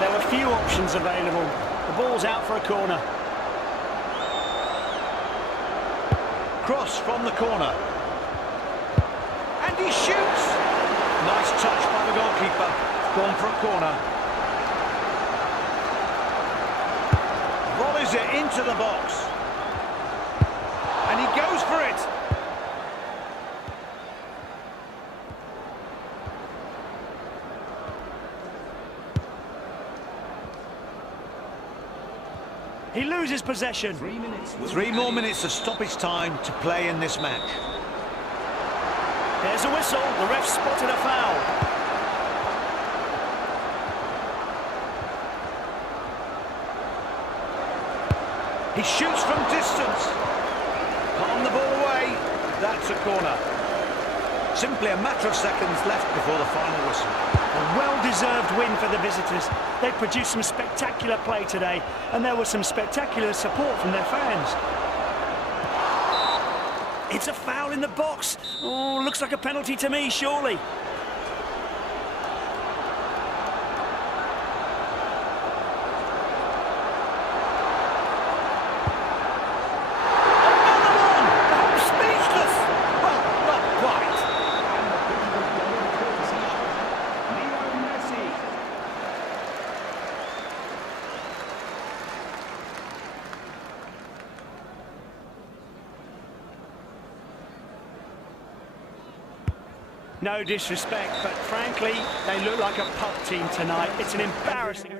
There were few options available. The ball's out for a corner. Cross from the corner. And he shoots. Nice touch by the goalkeeper. Gone for a corner. Volleys it into the box. And he goes for it. He loses possession. 3 minutes. 3 more minutes of stoppage time to play in this match. There's a whistle. The ref spotted a foul. He shoots from distance. Palm the ball away. That's a corner. Simply a matter of seconds left before the final whistle. A well-deserved win for the visitors. They produced some spectacular play today, and there was some spectacular support from their fans. It's a foul in the box. Oh, looks like a penalty to me, surely. No disrespect, but frankly, they look like a pup team tonight. It's an embarrassing...